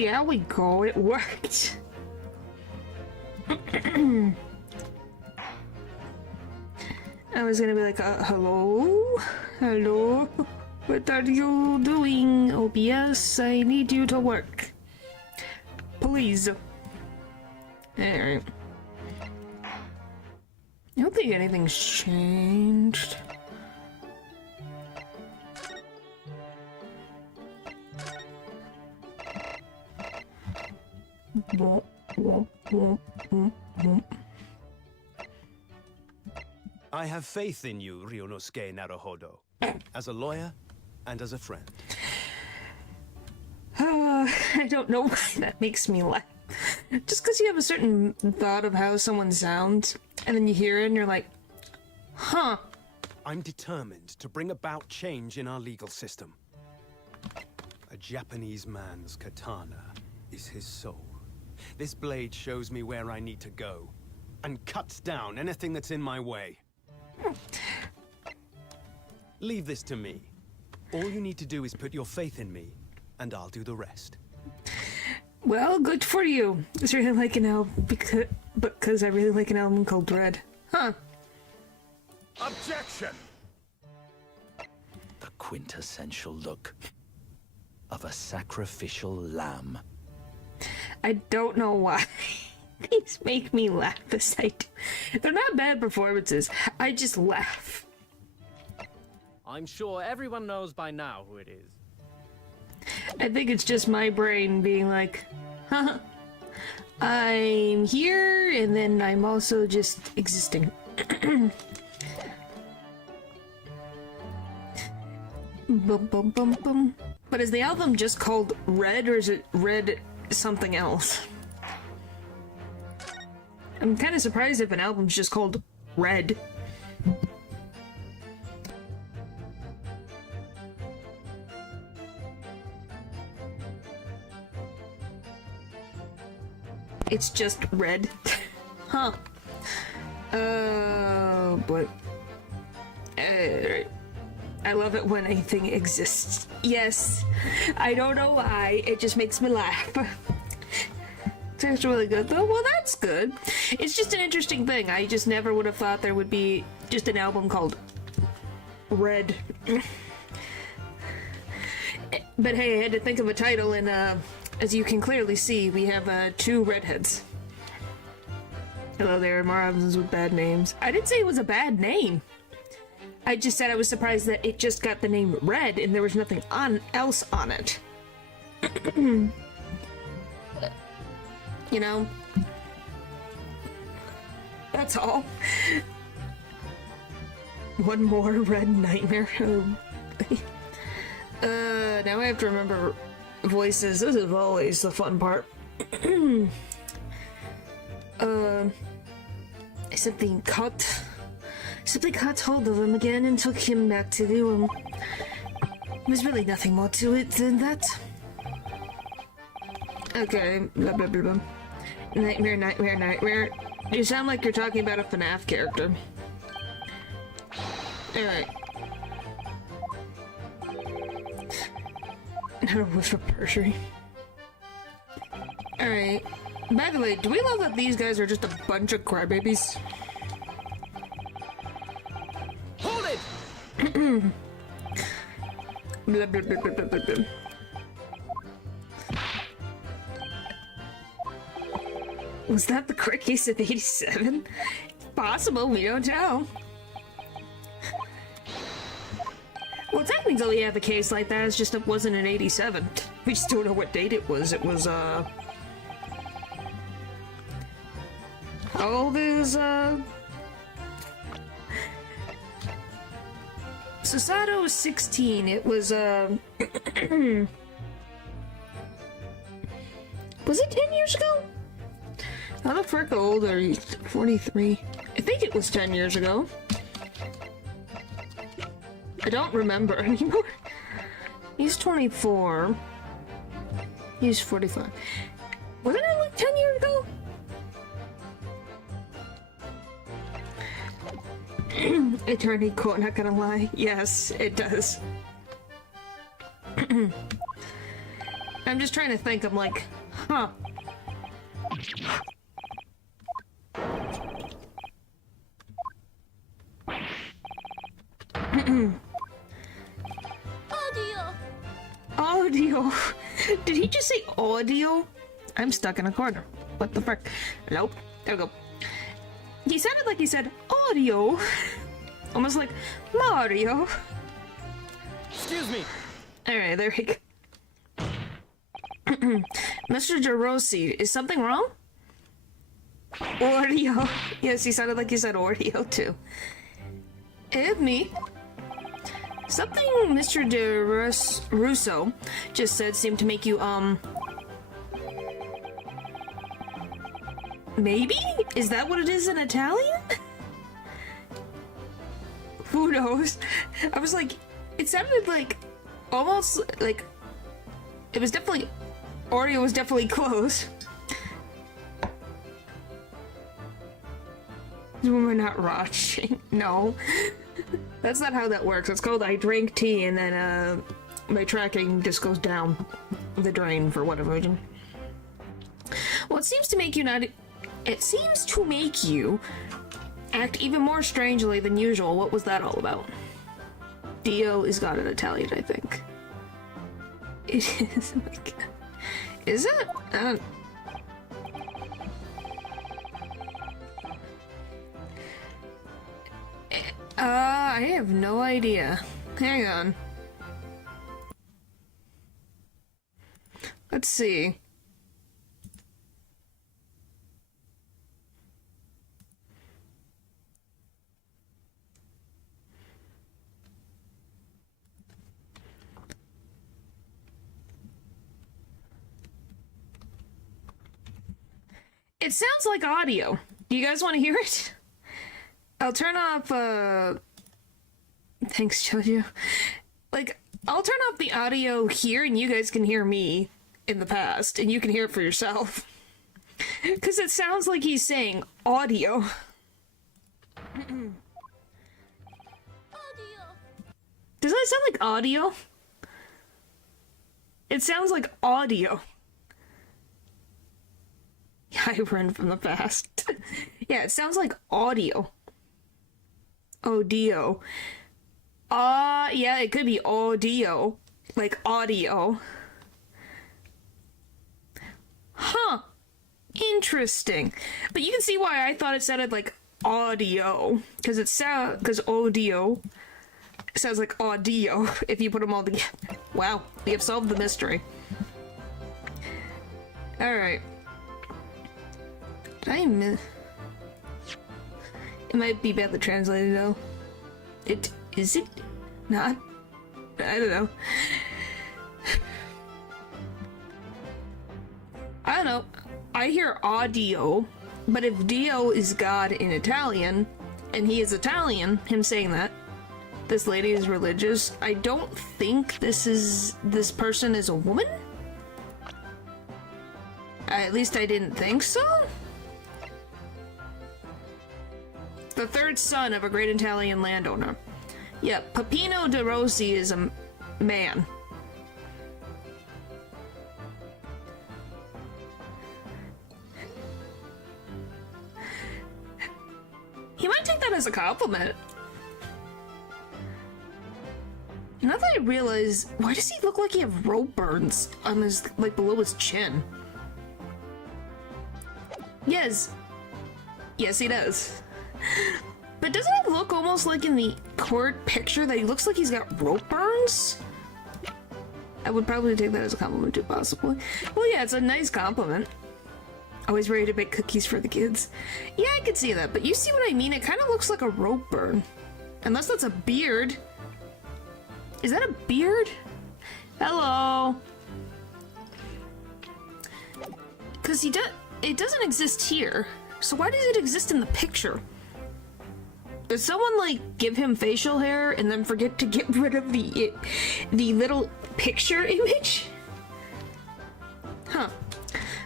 Yeah, we go. It worked. I was gonna be like, hello? Hello? What are you doing, OBS? I need you to work. Please. Alright. I don't think anything's changed. I have faith in you, Ryunosuke Naruhodo, as a lawyer and as a friend. I don't know why that makes me laugh. Just because you have a certain thought of how someone sounds, and then you hear it and you're like, huh. I'm determined to bring about change in our legal system. A Japanese man's katana is his soul. This blade shows me where I need to go, and cuts down anything that's in my way. Leave this to me. All you need to do is put your faith in me, and I'll do the rest. Well, good for you. It's really like an album because I really like an album called Red. Huh. Objection! The quintessential look of a sacrificial lamb. I don't know why. These make me laugh as I do. They're not bad performances. I just laugh. I'm sure everyone knows by now who it is. I think it's just my brain being like, huh, I'm here, and then I'm also just existing. Bum, bum, bum, bum. But is the album just called Red, or is it Red something else? I'm kind of surprised if an album's just called Red. It's just Red. Huh. But... I love it when anything exists. Yes. I don't know why. It just makes me laugh. It's really good though. Well, that's good. It's just an interesting thing. I just never would have thought there would be just an album called Red. But hey, I had to think of a title, and as you can clearly see, we have two redheads. Hello there, more albums with bad names. I didn't say it was a bad name. I just said I was surprised that it just got the name Red and there was nothing else on it. You know? That's all. One more red nightmare. Now I have to remember voices. This is always the fun part. Something caught hold of him again and took him back to the room. There's really nothing more to it than that. Okay, blah blah blah blah. Nightmare, nightmare, nightmare. You sound like you're talking about a FNAF character. Alright. Not a whiff of perjury. Alright. By the way, do we love that these guys are just a bunch of crybabies? Hold it! Blah, blah, blah, blah, blah, blah, blah. Was that the court case of 87? Possible, we don't know. Well, technically, yeah, the case like that is just it wasn't in 87. We just don't know what date it was. It was, How old is, Susato was 16. It was, Was it 10 years ago? How the frick old are you? 43. I think it was 10 years ago. I don't remember anymore. He's 24. He's 45. Wasn't it like 10 years ago? Eternity quote, not gonna lie. Yes, it does. I'm just trying to think. I'm like, huh. Audio. Did he just say audio? I'm stuck in a corner. What the frick? Nope. There we go. He sounded like he said audio. Almost like Mario. Excuse me. Alright, there we go. Mr. DeRossi, is something wrong? Audio. Yes, he sounded like he said audio too. It's me. Something Mr. Russo just said seemed to make you, maybe? Is that what it is in Italian? Who knows? I was like, it sounded like, almost like, it was definitely, audio was definitely close. We're not rushing. No. That's not how that works. It's called I drank tea and then my tracking just goes down the drain for whatever reason. Well, it seems to make you not... It seems to make you act even more strangely than usual. What was that all about? Dio is God in Italian, I think. It is. Oh my God. Is it? I don't... I have no idea. Hang on. Let's see. It sounds like audio. Do you guys want to hear it? I'll turn off, thanks, Jojo. Like, I'll turn off the audio here and you guys can hear me in the past and you can hear it for yourself. Because it sounds like he's saying audio. Doesn't it sound like audio? It sounds like audio. I run from the past. Yeah, it sounds like audio. Audio. Yeah, it could be audio. Like audio. Huh. Interesting. But you can see why I thought it sounded like audio. Because audio sounds like audio if you put them all together. Wow, we have solved the mystery. Alright. Did I miss... It might be badly translated though. Is it not? I don't know. I don't know. I hear audio, but if Dio is God in Italian, and he is Italian, him saying that, this lady is religious, I don't think this person is a woman? At least I didn't think so? The third son of a great Italian landowner. Yeah, Peppino de Rossi is a man. He might take that as a compliment. Now that I realize, why does he look like he have rope burns on his, like, below his chin? Yes. Yes, he does. But doesn't it look almost like in the court picture that he looks like he's got rope burns? I would probably take that as a compliment too, possibly. Well, yeah, it's a nice compliment. Always ready to bake cookies for the kids. Yeah, I could see that, but you see what I mean? It kind of looks like a rope burn. Unless that's a beard. Is that a beard? Hello? Because it doesn't exist here. So why does it exist in the picture? Did someone, like, give him facial hair and then forget to get rid of the little picture image? Huh.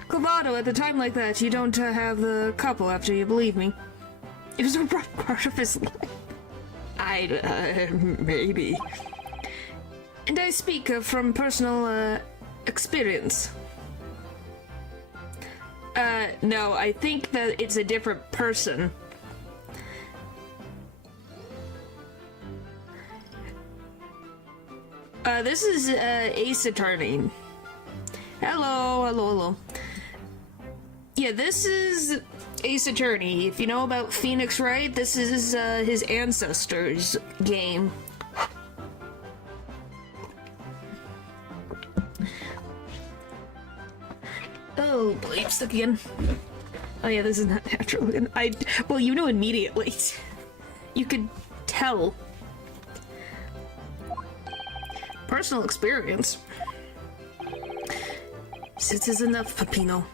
Clavado, at the time like that, you don't have the couple after you, believe me. It was a rough part of his life. Maybe. And I speak from personal experience. No, I think that it's a different person. This is, Ace Attorney. Hello. Yeah, this is Ace Attorney. If you know about Phoenix Wright, this is, his ancestors' game. Oh boy, I'm stuck again. Oh yeah, this is not natural. And well, you know immediately. You could tell. Personal experience. This is enough, Peppino.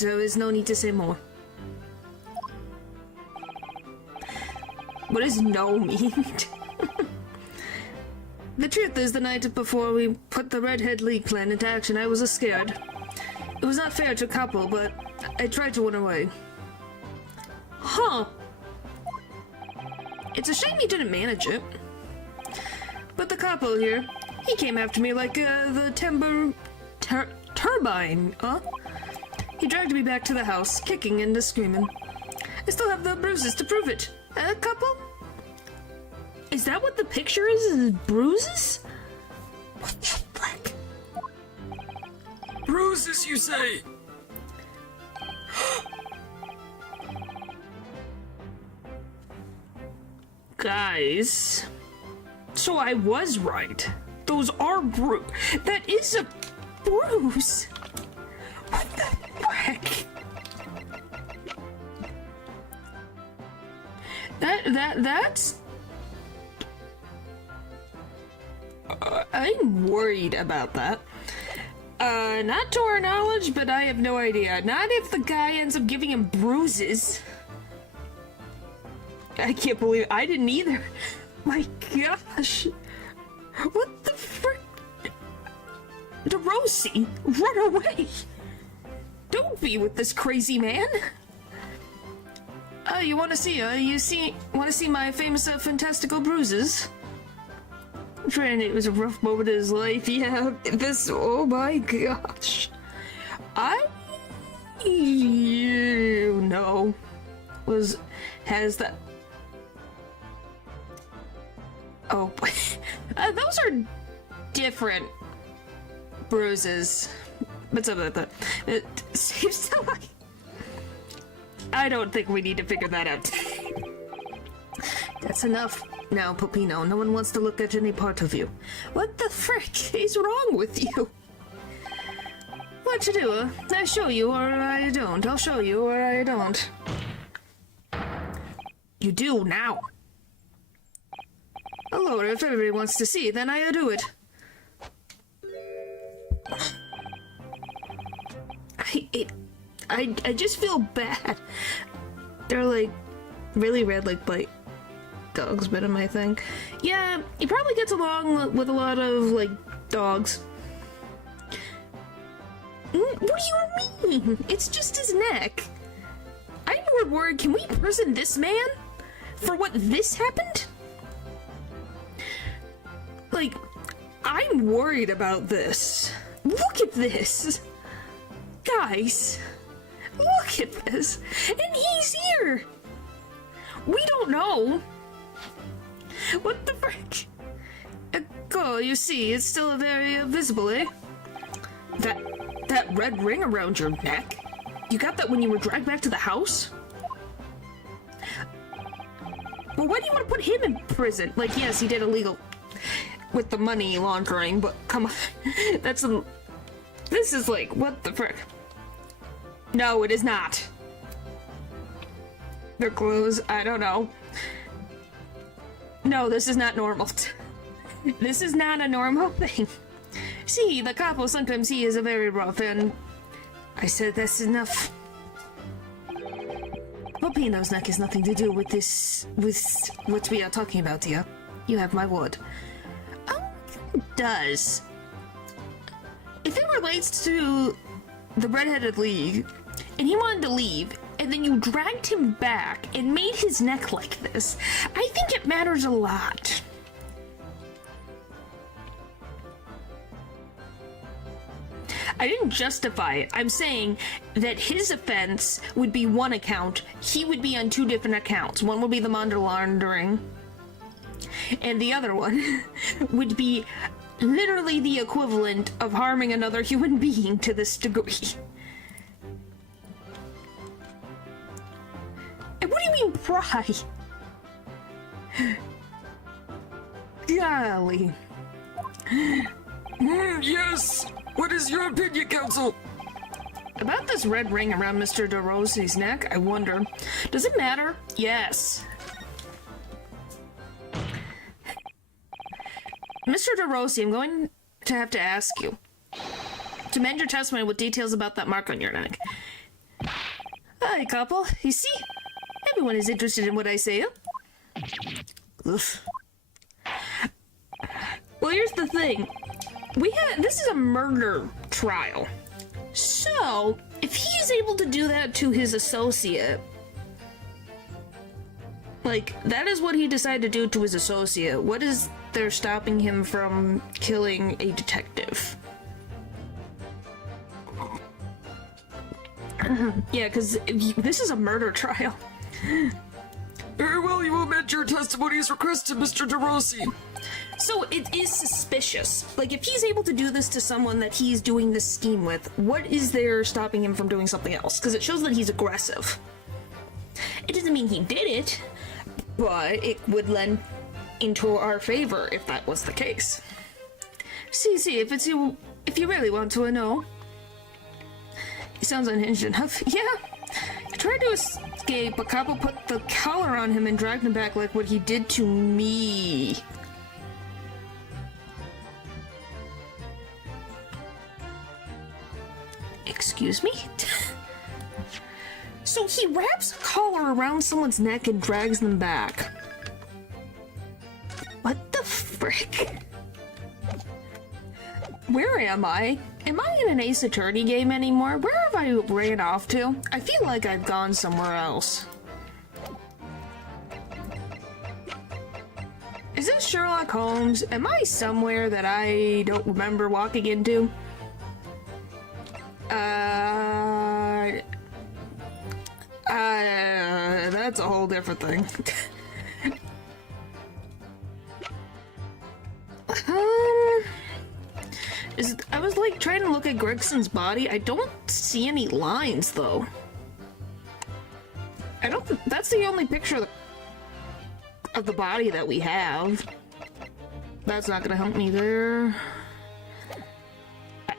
There is no need to say more. What does no mean? The truth is, the night before we put the Redhead League plan into action, I was scared. It was not fair to couple, but I tried to run away. Huh. It's a shame you didn't manage it. But the couple here, he came after me like, the turbine, huh? He dragged me back to the house, kicking and screaming. I still have the bruises to prove it. A couple? Is that what the picture is bruises? What the frick? Bruises, you say? Guys, so I was right. Those are that is a bruise. What the frick? That's... I'm worried about that. Not to our knowledge, but I have no idea. Not if the guy ends up giving him bruises. I can't believe I didn't either. My gosh. What the frick? DeRossi, run away. Don't be with this crazy man. Oh, you want to see want to see my famous fantastical bruises? Granted, it was a rough moment in his life. Yeah, oh my gosh. Has that... Oh, those are different bruises. But something like that. It seems to like... I don't think we need to figure that out. That's enough. Now, Peppino, no one wants to look at any part of you. What the frick is wrong with you? What to do? I show you or I don't. I'll show you or I don't. You do now. Oh Lord, if everybody wants to see, then I do it. I just feel bad. They're like really red, like bite dogs, bit him, I think. Yeah, he probably gets along with a lot of like dogs. What do you mean? It's just his neck. I'm more worried. Can we imprison this man for what this happened? Like, I'm worried about this. Look at this. Guys, look at this. And he's here. We don't know. What the frick? Oh, you see, it's still very visible, eh? That red ring around your neck? You got that when you were dragged back to the house? Well, why do you want to put him in prison? Like, yes, he did illegal with the money laundering, but come on. This is like, what the frick? No, it is not. Their clothes, I don't know. No, this is not normal. This is not a normal thing. See, the capo sometimes he is a very rough, and I said that's enough. Peppino's neck has nothing to do with this, with what we are talking about here. You have my word. It does. If it relates to the Redheaded League, and he wanted to leave, and then you dragged him back and made his neck like this, I think it matters a lot. I didn't justify it. I'm saying that his offense would be one account. He would be on 2 different accounts. One would be the money laundering, and the other one would be literally the equivalent of harming another human being to this degree. And what do you mean, pry? Golly. Yes! What is your opinion, Counsel? About this red ring around Mr. DeRossi's neck, I wonder, does it matter? Yes. Mr. DeRossi, I'm going to have to ask you to amend your testimony with details about that mark on your neck. Hi, couple. You see? Everyone is interested in what I say. Oof. Well, here's the thing. This is a murder trial. So, if he is able to do that to his associate, like, that is what he decided to do to his associate, what is there stopping him from killing a detective? Yeah, because this is a murder trial. Very well, you will amend your testimony as requested, Mr. DeRossi. So it is suspicious. Like, if he's able to do this to someone that he's doing this scheme with, what is there stopping him from doing something else? Because it shows that he's aggressive. It doesn't mean he did it, but it would lend into our favor if that was the case. See, if you really want to know. He sounds unhinged enough. Yeah. He tried to escape, but Capo put the collar on him and dragged him back like what he did to me. Excuse me? So he wraps a collar around someone's neck and drags them back. What the frick? Where am I? Am I in an Ace Attorney game anymore? Where have I ran off to? I feel like I've gone somewhere else. Is this Sherlock Holmes? Am I somewhere that I don't remember walking into? That's a whole different thing. I was like trying to look at Gregson's body. I don't see any lines though. That's the only picture of the body that we have. That's not gonna help me there.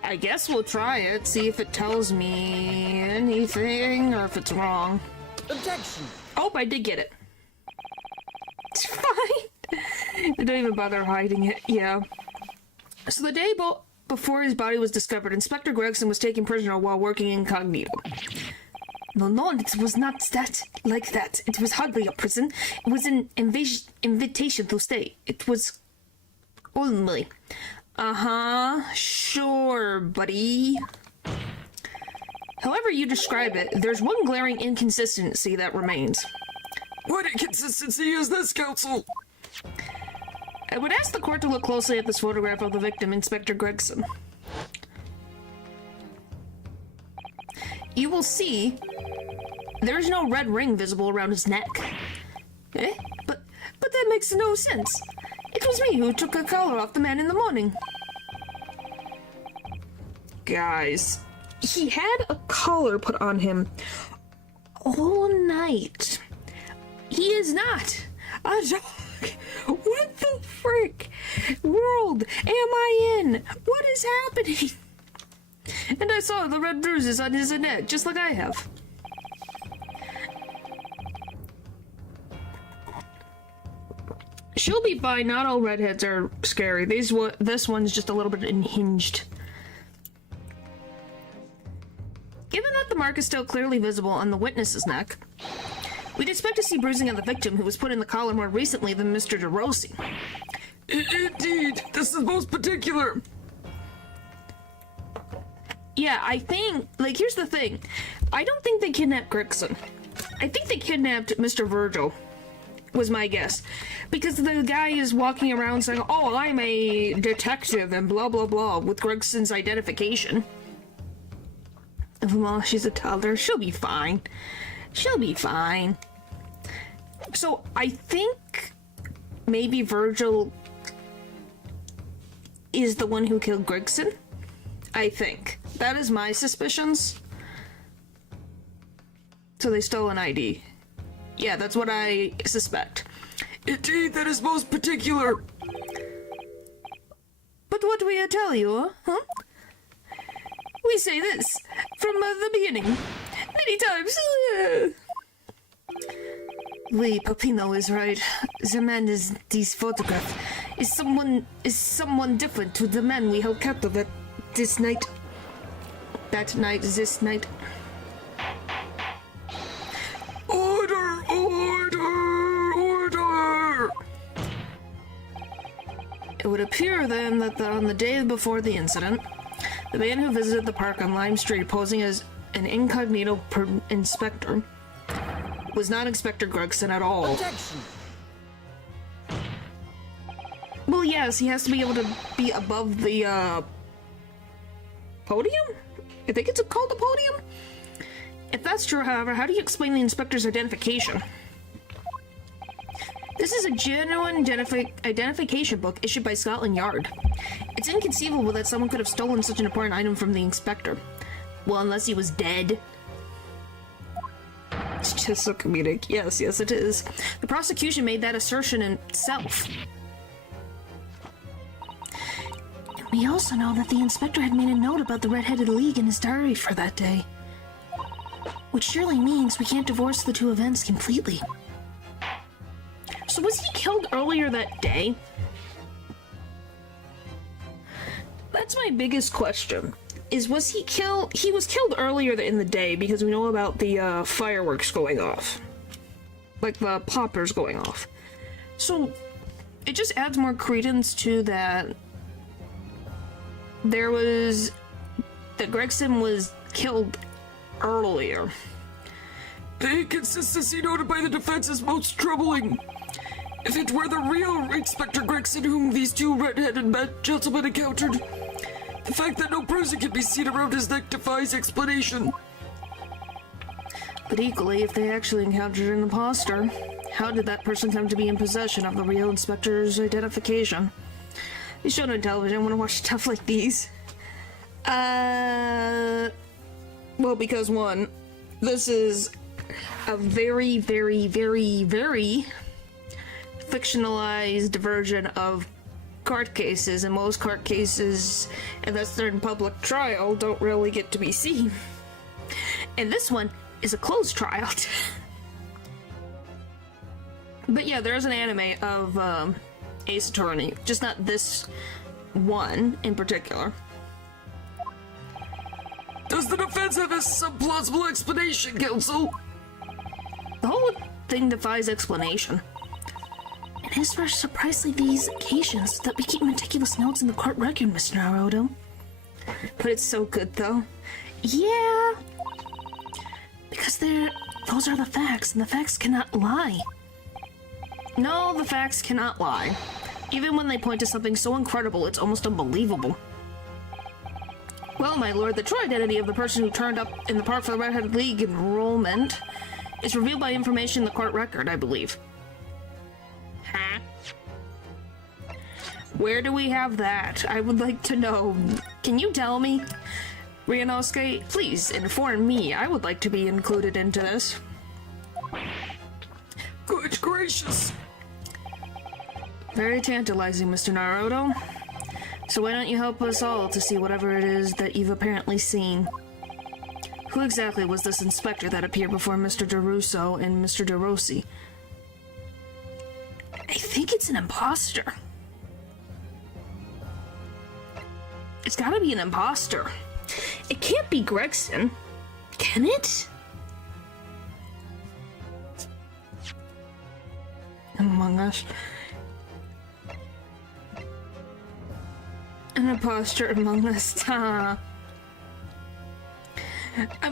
I guess we'll try it, see if it tells me anything or if it's wrong. Objection! Oh, I did get it. It's fine. I don't even bother hiding it. Yeah. So the day before his body was discovered, Inspector Gregson was taken prisoner while working incognito. No, it was not that like that. It was hardly a prison. It was an invitation to stay. It was only. Sure, buddy. However you describe it, there's one glaring inconsistency that remains. What inconsistency is this, Counsel? I would ask the court to look closely at this photograph of the victim, Inspector Gregson. You will see there's no red ring visible around his neck. Eh? But that makes no sense. It was me who took a collar off the man in the morning. Guys, he had a collar put on him all night. He is not a dog. What the frick world am I in? What is happening? And I saw the red bruises on his neck, just like I have. She'll be fine. Not all redheads are scary. This one's just a little bit unhinged. Given that the mark is still clearly visible on the witness's neck, we'd expect to see bruising on the victim who was put in the collar more recently than Mr. DeRossi. Indeed, this is most particular. Yeah, I think, like, here's the thing. I don't think they kidnapped Gregson. I think they kidnapped Mr. Virgil, was my guess. Because the guy is walking around saying, oh, I'm a detective and blah, blah, blah, with Gregson's identification. Well, she's a toddler. She'll be fine. She'll be fine. So, I think maybe Virgil is the one who killed Gregson. I think. That is my suspicions. So they stole an ID. Yeah, that's what I suspect. Indeed, that is most particular. But what do we tell you, huh? We say this from the beginning. Many times. Oui, Papino is right. The man is this photograph. Is someone different to the man we held captive at this night. That night, this night. Order! Order! Order! It would appear then that on the day before the incident, the man who visited the park on Lime Street posing as an incognito inspector was not Inspector Gregson at all. Objection! Well, yes, he has to be able to be above the, podium? I think it's called the podium? If that's true, however, how do you explain the inspector's identification? This is a genuine identification book issued by Scotland Yard. It's inconceivable that someone could have stolen such an important item from the inspector. Well, unless he was dead. It's just so comedic. Yes, it is. The prosecution made that assertion itself. And we also know that the inspector had made a note about the Red-Headed League in his diary for that day. Which surely means we can't divorce the two events completely. So was he killed earlier that day? That's my biggest question. Was he killed? He was killed earlier in the day because we know about the fireworks going off. Like the poppers going off. So it just adds more credence to that that Gregson was killed earlier. The inconsistency noted by the defense is most troubling. If it were the real Inspector Gregson whom these two red-headed gentlemen encountered, the fact that no bruising can be seen around his neck defies explanation. But equally, if they actually encountered an imposter, how did that person come to be in possession of the real inspector's identification? These shown on television, I want to watch stuff like these. Well, because one, this is a very, very, very, very fictionalized version of court cases, and most court cases, unless they're in public trial, don't really get to be seen. And this one is a closed trial. But yeah, there's an anime of Ace Attorney, just not this one in particular. Does the defense have some plausible explanation, counsel? The whole thing defies explanation. It is for precisely these occasions that we keep meticulous notes in the court record, Mr. Naruto. But it's so good, though. Yeah. Because those are the facts, and the facts cannot lie. No, the facts cannot lie. Even when they point to something so incredible, it's almost unbelievable. Well, my lord, the true identity of the person who turned up in the park for the Red-Headed League enrollment is revealed by information in the court record, I believe. Huh? Where do we have that? I would like to know. Can you tell me? Ryunosuke, please inform me. I would like to be included into this. Good gracious! Very tantalizing, Mr. Naruto. So why don't you help us all to see whatever it is that you've apparently seen? Who exactly was this inspector that appeared before Mr. DeRusso and Mr. DeRossi? I think it's an imposter. It's gotta be an imposter. It can't be Gregson. Can it? Among Us. An imposter among us. I'm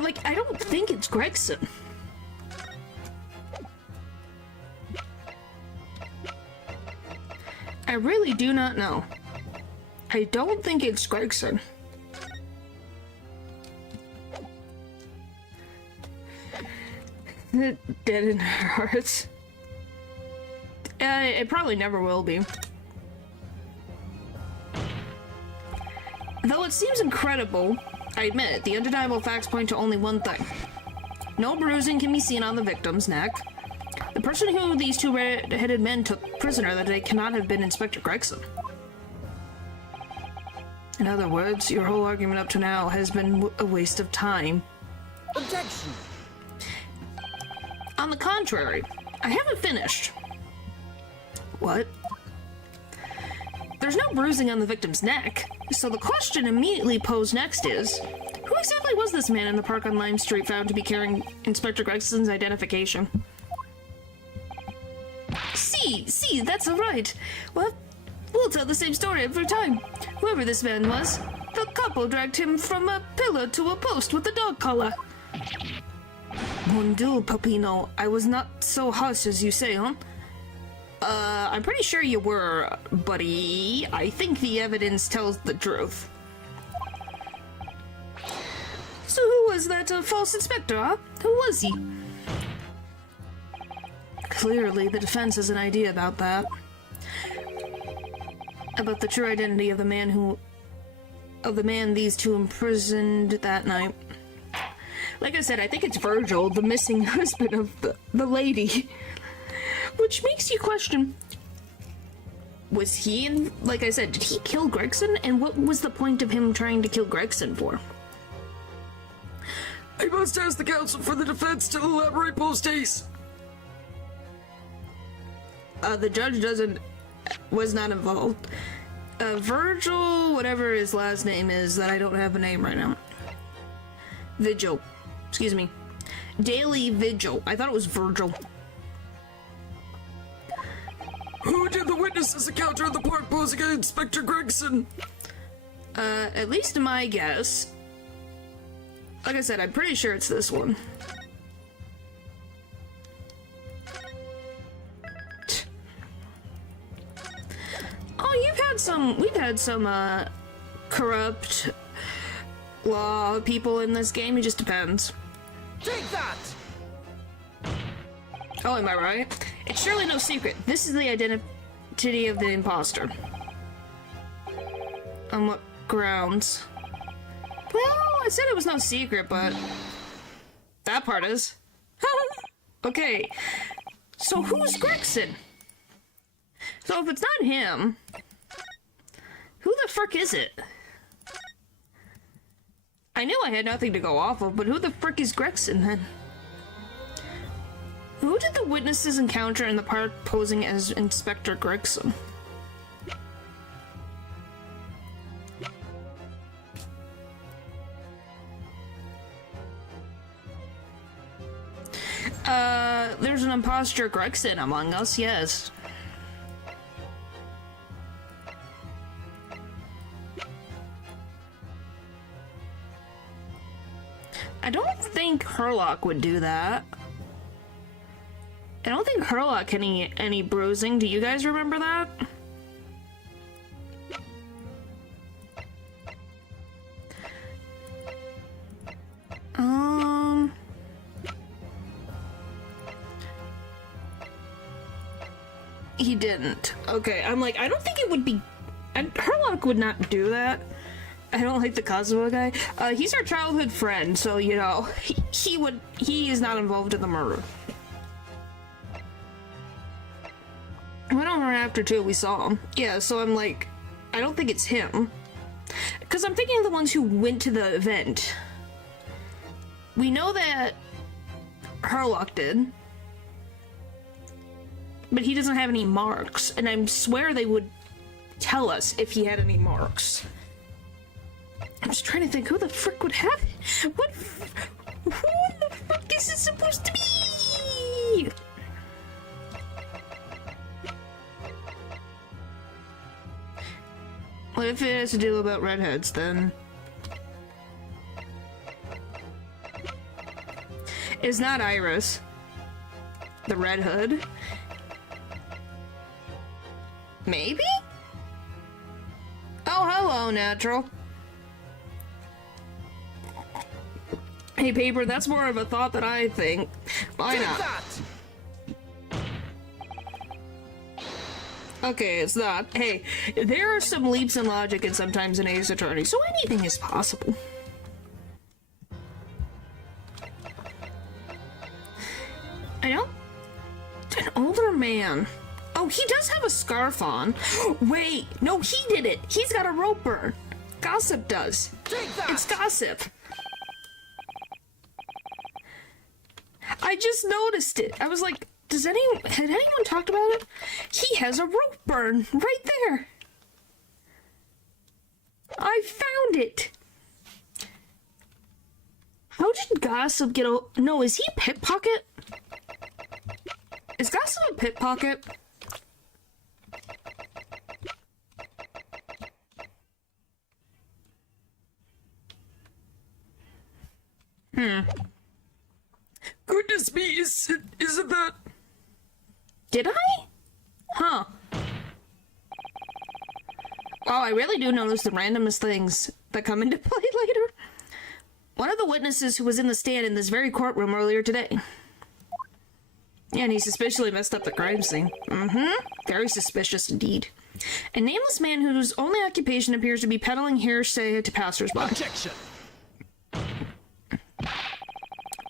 like, I don't think it's Gregson. I really do not know. I don't think it's Gregson. Dead in our hearts. It probably never will be. Though it seems incredible, I admit, the undeniable facts point to only one thing. No bruising can be seen on the victim's neck. The person who these two red-headed men took prisoner that day cannot have been Inspector Gregson. In other words, your whole argument up to now has been a waste of time. Objection! On the contrary, I haven't finished. What? There's no bruising on the victim's neck, so the question immediately posed next is, who exactly was this man in the park on Lime Street found to be carrying Inspector Gregson's identification? See, that's right. Well, we'll tell the same story every time. Whoever this man was, the couple dragged him from a pillar to a post with a dog collar. Mon Dieu, Papino, I was not so harsh as you say, huh? I'm pretty sure you were, buddy. I think the evidence tells the truth. So who was that false inspector, huh? Who was he? Clearly, the defense has an idea about that. About the true identity of the man these two imprisoned that night. Like I said, I think it's Virgil, the missing husband of the lady. Which makes you question, was he in, like I said, did he kill Gregson? And what was the point of him trying to kill Gregson for? I must ask the counsel for the defense to elaborate post-haste. The judge was not involved. Virgil, whatever his last name is, that I don't have a name right now. Vigil. Excuse me. Daily Vigil. I thought it was Virgil. Who did the witnesses encounter in the park posing as Inspector Gregson? At least my guess. Like I said, I'm pretty sure it's this one. Oh, we've had some corrupt law people in this game. It just depends. Take that! Oh, am I right? It's surely no secret. This is the identity of the imposter. On what grounds? Well, I said it was no secret, but that part is. Okay, so who's Gregson? So if it's not him, who the frick is it? I knew I had nothing to go off of, but who the frick is Gregson then? Who did the witnesses encounter in the park posing as Inspector Gregson? There's an imposter Gregson among us, yes. I don't think Herlock would do that. I don't think Herlock had any bruising. Do you guys remember that? He didn't. Okay, I'm like, I don't think it would be... Herlock would not do that. I don't like the Kosovo guy. He's our childhood friend, so, you know, he is not involved in the murder. Went on right after, too, we saw him. Yeah, so I'm like, I don't think it's him. Because I'm thinking of the ones who went to the event. We know that Herlock did. But he doesn't have any marks, and I swear they would tell us if he had any marks. I'm just trying to think, who the frick would have it? Who the frick is it supposed to be? What if it has to do about redheads, then? It's not Iris. The Red Hood. Maybe? Oh, hello, Natural. Hey, Paper, that's more of a thought than I think. Why not? Okay, it's not. Hey, there are some leaps in logic and sometimes in Ace Attorney, so anything is possible. I don't... An older man. Oh, he does have a scarf on. Wait, no, he did it. He's got a rope burn. Gossip does. It's Gossip. I just noticed it. I was like, had anyone talked about it? He has a rope burn right there. I found it. How did Gossip get no, is he pickpocket? Is Gossip a pickpocket? Goodness me, isn't that... Did I? Huh. Oh, I really do notice the randomest things that come into play later. One of the witnesses who was in the stand in this very courtroom earlier today. Yeah, and he suspiciously messed up the crime scene. Very suspicious indeed. A nameless man whose only occupation appears to be peddling hearsay to passersby. Objection!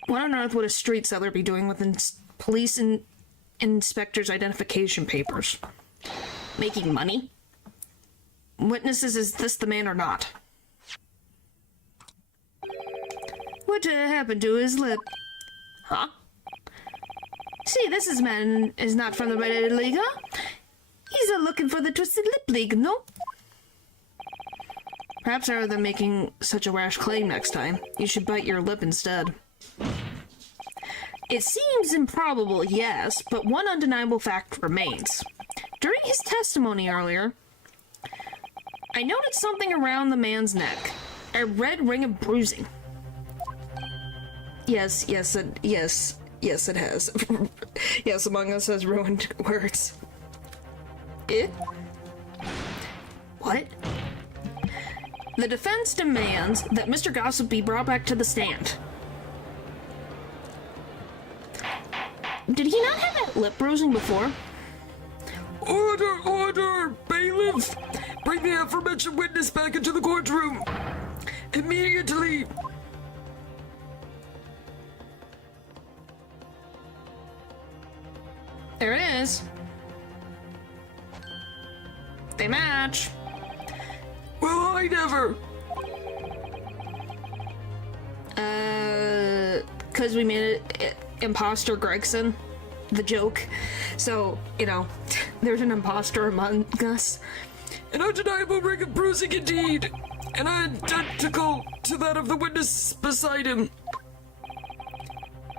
What on earth would a street seller be doing with police and inspectors' identification papers? Making money? Witnesses, is this the man or not? What happened to his lip? Huh? See, this man is not from the Red League, huh? He's looking for the Twisted Lip League, no? Perhaps rather than making such a rash claim next time, you should bite your lip instead. It seems improbable, yes, but one undeniable fact remains. During his testimony earlier, I noted something around the man's neck. A red ring of bruising. Yes, it has. Yes, Among Us has ruined words. What? The defense demands that Mr. Gossip be brought back to the stand. Did he not have that lip bruising before? Order, order! Bailiff! Bring the aforementioned witness back into the courtroom! Immediately! There it is. They match. Well, I never! Because we made it Imposter Gregson, the joke. So, you know, there's an imposter among us. An undeniable ring of bruising indeed! And identical to that of the witness beside him.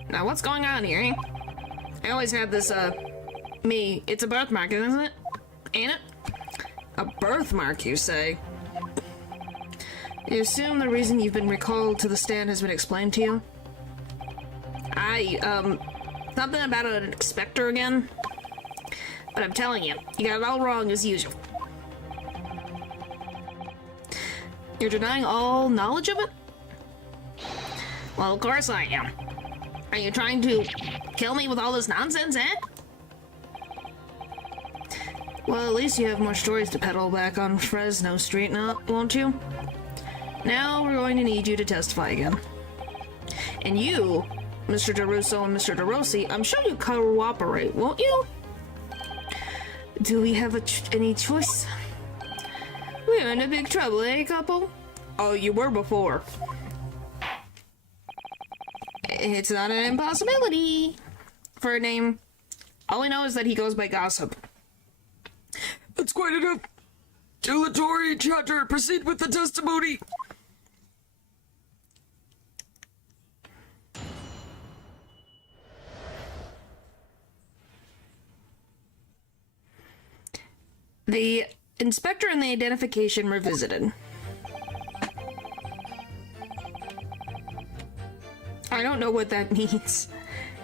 Now, what's going on here, eh? I always had this, it's a birthmark, isn't it? Ain't it? A birthmark, you say? You assume the reason you've been recalled to the stand has been explained to you? Something about an inspector again? But I'm telling you, you got it all wrong as usual. You're denying all knowledge of it? Well, of course I am. Are you trying to kill me with all this nonsense, eh? Well, at least you have more stories to peddle back on Fresno Street now, won't you? Now we're going to need you to testify again. And you, Mr. DeRusso and Mr. DeRossi, I'm sure you cooperate, won't you? Do we have any choice? We're in a big trouble, eh, couple? Oh, you were before. It's not an impossibility for a name. All we know is that he goes by Gossip. That's quite enough. Dilatory chatter. Proceed with the testimony. The inspector and the identification revisited. I don't know what that means.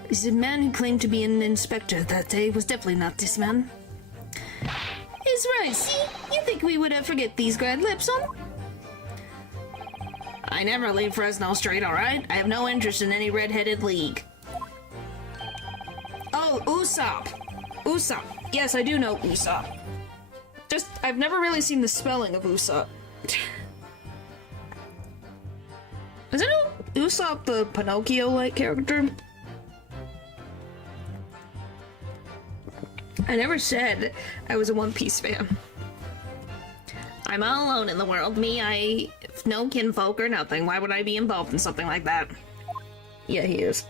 The man who claimed to be an inspector that day was definitely not this man. He's right, see? You think we would forget these grand lips, huh? I never leave Fresno Street, alright? I have no interest in any red-headed league. Oh, Usopp. Usopp. Yes, I do know Usopp. Just, I've never really seen the spelling of Usopp. Isn't Usopp the Pinocchio-like character? I never said I was a One Piece fan. I'm all alone in the world. Me, I have no kinfolk or nothing. Why would I be involved in something like that? Yeah, he is.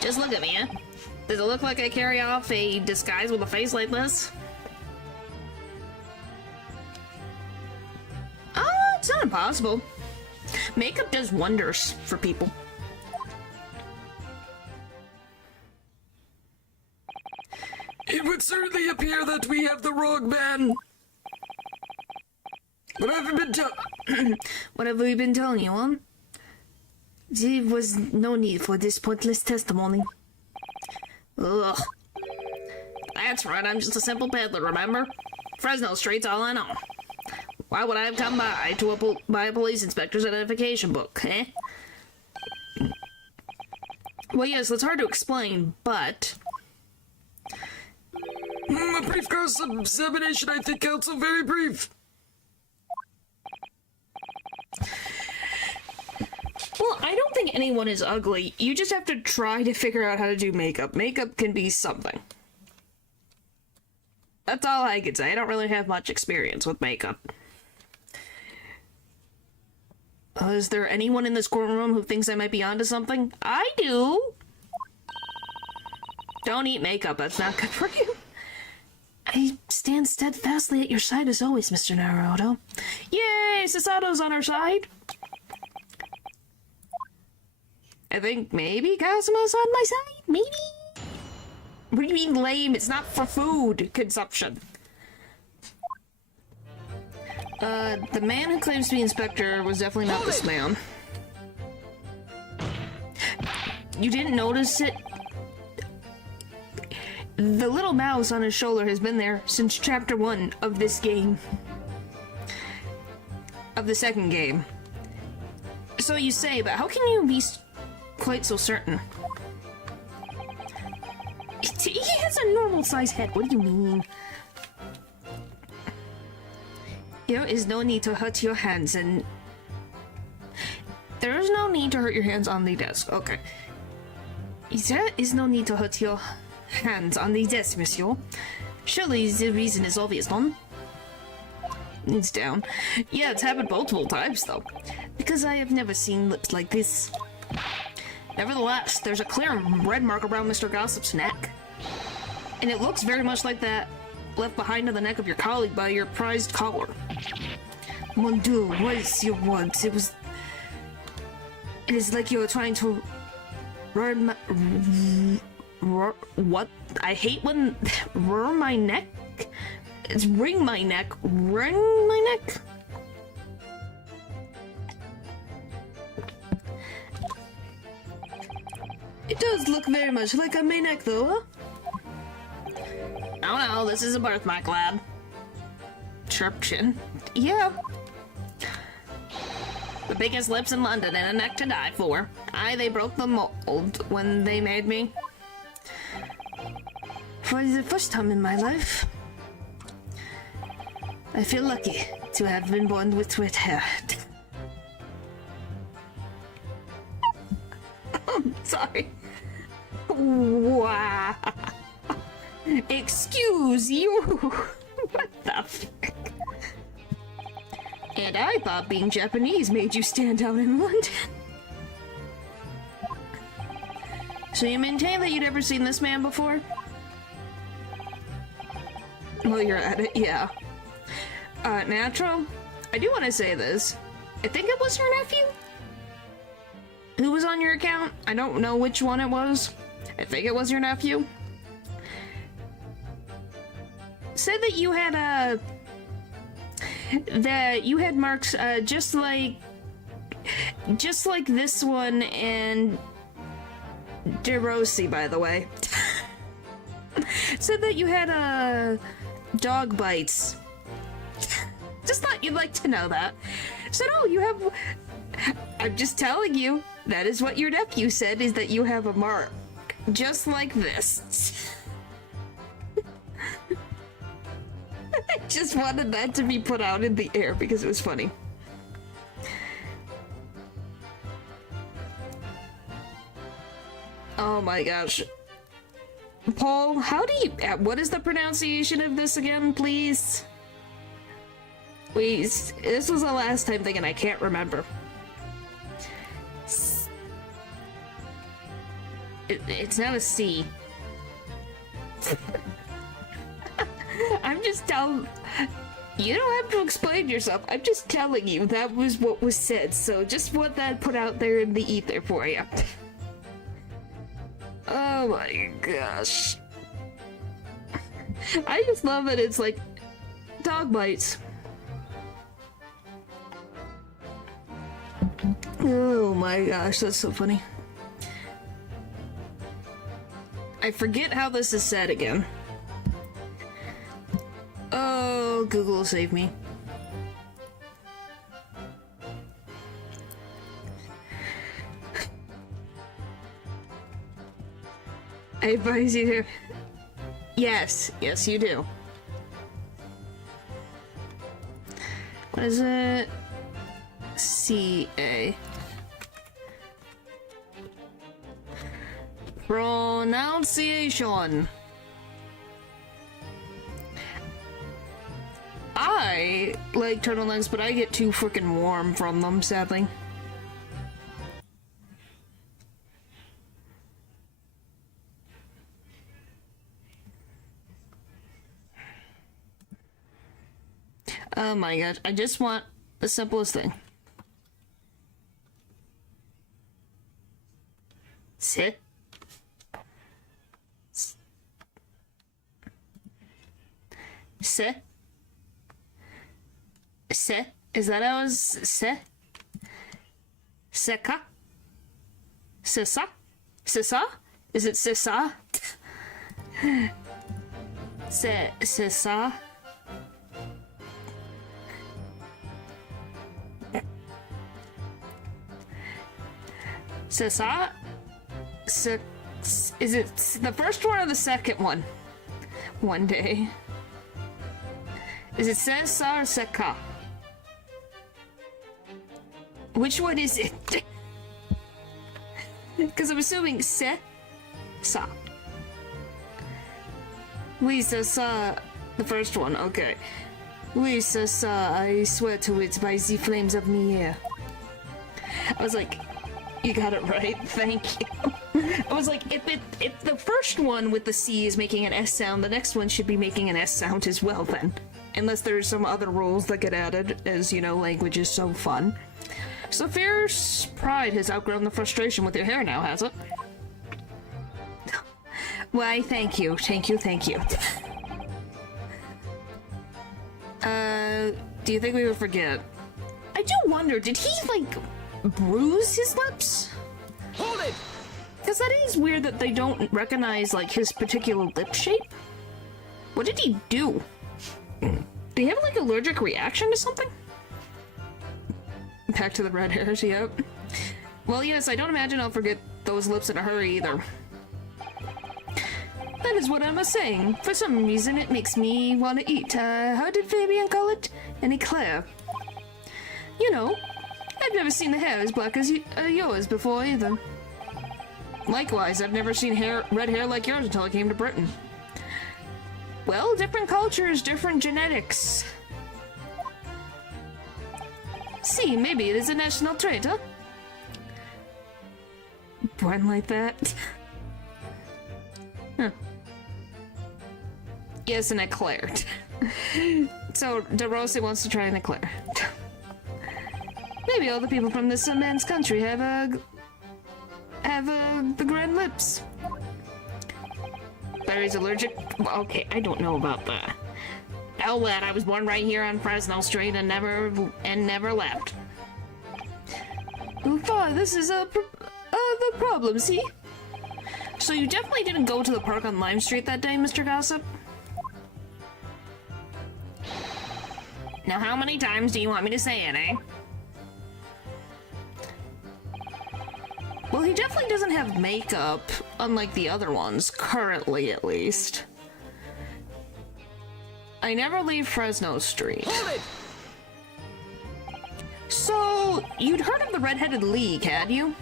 Just look at me, eh? Does it look like I carry off a disguise with a face like this? Oh, it's not impossible. Makeup does wonders for people. It would certainly appear that we have the wrong man. What have we been What have we been telling you, huh? There was no need for this pointless testimony. Ugh. That's right, I'm just a simple peddler, remember? Fresno Street's all I know. Why would I have come by to buy a police inspector's identification book, eh? Well, yes, it's hard to explain, but... A brief cross-examination, I think, counsel, very brief. Well, I don't think anyone is ugly. You just have to try to figure out how to do makeup. Makeup can be something. That's all I can say. I don't really have much experience with makeup. Is there anyone in this courtroom who thinks I might be onto something? I do! Don't eat makeup, that's not good for you. I stand steadfastly at your side as always, Mr. Naruto. Yay! Sasato's on our side! I think maybe Kazuma's on my side? Maybe? What do you mean lame? It's not for food consumption. The man who claims to be inspector was definitely not this man. You didn't notice it? The little mouse on his shoulder has been there since chapter 1 of this game. Of the second game. So you say, but how can you be quite so certain? He has a normal size head, what do you mean? There is no need to hurt your hands and... There is no need to hurt your hands on the desk, okay. There is no need to hurt your hands on the desk, monsieur. Surely the reason is obvious, non? It's down. Yeah, it's happened multiple times, though. Because I have never seen lips like this. Nevertheless, there's a clear red mark around Mr. Gossip's neck. And it looks very much like that left behind on the neck of your colleague by your prized collar. Mon Dieu, what is your words? It is like you were trying to what? I hate when ring my neck. It's ring my neck. Ring my neck. It does look very much like a my neck, though, huh? Oh no, this is a birthmark, lad. Sharp chin. Yeah. The biggest lips in London and a neck to die for. Aye, they broke the mold when they made me. For the first time in my life, I feel lucky to have been born with red hair. Sorry. Wow. Excuse you. What the frick? And I thought being Japanese made you stand out in London. So you maintain that you'd never seen this man before? Well, you're at it, yeah. Natural? I do want to say this. I think it was your nephew? Who was on your account? I don't know which one it was. I think it was your nephew. Said that you had, that you had marks, just like this one and DeRossi, by the way. Said that you had, dog bites. Just thought you'd like to know that. So no, you have... I'm just telling you, that is what your nephew said, is that you have a mark. Just like this. I just wanted that to be put out in the air because it was funny. Oh my gosh. Paul, how do you... what is the pronunciation of this again, please? Wait, this was the last time thinking I can't remember. It's not a C. I'm just telling... You don't have to explain yourself. I'm just telling you that was what was said, so just want that put out there in the ether for you. Oh my gosh. I just love it. It's like dog bites. Oh my gosh, that's so funny. I forget how this is said again. Oh, Google save me. I advise you to... Yes, yes you do. What is it? C-A. Pronunciation. I like turtlenecks, but I get too freaking warm from them, sadly. Oh my gosh, I just want the simplest thing. Sit. Sit. Sit. Is that how it's sit? Seka? Sissa? Sissa? Is it sissa? Sissa? Sissa? Is it the first one or the second one? One day. Is it Sessa or Seka? Which one is it? Because I'm assuming Se, Sa. Oui, c'est ça. The first one, okay. Oui, c'est ça. I swear to it by the flames of Nier. I was like, you got it right, thank you. I was like, if the first one with the C is making an S sound, the next one should be making an S sound as well then. Unless there's some other rules that get added, as you know, language is so fun. So fierce pride has outgrown the frustration with your hair now, has it? Why, thank you, thank you, thank you. Do you think we would forget? I do wonder, did he, like, bruise his lips? Hold it! Because that is weird that they don't recognize, like, his particular lip shape. What did he do? Did he have, like, allergic reaction to something? Back to the red hairs, yep. Well, yes, I don't imagine I'll forget those lips in a hurry, either. That is what Emma's saying. For some reason, it makes me want to eat, how did Fabian call it? An eclair. You know, I've never seen the hair as black as yours before, either. Likewise, I've never seen red hair like yours until I came to Britain. Well, different cultures, different genetics. See, maybe it is a national trait, huh? Born like that? Huh. Yes, an eclair. So, DeRossi wants to try an eclair. Maybe all the people from this man's country have the grand lips. Barry's allergic? Okay, I don't know about that. Oh, lad, I was born right here on Fresno Street and never left. Far, this is the problem, see? So you definitely didn't go to the park on Lime Street that day, Mr. Gossip? Now how many times do you want me to say it, eh? Well, he definitely doesn't have makeup, unlike the other ones, currently at least. I never leave Fresno Street. Hold it! So, you'd heard of the Red-Headed League, had you?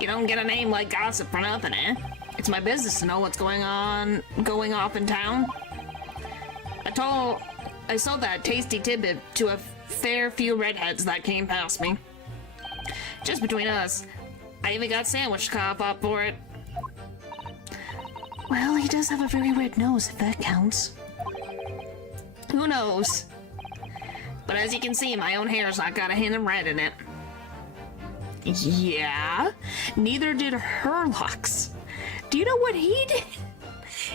You don't get a name like Gossip for nothing, eh? It's my business to know what's going off in town. I sold that tasty tidbit to a fair few redheads that came past me. Just between us, I even got sandwich cop up for it. Well, he does have a very red nose, if that counts. Who knows? But as you can see, my own hair's not got a hint of red in it. Yeah? Neither did her locks. Do you know what he did?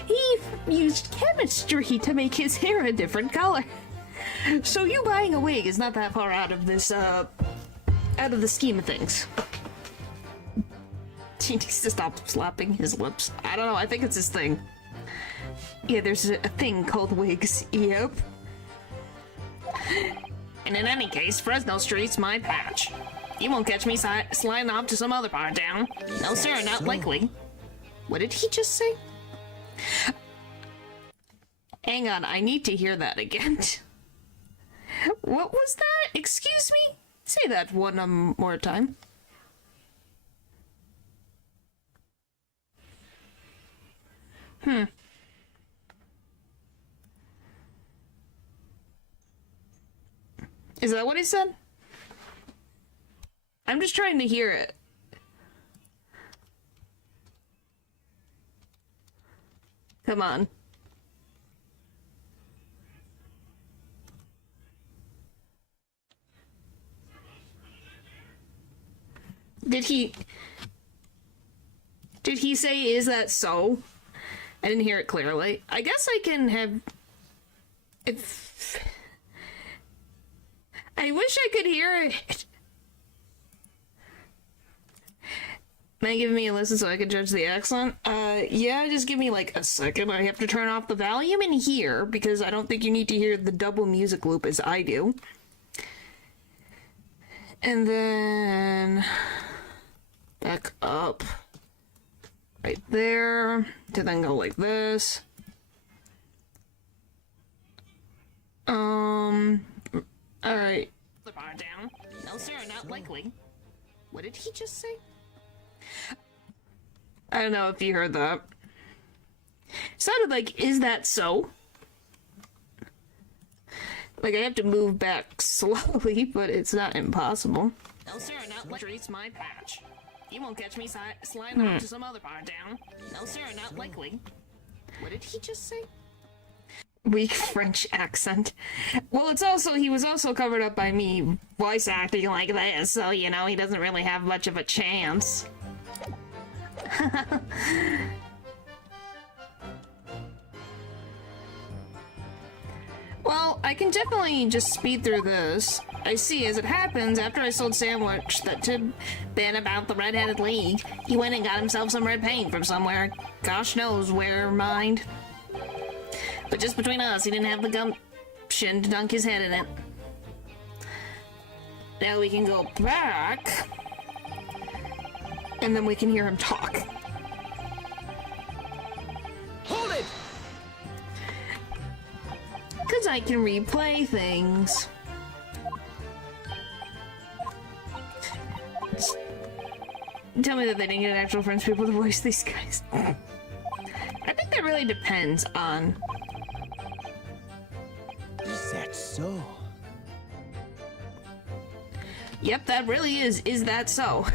He used chemistry to make his hair a different color. So you buying a wig is not that far out of this, out of the scheme of things. He needs to stop slapping his lips. I don't know, I think it's his thing. Yeah, there's a thing called wigs. Yep. And in any case, Fresno Street's my patch. You won't catch me sliding off to some other part of town. No, sir, not likely. What did he just say? Hang on, I need to hear that again. What was that? Excuse me? Say that one more time. Is that what he said? I'm just trying to hear it. Come on. Did he say, is that so? I didn't hear it clearly. I guess I can have... If... I wish I could hear it. May give me a listen so I can judge the accent? Yeah, just give me like a second. I have to turn off the volume in here because I don't think you need to hear the double music loop as I do. And then... back up. Right there. To then go like this. Alright. The bar down. No, sir, not likely. What did he just say? I don't know if you heard that. Sounded like, is that so? Like, I have to move back slowly, but it's not impossible. No, sir, not likely. Street's my patch. You won't catch me sliding off to some other bar down. No, sir, not likely. What did he just say? Weak French accent. Well, he was also covered up by me voice acting like this, so, you know, he doesn't really have much of a chance. Well, I can definitely just speed through this. I see, as it happens, after I sold Sandwich that to Ben about the Red-Headed League, he went and got himself some red paint from somewhere. Gosh knows where, mind. But just between us, he didn't have the gumption to dunk his head in it. Now we can go back, and then we can hear him talk. Hold it! Because I can replay things. Tell me that they didn't get actual French people to voice these guys. I think that really depends on... Is that so? Yep, that really is that so?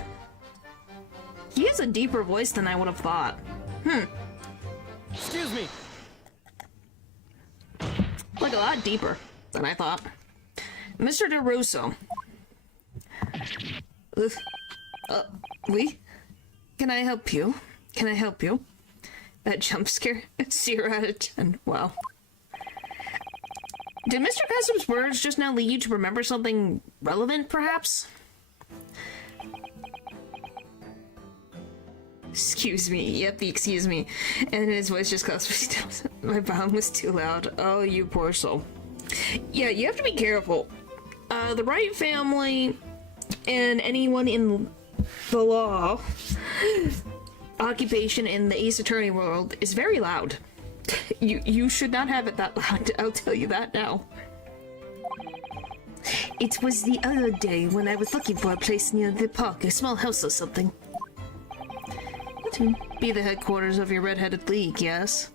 He has a deeper voice than I would have thought. Excuse me. Like a lot deeper than I thought. Mr. DeRusso. We? Can I help you? Can I help you? That jump scare? It's 0 out of 10. Wow. Did Mr. Custom's words just now lead you to remember something relevant, perhaps? Excuse me. Yep, excuse me. And his voice just caused me my volume was too loud. Oh, you poor soul. Yeah, you have to be careful. The Wright family and anyone in the law, occupation in the Ace Attorney world is very loud. You should not have it that loud, I'll tell you that now. It was the other day when I was looking for a place near the park, a small house or something. To be the headquarters of your red-headed league, yes?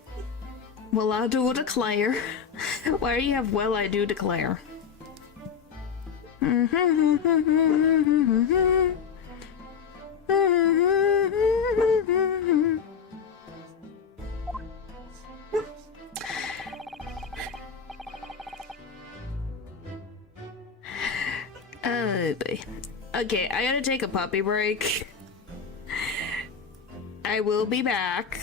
Well, I do declare. Why do you have well I do declare? Okay, I gotta take a puppy break. I will be back.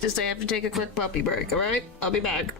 Just I have to take a quick puppy break, alright? I'll be back.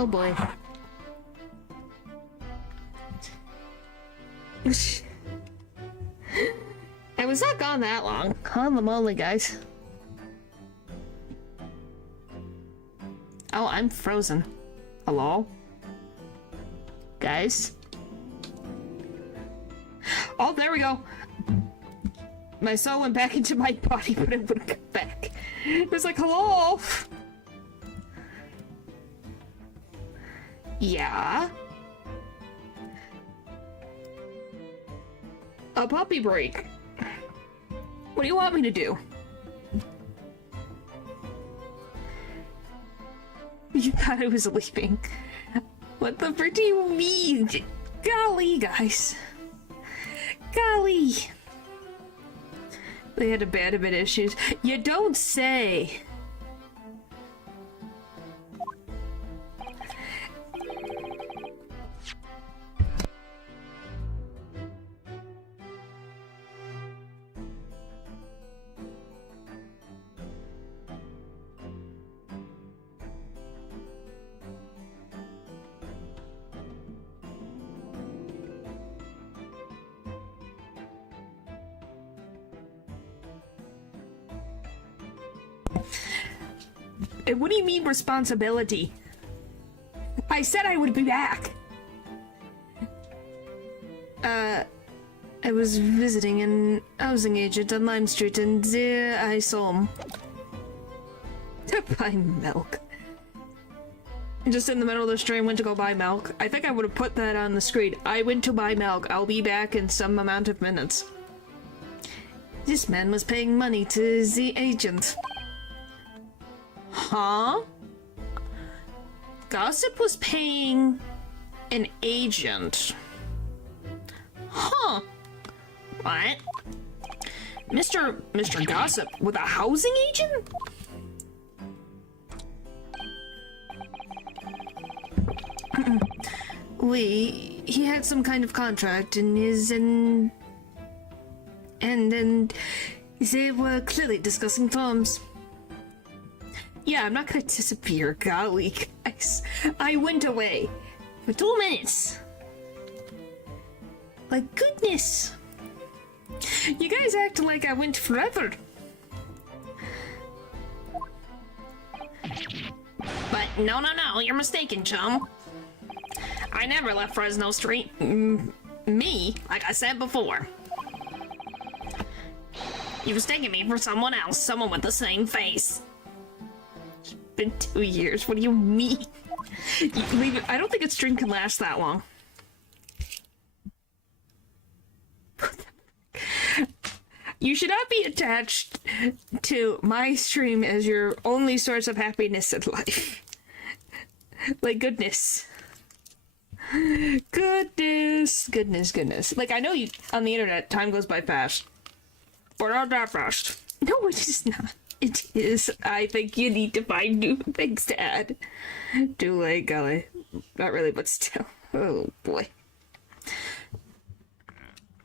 Oh boy. I was not gone that long. Holy moly, guys. Oh, I'm frozen. Hello? Guys? Oh, there we go. My soul went back into my body, but it wouldn't come back. It was like, hello? Yeah? A puppy break. What do you want me to do? You thought I was leaving. What the frick do you mean? Golly, guys. Golly. They had abandonment issues. You don't say. What do you mean responsibility? I said I would be back. I was visiting an housing agent on Lime Street, and there I saw him. To buy milk. Just in the middle of the stream, went to go buy milk. I think I would have put that on the screen. I went to buy milk. I'll be back in some amount of minutes. This man was paying money to the agent. Huh? Gossip was paying an agent. Huh. What? Mr. Gossip with a housing agent? He had some kind of contract in his and they were clearly discussing terms. Yeah, I'm not gonna disappear, golly guys. I went away for 2 minutes. Like goodness. You guys act like I went forever. But no, you're mistaken, chum. I never left Fresno Street. Me, like I said before. You mistaken me for someone else, someone with the same face. It's been 2 years, what do you mean? You leave it. I don't think a stream can last that long. You should not be attached to my stream as your only source of happiness in life. Like, goodness. Goodness. Like, I know you, on the internet, time goes by fast. But not that fast. No, it is not. It is. I think you need to find new things to add. Too late, golly. Not really, but still. Oh, boy.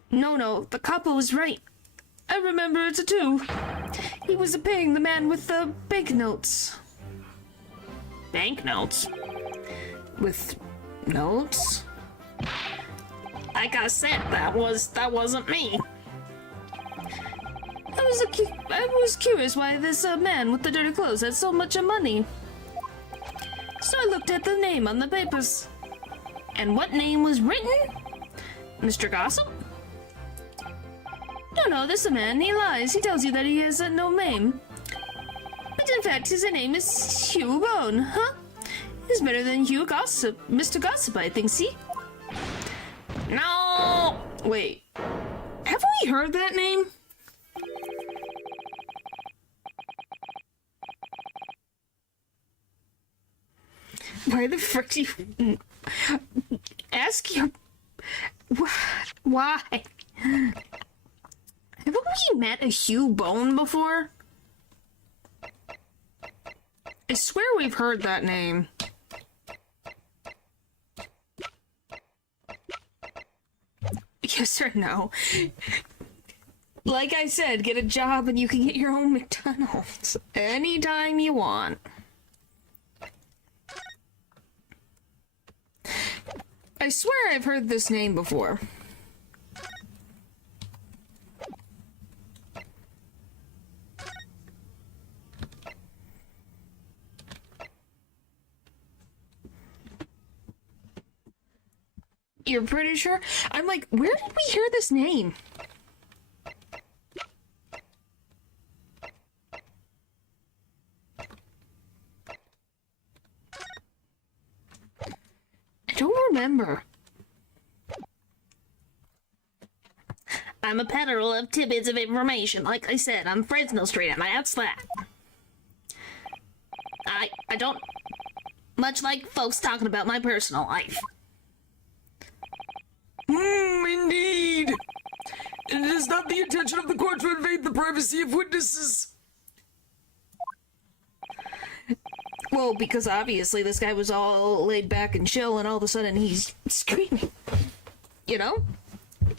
No, the copper was right. I remember it too. He was paying the man with the banknotes. Banknotes? With notes? Like I said, that wasn't me. I was curious why this man with the dirty clothes had so much money. So I looked at the name on the papers. And what name was written? Mr. Gossip? No, this man, he lies. He tells you that he has no name. But in fact, his name is Hugh Bone, huh? He's better than Hugh Gossip. Mr. Gossip, I think, see? No! Wait. Have we heard that name? Why the frick do you... Ask your... Why? Have we met a Hugh Bone before? I swear we've heard that name. Yes or no? Like I said, get a job and you can get your own McDonald's anytime you want. I swear I've heard this name before. You're pretty sure? I'm like, where did we hear this name? I don't remember. I'm a peddler of tidbits of information. Like I said, I'm Fresno Street, and that's that. I don't much like folks talking about my personal life. Indeed. It is not the intention of the court to invade the privacy of witnesses. Well, because obviously this guy was all laid back and chill, and all of a sudden he's screaming. You know?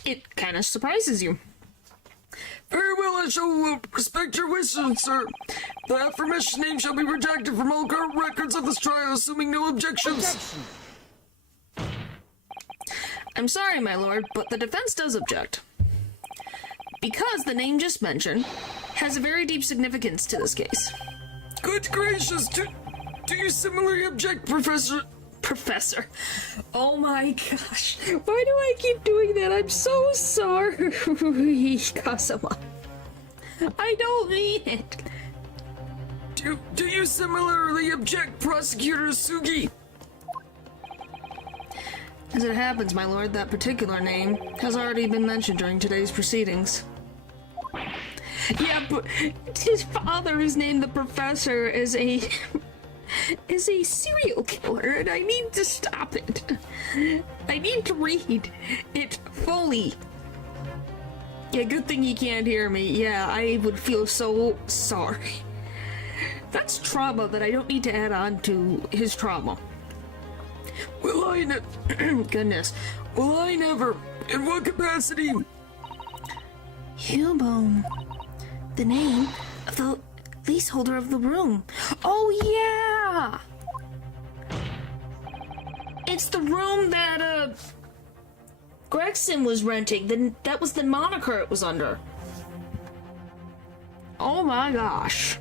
It kind of surprises you. Very well, I shall respect your wishes, sir. The aforementioned name shall be redacted from all current records of this trial, assuming no objections. I'm sorry, my lord, but the defense does object. Because the name just mentioned has a very deep significance to this case. Good gracious, do you similarly object, Professor? Professor. Oh my gosh. Why do I keep doing that? I'm so sorry, Kazuma. I don't mean it. Do you similarly object, Prosecutor Sugi? As it happens, my lord, that particular name has already been mentioned during today's proceedings. Yeah, but his father is named the Professor is a serial killer, and I need to stop it. I need to read it fully. Yeah, good thing you can't hear me. Yeah, I would feel so sorry. That's trauma that I don't need to add on to his trauma. Will I Goodness. Will I never? In what capacity? Hubone. The name of the leaseholder of the room. Oh, yeah! It's the room that, Gregson was renting. That was the moniker it was under. Oh my gosh.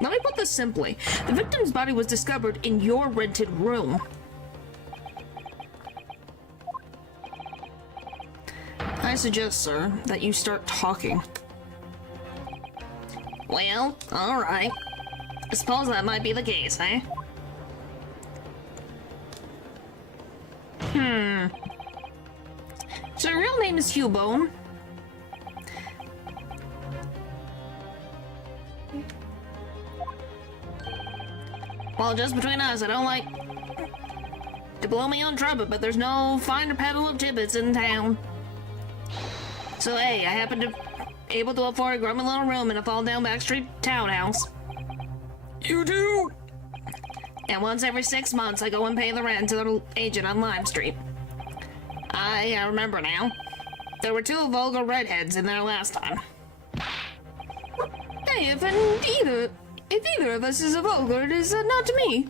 Let me put this simply. The victim's body was discovered in your rented room. I suggest, sir, that you start talking. Well, alright. I suppose that might be the case, eh? So your real name is Hubone. Well, just between us, I don't like to blow my own trumpet, but there's no finer pedal of tippets in town. So hey, I happen to able to afford a grubby little room in a fall-down backstreet townhouse. You do? And once every 6 months, I go and pay the rent to the agent on Lime Street. I remember now. There were 2 vulgar redheads in there last time. Hey, if either of us is a vulgar, it is not to me.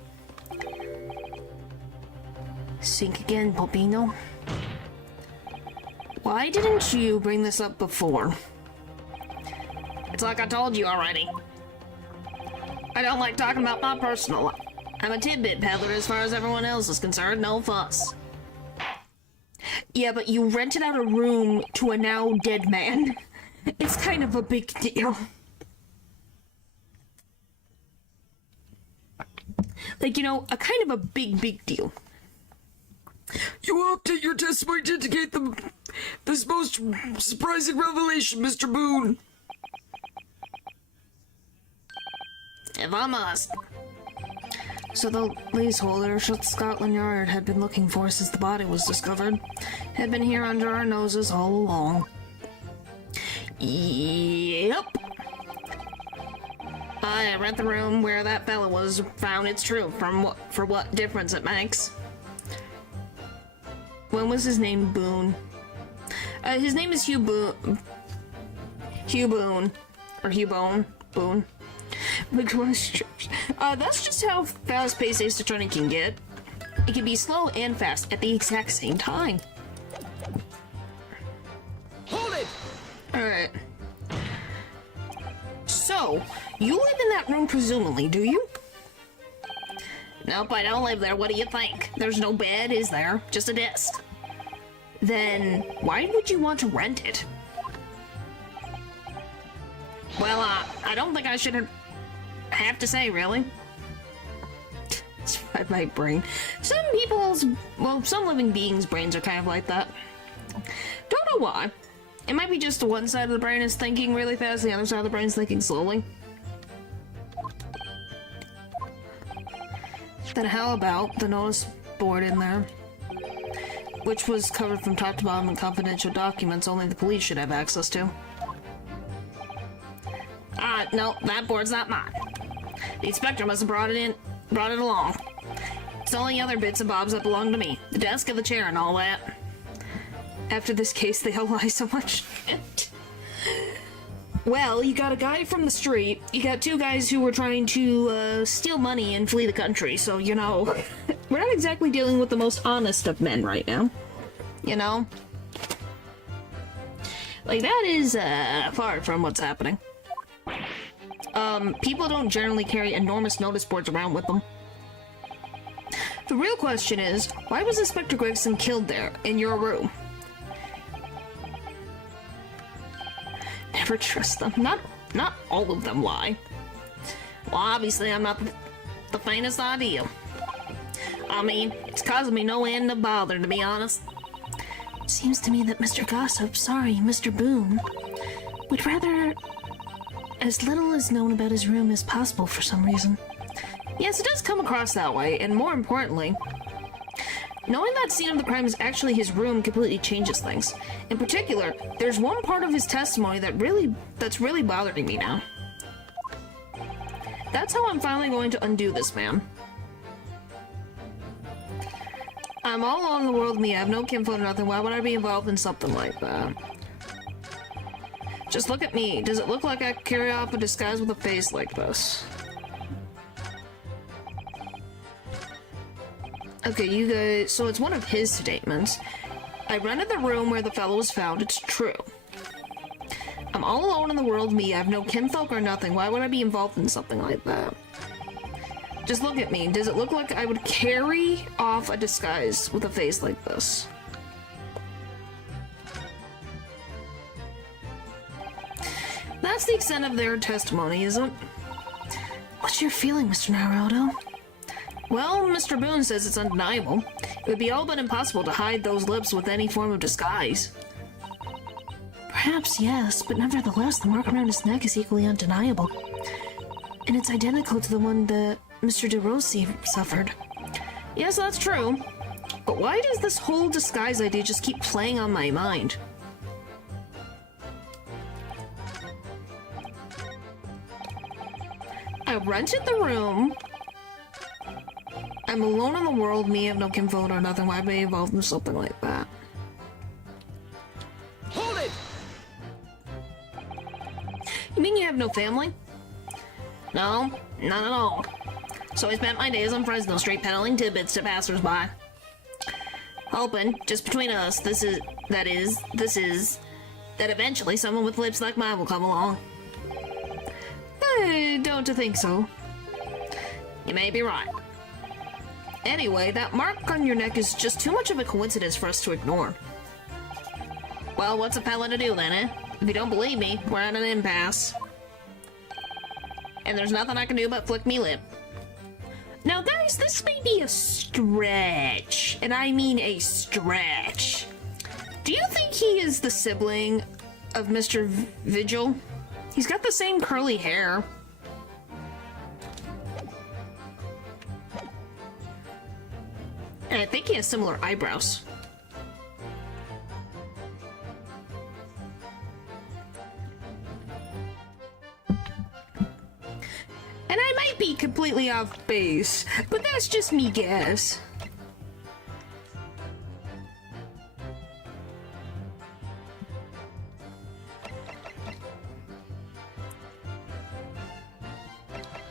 Sink again, Popino. Why didn't you bring this up before? It's like I told you already. I don't like talking about my personal life. I'm a tidbit peddler as far as everyone else is concerned, no fuss. Yeah, but you rented out a room to a now dead man. It's kind of a big deal. Like, you know, a kind of a big deal. You update your testimony to indicate this most surprising revelation, Mr. Boone. If I must. So the leaseholder at Scotland Yard had been looking for since the body was discovered. Had been here under our noses all along. Yep. I rent the room where that fella was found. It's true. For what difference it makes. When was his name Boone? His name is Hugh Boone. Hugh Boone. Or Hugh Bone. Boone. That's just how fast-paced Ace Attorney can get. It can be slow and fast at the exact same time. Hold it! Alright. So, you live in that room presumably, do you? Nope, I don't live there. What do you think? There's no bed, is there? Just a desk. Then, why would you want to rent it? Well, I don't think I should have to say, really. It's my brain. Some living beings' brains are kind of like that. Don't know why. It might be just one side of the brain is thinking really fast, the other side of the brain is thinking slowly. Then how about the notice board in there? Which was covered from top to bottom in confidential documents only the police should have access to. No, that board's not mine. The inspector must have brought it along. It's only other bits and bobs that belong to me. The desk and the chair and all that. After this case, they all lie so much. Well, you got a guy from the street. You got 2 guys who were trying to steal money and flee the country. So, you know, we're not exactly dealing with the most honest of men right now. You know? Like, that is far from what's happening. People don't generally carry enormous notice boards around with them. The real question is, why was Inspector Gregson killed there, in your room? Never trust them. Not all of them lie. Well, obviously I'm not the faintest idea. I mean, it's causing me no end of bother, to be honest. Seems to me that Mr. Mr. Boone, would rather as little is known about his room as possible for some reason. Yes, it does come across that way, and more importantly, knowing that scene of the crime is actually his room completely changes things. In particular, there's one part of his testimony that's really bothering me now. That's how I'm finally going to undo this man. I'm all alone in the world, me. I have no kinfolk or nothing. Why would I be involved in something like that? Just look at me. Does it look like I carry off a disguise with a face like this? Okay, you guys, so it's one of his statements. I rented the room where the fellow was found. It's true. I'm all alone in the world, me. I have no kinfolk or nothing. Why would I be involved in something like that? Just look at me. Does it look like I would carry off a disguise with a face like this? That's the extent of their testimony, isn't it? What's your feeling, Mr. Naruto? Well, Mr. Boone says it's undeniable. It would be all but impossible to hide those lips with any form of disguise. Perhaps yes, but nevertheless, the mark around his neck is equally undeniable. And it's identical to the one that Mr. DeRossi suffered. Yes, that's true. But why does this whole disguise idea just keep playing on my mind? I rented the room. I'm alone in the world, me, have no kinfolk or nothing. Why be involved in something like that? Hold it! You mean you have no family? No, none at all. So I spent my days on Fresno Street peddling tidbits to passersby. Hoping, just between us, that eventually someone with lips like mine will come along. I don't think so. You may be right. Anyway, that mark on your neck is just too much of a coincidence for us to ignore. Well, what's a fella to do then, eh? If you don't believe me, we're at an impasse. And there's nothing I can do but flick me lip. Now guys, this may be a stretch, and I mean a stretch. Do you think he is the sibling of Mr. Vigil? He's got the same curly hair. And I think he has similar eyebrows. And I might be completely off base, but that's just me guess.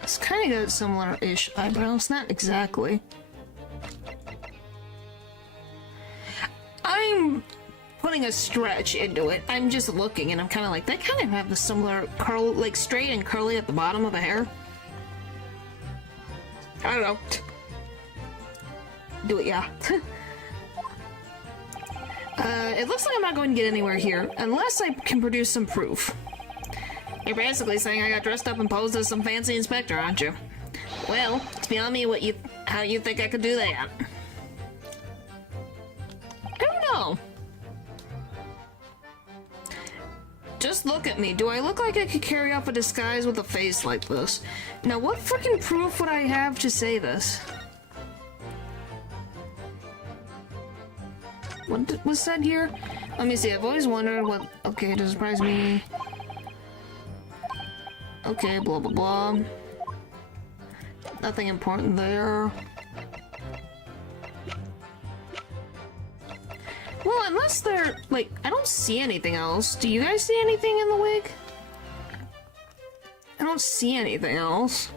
It's kind of got similar-ish eyebrows, not exactly. I'm putting a stretch into it. I'm just looking and I'm kind of like, they kind of have the similar curl, like straight and curly at the bottom of the hair. I don't know. Do it, yeah. It looks like I'm not going to get anywhere here unless I can produce some proof. You're basically saying I got dressed up and posed as some fancy inspector, aren't you? Well, it's beyond me how you think I could do that. I don't know. Just look at me. Do I look like I could carry off a disguise with a face like this? Now, what freaking proof would I have to say this? What was said here? Let me see. I've always wondered what... Okay, does it surprise me? Okay, blah, blah, blah. Nothing important there. Well, unless they're, like, I don't see anything else. Do you guys see anything in the wig? I don't see anything else.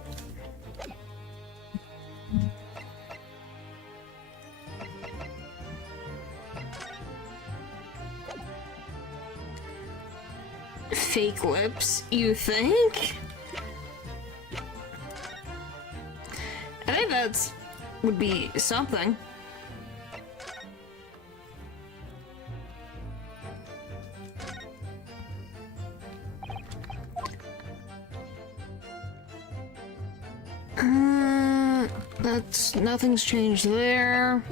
Fake lips, you think? that's would be something. That's nothing's changed there.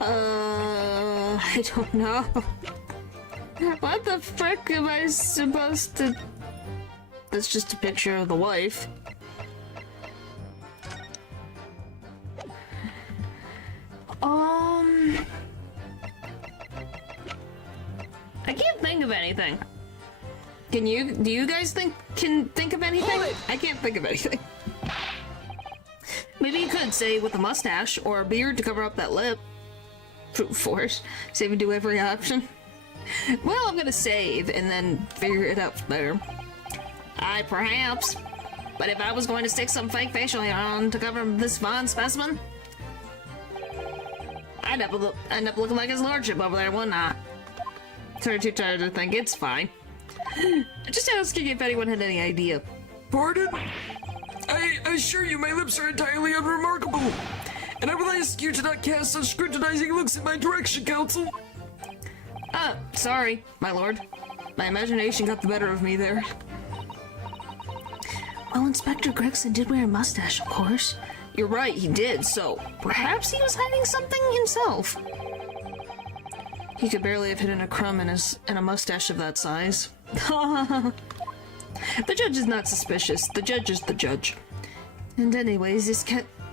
I don't know. What the frick am I supposed to... That's just a picture of the wife. I can't think of anything. Can you? Do you guys can think of anything? I can't think of anything. Maybe you could say with a mustache or a beard to cover up that lip. Brute force. Save and do every option. Well, I'm gonna save and then figure it out there. Perhaps. But if I was going to stick some fake facial hair on to cover this fine specimen, I'd end up looking like his lordship over there, wouldn't I? Sorry, too tired to think. It's fine. Just asking if anyone had any idea. Pardon? I assure you my lips are entirely unremarkable. And I will ask you to not cast such scrutinizing looks in my direction, Counsel. Sorry, my lord. My imagination got the better of me there. Well, Inspector Gregson did wear a mustache, of course. You're right, he did, so perhaps he was hiding something himself. He could barely have hidden a crumb in a mustache of that size. The judge is not suspicious. The judge is the judge. And anyways, this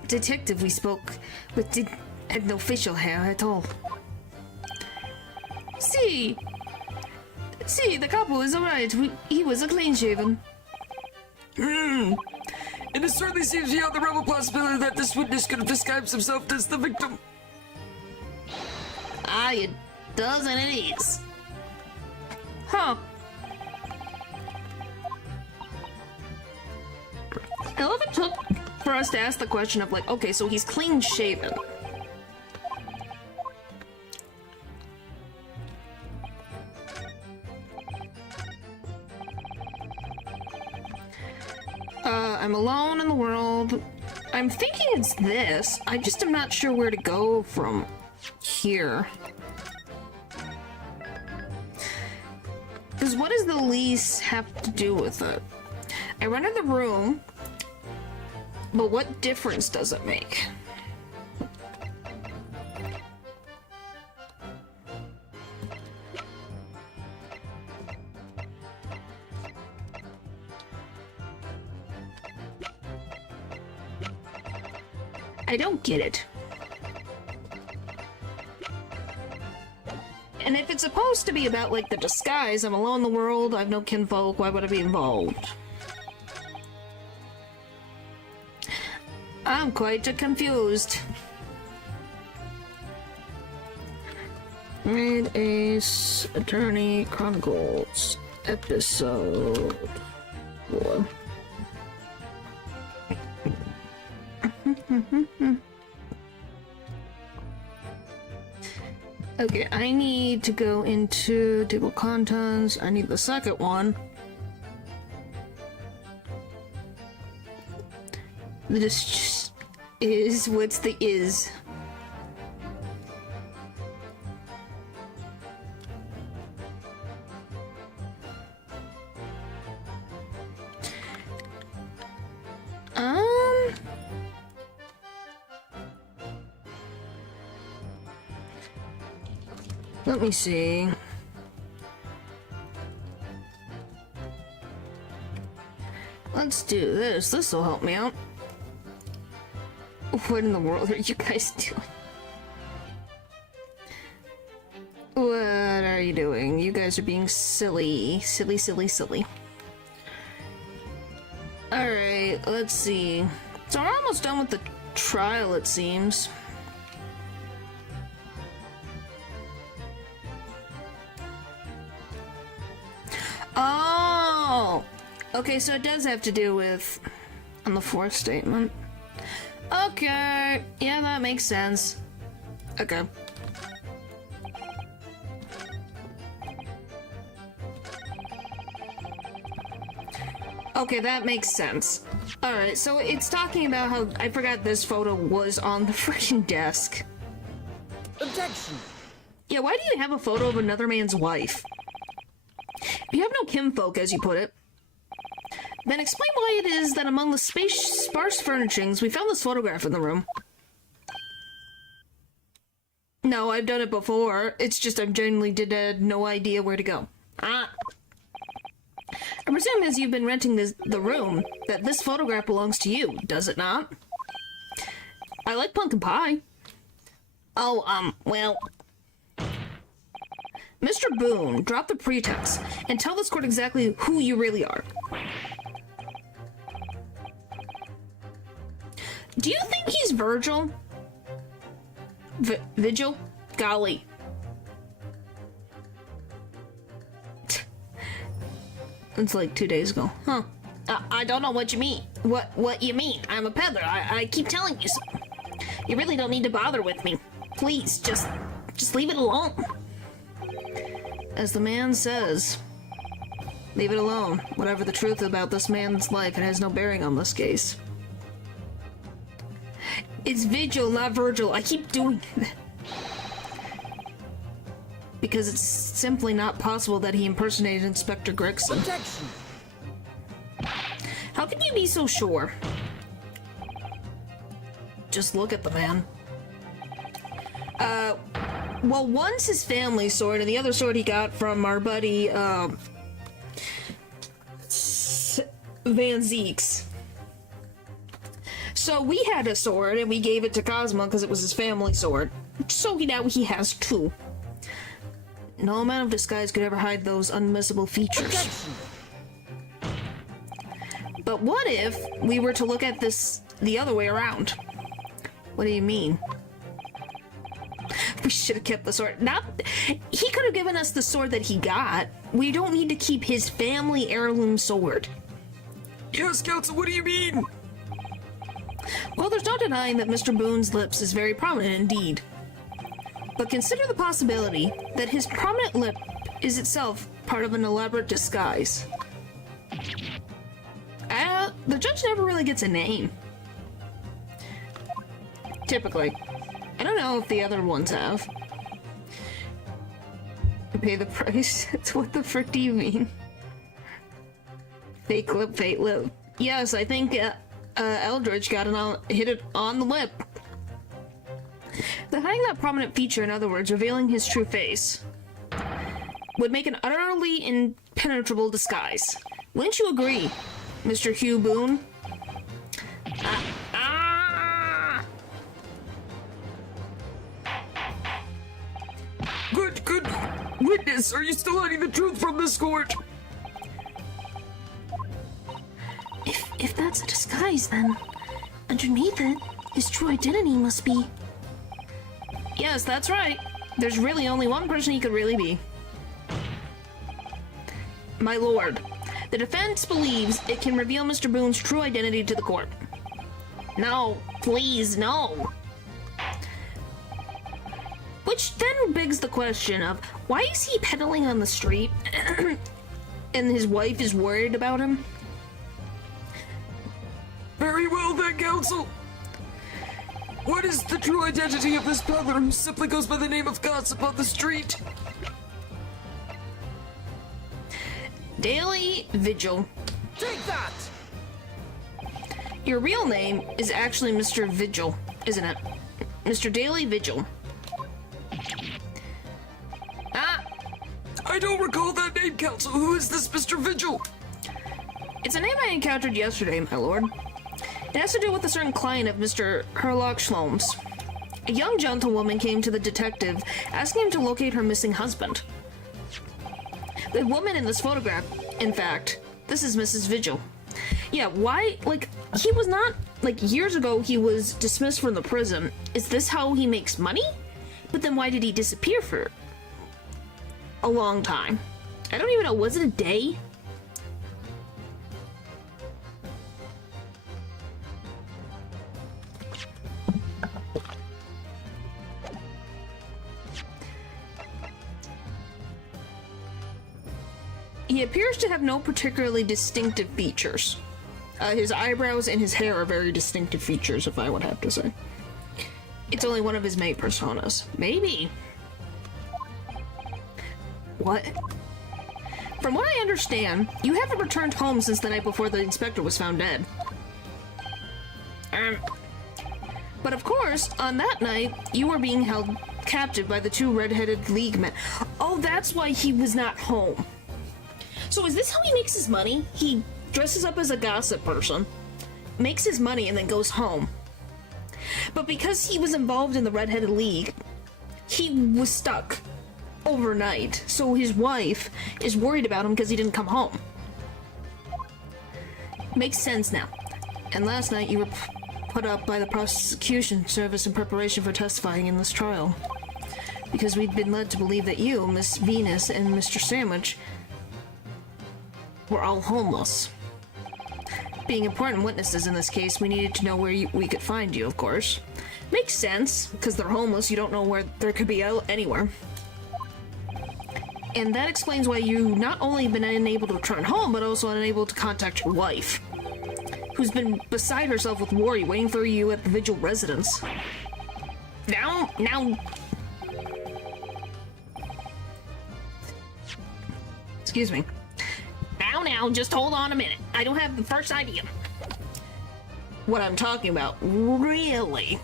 detective we spoke with had no facial hair at all. See, the couple is alright. He was a clean shaven. And it certainly seems beyond the realm of possibility that this witness could have disguised himself as the victim. It does and it is. Huh. I love it took for us to ask the question of like, okay, so he's clean shaven. I'm alone in the world. I'm thinking it's this. I just am not sure where to go from here. Because what does the lease have to do with it? I run in the room, but what difference does it make? I don't get it. And if it's supposed to be about, like, the disguise, I'm alone in the world, I have no kinfolk, why would I be involved? I'm quite confused. Mid Ace Attorney Chronicles, episode 4. Okay, I need to go into table contents. I need the second one. This just is what's the is. Let me see. Let's do this. This will help me out. What in the world are you guys doing? What are you doing? You guys are being silly. Silly, silly, silly. Alright, let's see. So we're almost done with the trial, it seems. Oh! Okay, so it does have to do with... on the fourth statement. Okay, yeah, that makes sense. Okay. Okay, that makes sense. Alright, so it's talking about how I forgot this photo was on the freaking desk. Objection! Yeah, why do you have a photo of another man's wife? You have no kinfolk, as you put it. Then explain why it is that among the sparse furnishings, we found this photograph in the room. No, I've done it before. It's just I genuinely had no idea where to go. I presume as you've been renting the room, that this photograph belongs to you, does it not? I like pumpkin pie. Oh, well... Mr. Boone, drop the pretense, and tell this court exactly who you really are. Do you think he's Virgil? Vigil? Golly. It's like 2 days ago. Huh. I don't know what you mean. What you mean? I'm a peddler. I keep telling you so. You really don't need to bother with me. Please, just leave it alone. As the man says, leave it alone. Whatever the truth about this man's life, it has no bearing on this case. It's Vigil, not Virgil. I keep doing that. Because it's simply not possible that he impersonated Inspector Gregson. Objection! How can you be so sure? Just look at the man. Well, one's his family sword, and the other sword he got from our buddy, Van Zeeks. So we had a sword, and we gave it to Cosmo because it was his family sword. So now he has two. No amount of disguise could ever hide those unmissable features. Objection! But what if we were to look at this the other way around? What do you mean? We should have kept the sword. He could have given us the sword that he got. We don't need to keep his family heirloom sword. Yes, counsel, what do you mean? Well, there's no denying that Mr. Boone's lips is very prominent indeed. But consider the possibility that his prominent lip is itself part of an elaborate disguise. The judge never really gets a name. Typically. I don't know if the other ones have. To pay the price? What the frick do you mean? Fake lip, fake lip. Yes, I think Eldridge got hit it on the lip. The hiding that prominent feature, in other words, revealing his true face, would make an utterly impenetrable disguise. Wouldn't you agree, Mr. Hugh Boone? Good. Witness, are you still hiding the truth from this court? If that's a disguise, then underneath it, his true identity must be... Yes, that's right. There's really only one person he could really be. My lord, the defense believes it can reveal Mr. Boone's true identity to the court. No, please, no. Which then begs the question of, why is he peddling on the street and his wife is worried about him? Very well then, counsel. What is the true identity of this peddler who simply goes by the name of Gossip on the street? Daily Vigil. Take that! Your real name is actually Mr. Vigil, isn't it? Mr. Daily Vigil. I don't recall that name, counsel. Who is this Mr. Vigil? It's a name I encountered yesterday, my lord. It has to do with a certain client of Mr. Herlock Shlom's. A young gentlewoman came to the detective, asking him to locate her missing husband. The woman in this photograph, in fact, this is Mrs. Vigil. Yeah, why, he was not, years ago he was dismissed from the prison. Is this how he makes money? But then why did he disappear for a long time? I don't even know, was it a day? He appears to have no particularly distinctive features. His eyebrows and his hair are very distinctive features, if I would have to say. It's only one of his main personas. Maybe. What? From what I understand, you haven't returned home since the night before the inspector was found dead. But of course, on that night, you were being held captive by the two red-headed league men. Oh, that's why he was not home. So is this how he makes his money? He dresses up as a gossip person, makes his money, and then goes home. But because he was involved in the red-headed league, he was stuck overnight. So his wife is worried about him because he didn't come home. Makes sense now. And last night you were put up by the prosecution service in preparation for testifying in this trial. Because we'd been led to believe that you, Miss Venus, and Mr. Sandwich were all homeless. Being important witnesses in this case, we needed to know where we could find you, of course. Makes sense, because they're homeless, you don't know where there could be anywhere. And that explains why you not only been unable to return home, but also unable to contact your wife, who's been beside herself with worry, waiting for you at the Vigil residence. Now... Excuse me. Now, just hold on a minute. I don't have the first idea. What I'm talking about, really.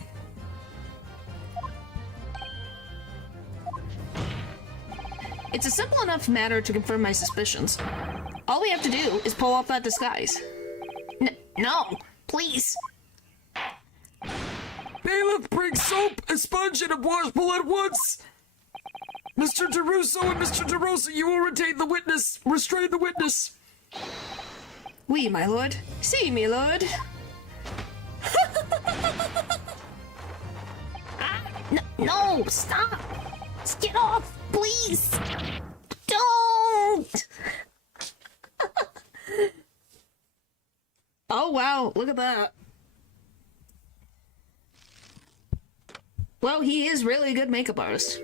It's a simple enough matter to confirm my suspicions. All we have to do is pull off that disguise. No, please. Bailiff, bring soap, a sponge, and a washbowl at once! Mr. DeRusso and Mr. DeRosa, you will restrain the witness. Oui, my lord. Si, my lord. No, stop! Get off, please! Don't! Oh, wow, look at that. Well, he is really a good makeup artist.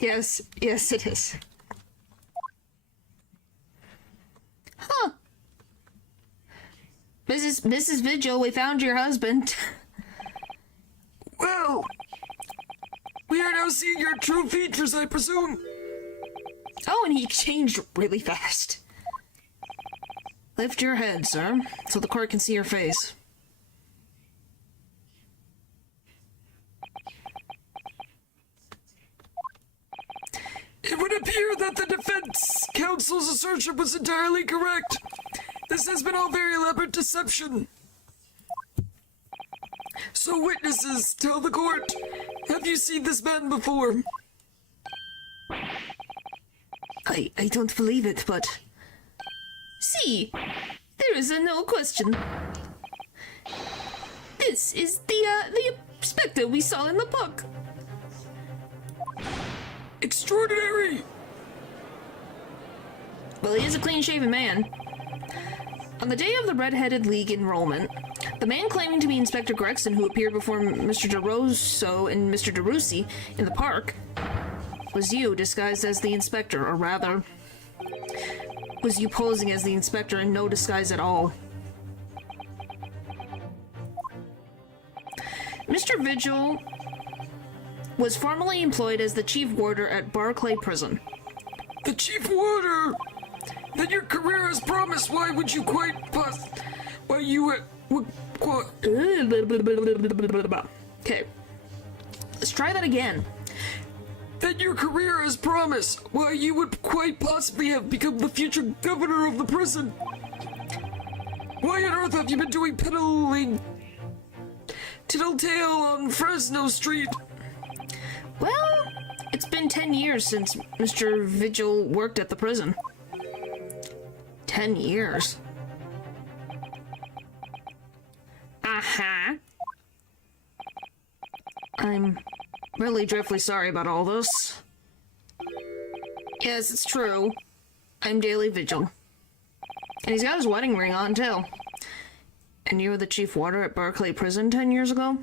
Yes, it is. Huh. Mrs. Vigil, we found your husband. Well, we are now seeing your true features, I presume. Oh, and he changed really fast. Lift your head, sir, so the court can see your face. It would appear that the defense counsel's assertion was entirely correct. This has been all very elaborate deception. So witnesses, tell the court, have you seen this man before? I don't believe it, but... See, there is no question. This is the inspector we saw in the book. Extraordinary! Well, he is a clean-shaven man. On the day of the Red-Headed League enrollment, the man claiming to be Inspector Gregson, who appeared before Mr. DeRosso and Mr. DeRusi in the park, was you disguised as the inspector, or rather, was you posing as the inspector in no disguise at all. Mr. Vigil was formerly employed as the chief warder at Barclay Prison. The chief warder! Then your career has promised. Why would you quite why you would quite... Okay. Let's try that again. Then your career has promised. Why you would quite possibly have become the future governor of the prison. Why on earth have you been doing peddling tittle-tale on Fresno Street? Well, it's been 10 years since Mr. Vigil worked at the prison. 10 years. Uh-huh. I'm really dreadfully sorry about all this. Yes, it's true. I'm Daily Vigil. And he's got his wedding ring on, too. And you were the chief warder at Barclay Prison 10 years ago?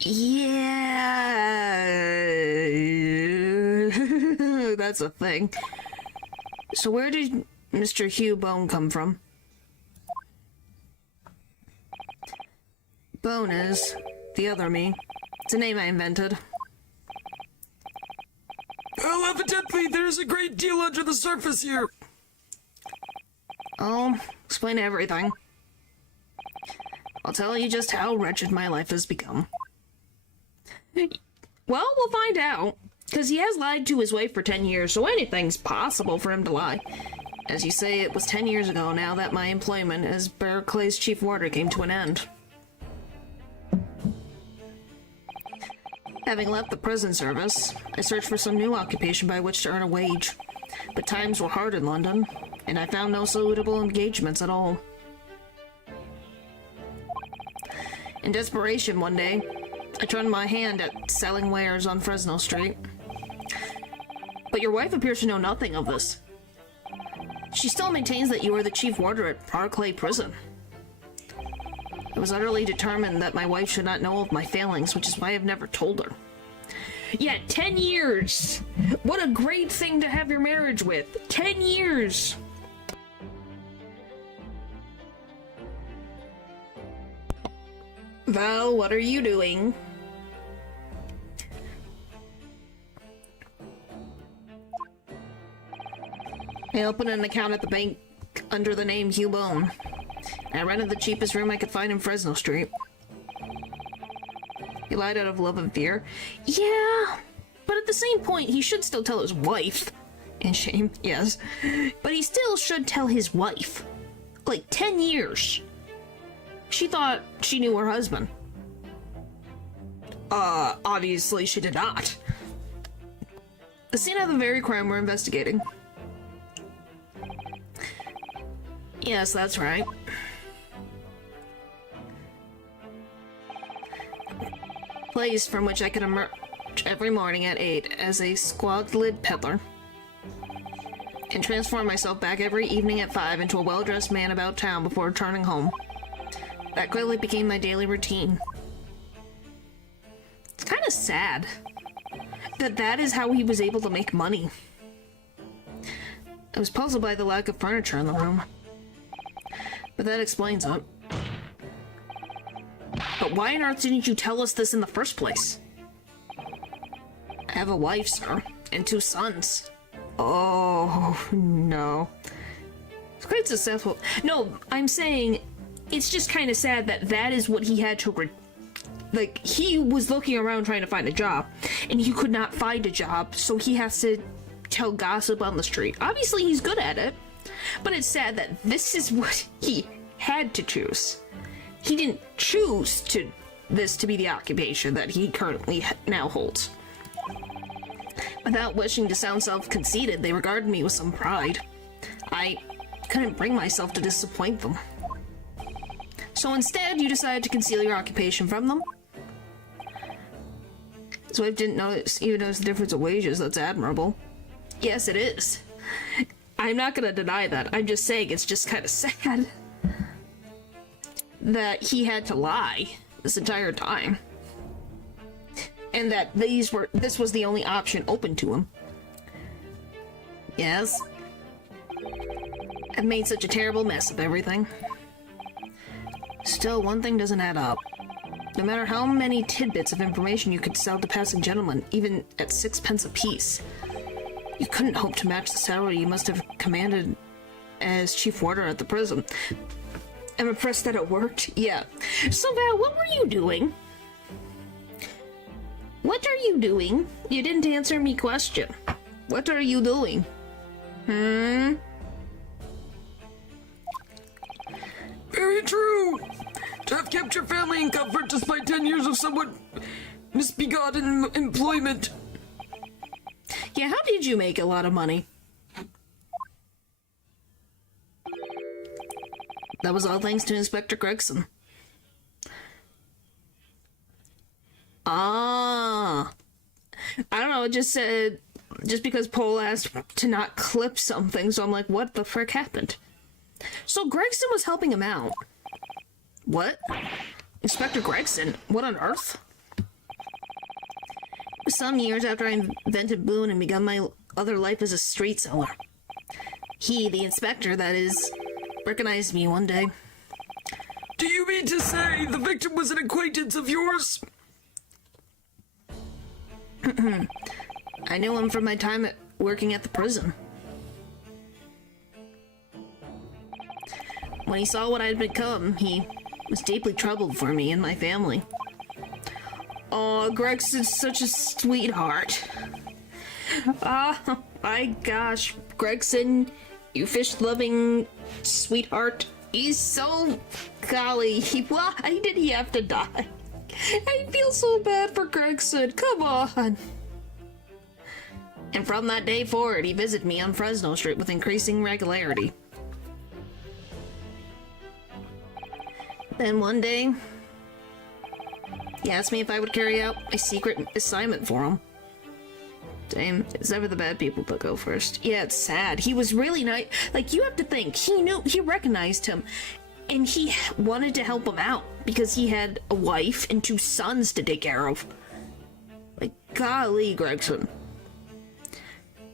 Yeah. That's a thing. So where did Mr. Hugh Bone come from? Bone is the other me. It's a name I invented. Well, evidently there's a great deal under the surface here. I'll explain everything. I'll tell you just how wretched my life has become. Well, we'll find out. Because he has lied to his wife for 10 years, so anything's possible for him to lie. As you say, it was 10 years ago now that my employment as Berkeley's chief warder came to an end. Having left the prison service, I searched for some new occupation by which to earn a wage. But times were hard in London, and I found no suitable engagements at all. In desperation one day, I turned my hand at selling wares on Fresno Street. But your wife appears to know nothing of this. She still maintains that you are the chief warder at Barclay Prison. I was utterly determined that my wife should not know of my failings, which is why I've never told her. Yeah, 10 years! What a great thing to have your marriage with! 10 years! Val, what are you doing? I opened an account at the bank under the name Hugh Bone. I rented the cheapest room I could find in Fresno Street. He lied out of love and fear. Yeah, but at the same point, he should still tell his wife. And shame, yes. But he still should tell his wife. Like, 10 years. She thought she knew her husband. Obviously she did not. The scene of the very crime we're investigating. Yes, that's right. Place from which I could emerge every morning at 8 as a squad-lid peddler, and transform myself back every evening at 5 into a well-dressed man about town before returning home. That quickly became my daily routine. It's kind of sad that is how he was able to make money. I was puzzled by the lack of furniture in the room, but that explains it. But why on earth didn't you tell us this in the first place? I have a wife, sir, and 2 sons. Oh, no. It's quite successful. No, I'm saying it's just kind of sad that is what he had to like, he was looking around trying to find a job, and he could not find a job, so he has to tell gossip on the street. Obviously, he's good at it, but it's sad that this is what he had to choose. He didn't choose this to be the occupation that he currently now holds. Without wishing to sound self-conceited, they regarded me with some pride. I couldn't bring myself to disappoint them. So instead, you decided to conceal your occupation from them? His wife didn't even notice the difference of wages. That's admirable. Yes, it is. I'm not gonna deny that. I'm just saying it's just kind of sad that he had to lie this entire time, and that this was the only option open to him. Yes, I've made such a terrible mess of everything. Still, one thing doesn't add up. No matter how many tidbits of information you could sell to passing gentlemen, even at 6p apiece, you couldn't hope to match the salary you must have commanded as chief warder at the prison. I'm impressed that it worked. Yeah. So Val, what were you doing? What are you doing? You didn't answer me question. What are you doing? Very true. To have kept your family in comfort despite 10 years of somewhat misbegotten employment. Yeah, how did you make a lot of money? That was all thanks to Inspector Gregson. I don't know, it just said, just because Paul asked to not clip something, so I'm like, what the frick happened? So Gregson was helping him out. What? Inspector Gregson? What on earth? Some years after I invented Boone and begun my other life as a street seller. He, the inspector, that is, recognized me one day. Do you mean to say the victim was an acquaintance of yours? I knew him from my time working at the prison. When he saw what I had become, he was deeply troubled for me and my family. Oh, Gregson's such a sweetheart. My gosh, Gregson, you fish-loving sweetheart. He's so... golly, why did he have to die? I feel so bad for Gregson, come on. And from that day forward, he visited me on Fresno Street with increasing regularity. Then one day, he asked me if I would carry out a secret assignment for him. Damn, it's never the bad people that go first. Yeah, it's sad. He was really nice. Like, you have to think, he recognized him, and he wanted to help him out because he had a wife and 2 sons to take care of. Like, golly, Gregson.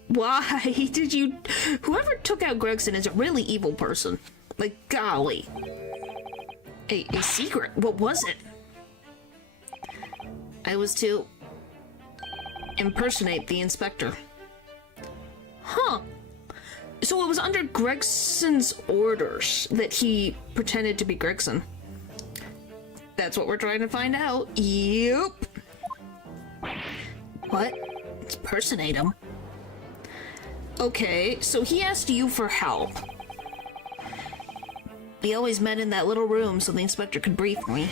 Why did you... Whoever took out Gregson is a really evil person. Like, golly. A secret? What was it? I was to impersonate the inspector. Huh. So it was under Gregson's orders that he pretended to be Gregson. That's what we're trying to find out. Yep. What? Impersonate him? Okay, so he asked you for help. We always met in that little room so the inspector could brief me.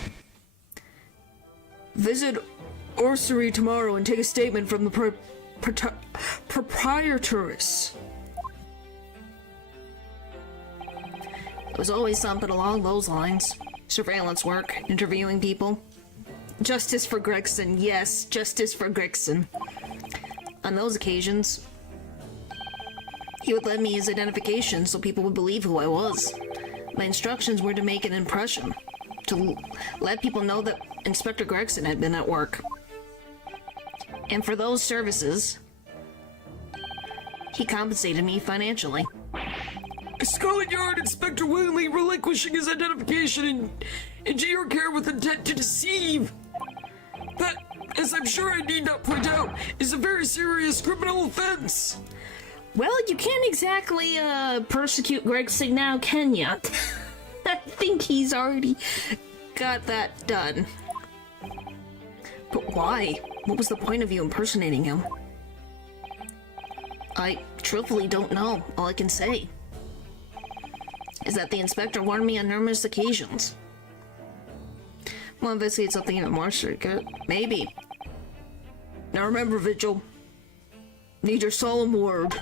Visit Orsery tomorrow and take a statement from the proprietress. It was always something along those lines. Surveillance work, interviewing people. Justice for Gregson, yes, justice for Gregson. On those occasions, he would lend me his identification so people would believe who I was. My instructions were to make an impression, to let people know that Inspector Gregson had been at work. And for those services, he compensated me financially. Scotland Yard Inspector willingly relinquishing his identification into your care with intent to deceive. That, as I'm sure I need not point out, is a very serious criminal offense. Well, you can't exactly, persecute Gregson now, can ya? I think he's already got that done. But why? What was the point of you impersonating him? I truthfully don't know. All I can say is that the inspector warned me on numerous occasions. Well, investigate something even more secret. Maybe. Now remember, Vigil. Need your solemn word.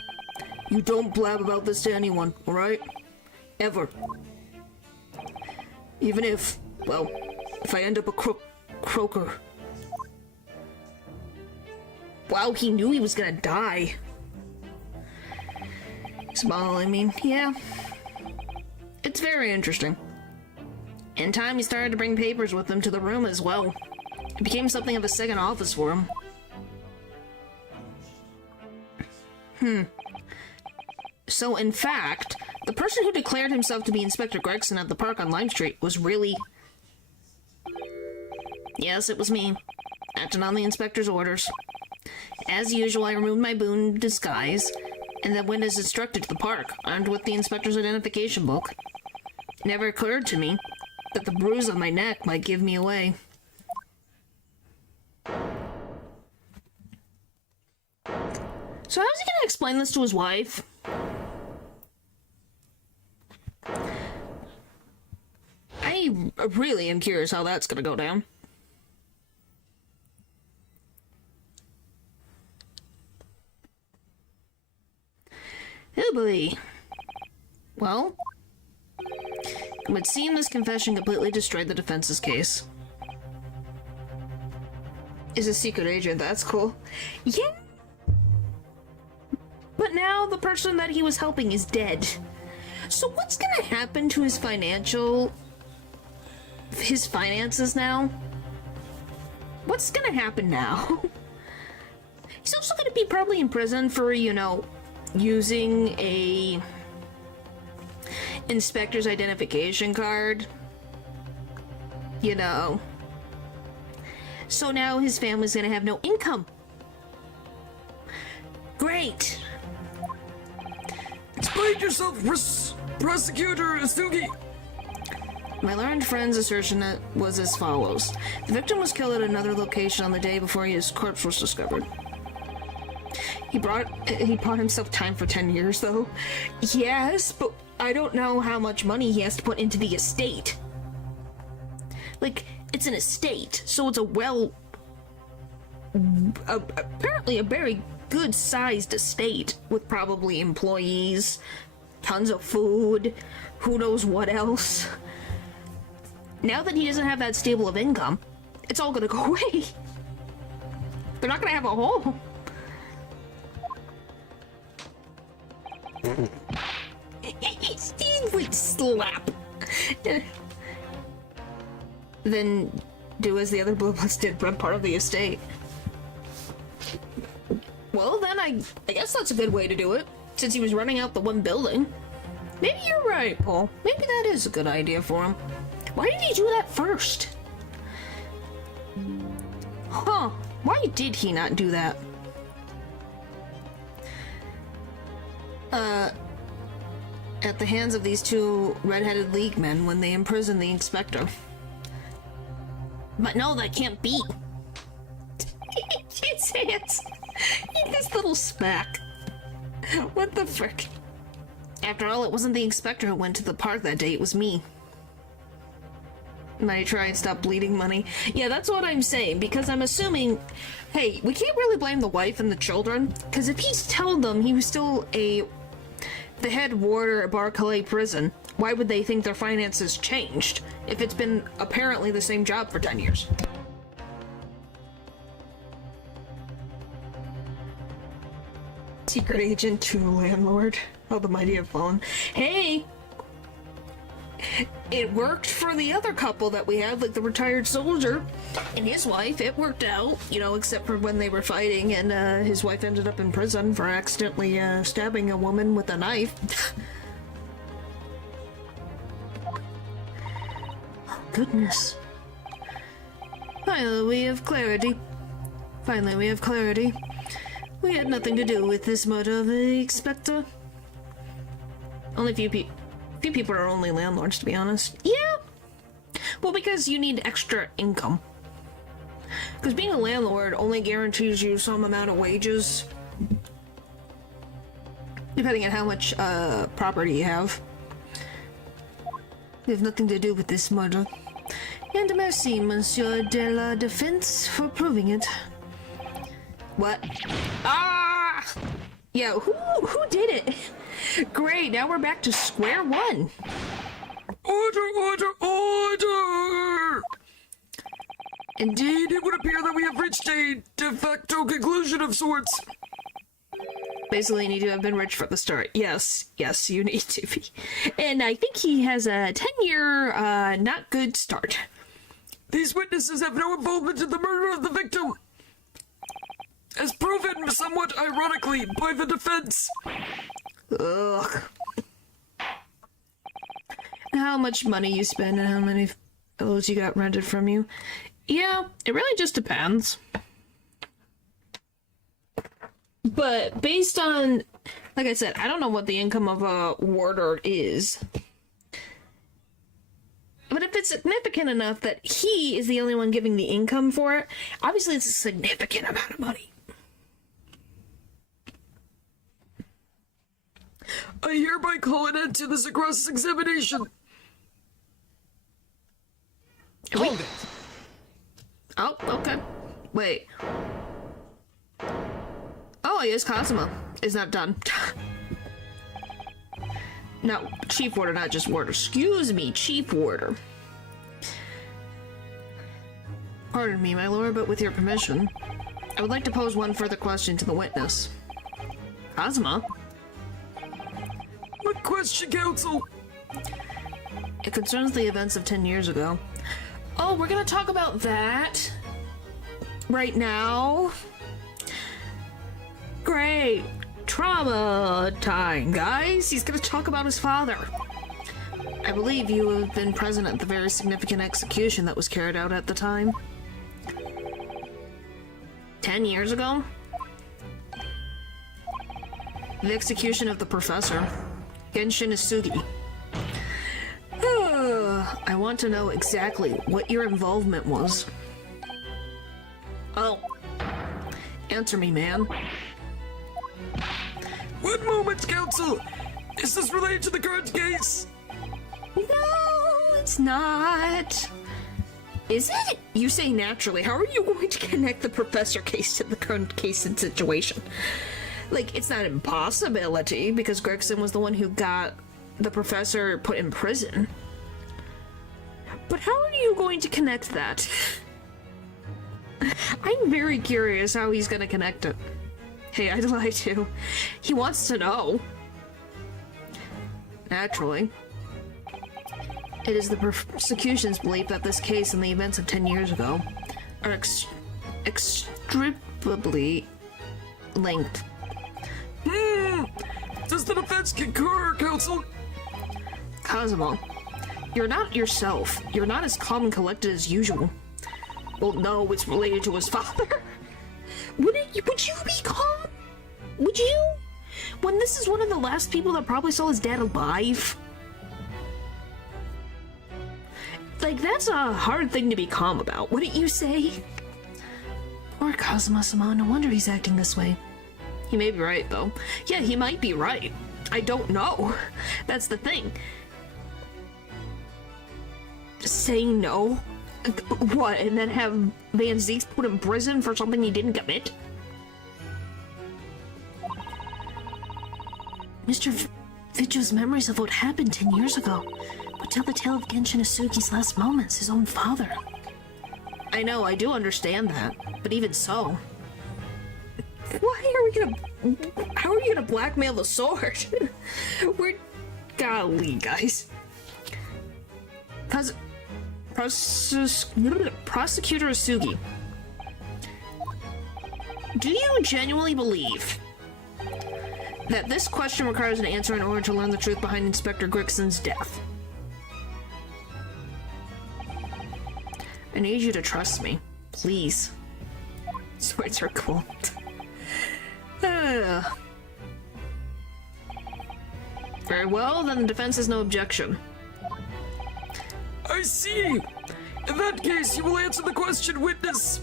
You don't blab about this to anyone, alright? Ever. Even if, well, if I end up a croaker. Wow, he knew he was gonna die. Small, I mean, yeah. It's very interesting. In time, he started to bring papers with him to the room as well. It became something of a second office for him. So, in fact, the person who declared himself to be Inspector Gregson at the park on Lime Street was really... Yes, it was me, acting on the inspector's orders. As usual, I removed my boon disguise, and then went as instructed to the park, armed with the inspector's identification book. It never occurred to me that the bruise on my neck might give me away. So how's he gonna explain this to his wife? I really am curious how that's gonna go down. Oh boy. Well, it would seem this confession completely destroyed the defense's case. Is a secret agent, that's cool. Yeah. But now the person that he was helping is dead. So what's gonna happen to his finances now? What's gonna happen now? He's also gonna be probably in prison for, using a inspector's identification card. So now his family's gonna have no income. Great. Explain yourself, Prosecutor Asugi. My learned friend's assertion was as follows. The victim was killed at another location on the day before his corpse was discovered. He bought himself time for 10 years, though. Yes, but I don't know how much money he has to put into the estate. Like, it's an estate, so it's apparently a very good-sized estate with probably employees, tons of food, who knows what else. Now that he doesn't have that stable of income, it's all gonna go away. They're not gonna have a home. Wait, slap. Then do as the other Blue Bloods did, run part of the estate. Well, then I guess that's a good way to do it, since he was running out the one building. Maybe you're right, Paul. Maybe that is a good idea for him. Why did he do that first? Huh. Why did he not do that? At the hands of these two red-headed league men when they imprisoned the inspector. But no, that can't be. His hands. This little smack. What the frick? After all, it wasn't the inspector who went to the park that day, it was me. Might try and stop bleeding money. Yeah, that's what I'm saying, because I'm assuming, hey, we can't really blame the wife and the children, because if he's telling them he was still the head warder at Barclay prison, why would they think their finances changed if it's been apparently the same job for 10 years? Secret agent to landlord. Oh, the mighty have fallen. Hey! It worked for the other couple that we had, like the retired soldier and his wife. It worked out, except for when they were fighting and his wife ended up in prison for accidentally stabbing a woman with a knife. Oh, goodness. Finally, we have clarity. We had nothing to do with this murder of the inspector. Only few people are only landlords, to be honest. Yeah. Well, because you need extra income. Because being a landlord only guarantees you some amount of wages, depending on how much property you have. We have nothing to do with this murder. And merci, Monsieur de la Defense, for proving it. What? Ah! Yeah, who did it? Great, now we're back to square one. Order! Indeed, it would appear that we have reached a de facto conclusion of sorts. Basically, you need to have been rich from the start. Yes, you need to be. And I think he has a 10-year, not good start. These witnesses have no involvement in the murder of the victim, as proven somewhat ironically by the defense. Ugh. How much money you spend and how many pillows you got rented from you. Yeah, it really just depends. But based on, like I said, I don't know what the income of a warder is. But if it's significant enough that he is the only one giving the income for it, obviously it's a significant amount of money. I hereby call an end to this cross-examination. Hold it! Oh, okay. Wait. Oh, I guess Cosmo is not done. No, Chief Warder, not just Warder. Excuse me, Chief Warder. Pardon me, my lord, but with your permission, I would like to pose one further question to the witness. Cosmo? What question, counsel? It concerns the events of 10 years ago. Oh, we're gonna talk about that right now. Great! Trauma time, guys! He's gonna talk about his father. I believe you have been present at the very significant execution that was carried out at the time. 10 years ago? The execution of the professor, Genshin Isugi. I want to know exactly what your involvement was. Oh. Answer me, man. One moment, Counsel! Is this related to the current case? No, it's not. Is it? You say naturally. How are you going to connect the professor case to the current case and situation? Like, it's not an impossibility, because Gregson was the one who got the professor put in prison. But how are you going to connect that? I'm very curious how he's gonna connect it. Hey, I'd lie too. He wants to know. Naturally. It is the prosecution's belief that this case and the events of 10 years ago are inextricably linked. Does the defense concur, Counsel? Cosmo, you're not yourself. You're not as calm and collected as usual. Well, no, it's related to his father. Would you be calm? Would you? When this is one of the last people that probably saw his dad alive? Like, that's a hard thing to be calm about, wouldn't you say? Poor Kazuma-sama, no wonder he's acting this way. He may be right, though. Yeah, he might be right. I don't know. That's the thing. Say no? What, and then have Van Zieks put in prison for something he didn't commit? Mr. Vigil's memories of what happened 10 years ago would tell the tale of Genshin Isugi's last moments, his own father. I know, I do understand that, but even so... How are you gonna blackmail the sword? We're... Golly, guys. Prosecutor Isugi, do you genuinely believe that this question requires an answer in order to learn the truth behind Inspector Grigson's death? I need you to trust me, please. Swords are cool. Very well, then the defense has no objection. I see! In that case, you will answer the question, witness!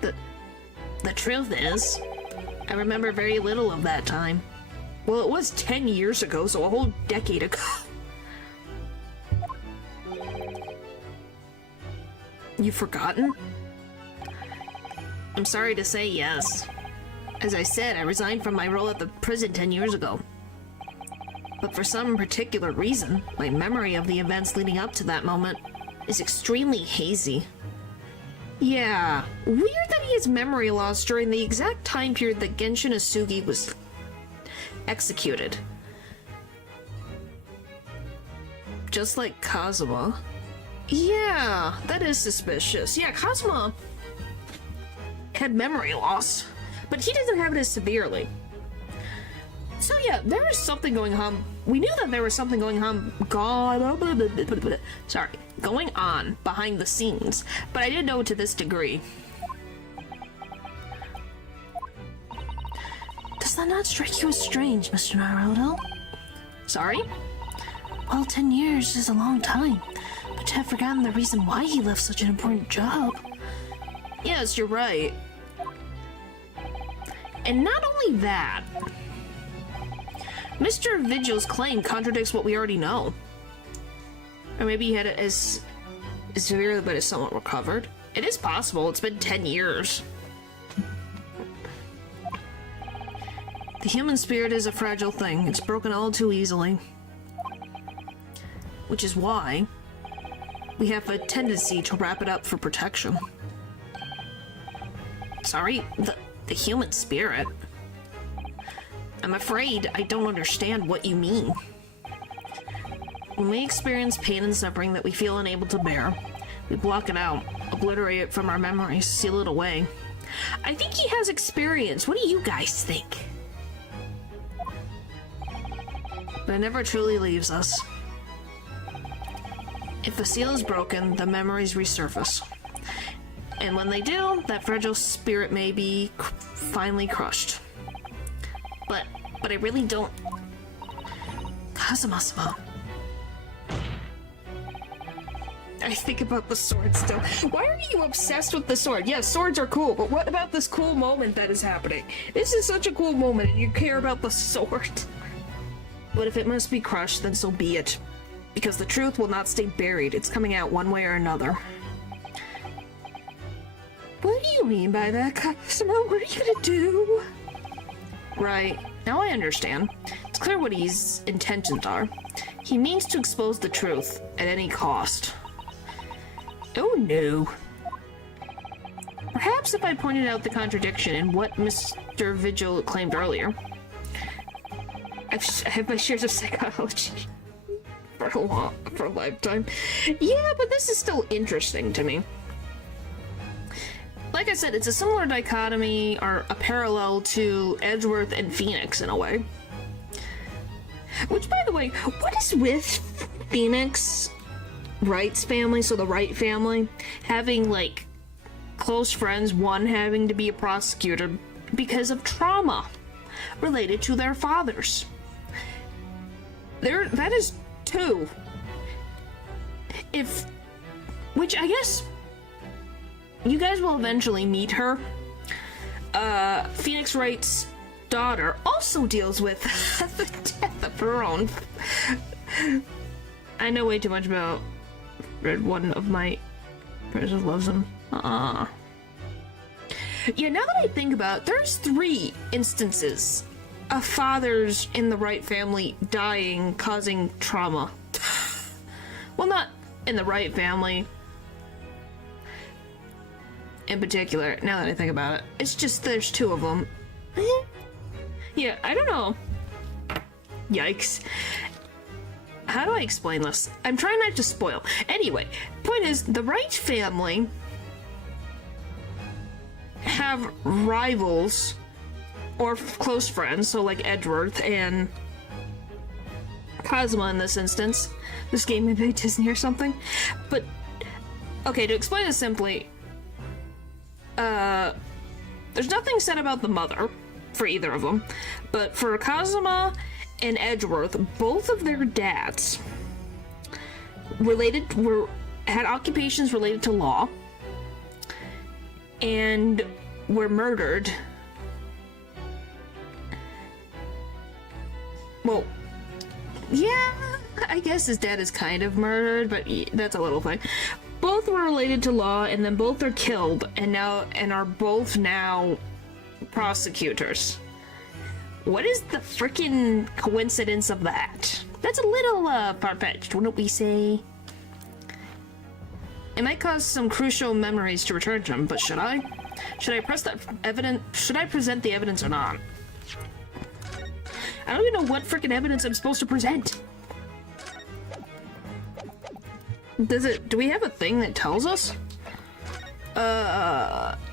The truth is, I remember very little of that time. Well, it was 10 years ago, so a whole decade ago. You've forgotten? I'm sorry to say yes. As I said, I resigned from my role at the prison 10 years ago. But for some particular reason, my memory of the events leading up to that moment is extremely hazy. Yeah, weird that he has memory loss during the exact time period that Genshin Isugi was executed. Just like Kazuma. Yeah, that is suspicious. Yeah, Kazuma had memory loss, but he doesn't have it as severely. So yeah, there is something going on. We knew that there was something going on. Going on behind the scenes, but I didn't know to this degree. Does that not strike you as strange, Mr. Naruto? Sorry? Well, 10 years is a long time, but to have forgotten the reason why he left such an important job. Yes, you're right. And not only that, Mr. Vigil's claim contradicts what we already know. Or maybe he had it as severely, but is somewhat recovered. It is possible. It's been 10 years. The human spirit is a fragile thing. It's broken all too easily. Which is why we have a tendency to wrap it up for protection. Sorry, the human spirit? I'm afraid I don't understand what you mean. When we experience pain and suffering that we feel unable to bear, we block it out, obliterate it from our memories, seal it away. I think he has experience. What do you guys think? But it never truly leaves us. If a seal is broken, the memories resurface. And when they do, that fragile spirit may be finally crushed. But I really don't... Kazuma-sama. I think about the sword still. Why are you obsessed with the sword? Yes, swords are cool, but what about this cool moment that is happening? This is such a cool moment, and you care about the sword. But if it must be crushed, then so be it. Because the truth will not stay buried. It's coming out one way or another. What do you mean by that, Kazuma? What are you gonna do? Right. Now I understand. It's clear what his intentions are. He means to expose the truth at any cost. Oh no. Perhaps if I pointed out the contradiction in what Mr. Vigil claimed earlier. I have my shares of psychology for a lifetime. Yeah, but this is still interesting to me. Like I said, it's a similar dichotomy or a parallel to Edgeworth and Phoenix in a way. Which, by the way, what is with Phoenix Wright's family, so the Wright family, having, like, close friends, one having to be a prosecutor because of trauma related to their fathers? That is two. Which I guess you guys will eventually meet her. Phoenix Wright's daughter also deals with the death of her own. I know way too much about Red. One of my friends loves him. Yeah, now that I think about it, there's 3 instances of fathers in the Wright family dying, causing trauma. Well, not in the Wright family in particular, now that I think about it. It's just there's 2 of them. Yeah, I don't know. Yikes. How do I explain this? I'm trying not to spoil. Anyway, point is, the Wright family have rivals or close friends, so like Edgeworth and Kazuma in this instance. This game may be Disney or something. But, okay, to explain it simply, there's nothing said about the mother for either of them, but for Kazuma and Edgeworth, both of their dads had occupations related to law and were murdered. Well, yeah, I guess his dad is kind of murdered, but that's a little thing. Both were related to law, and then both are killed, and are both now prosecutors. What is the frickin' coincidence of that? That's a little far-fetched, wouldn't we say? It might cause some crucial memories to return to him, but should I? Should I present the evidence or not? I don't even know what frickin' evidence I'm supposed to present. Do we have a thing that tells us?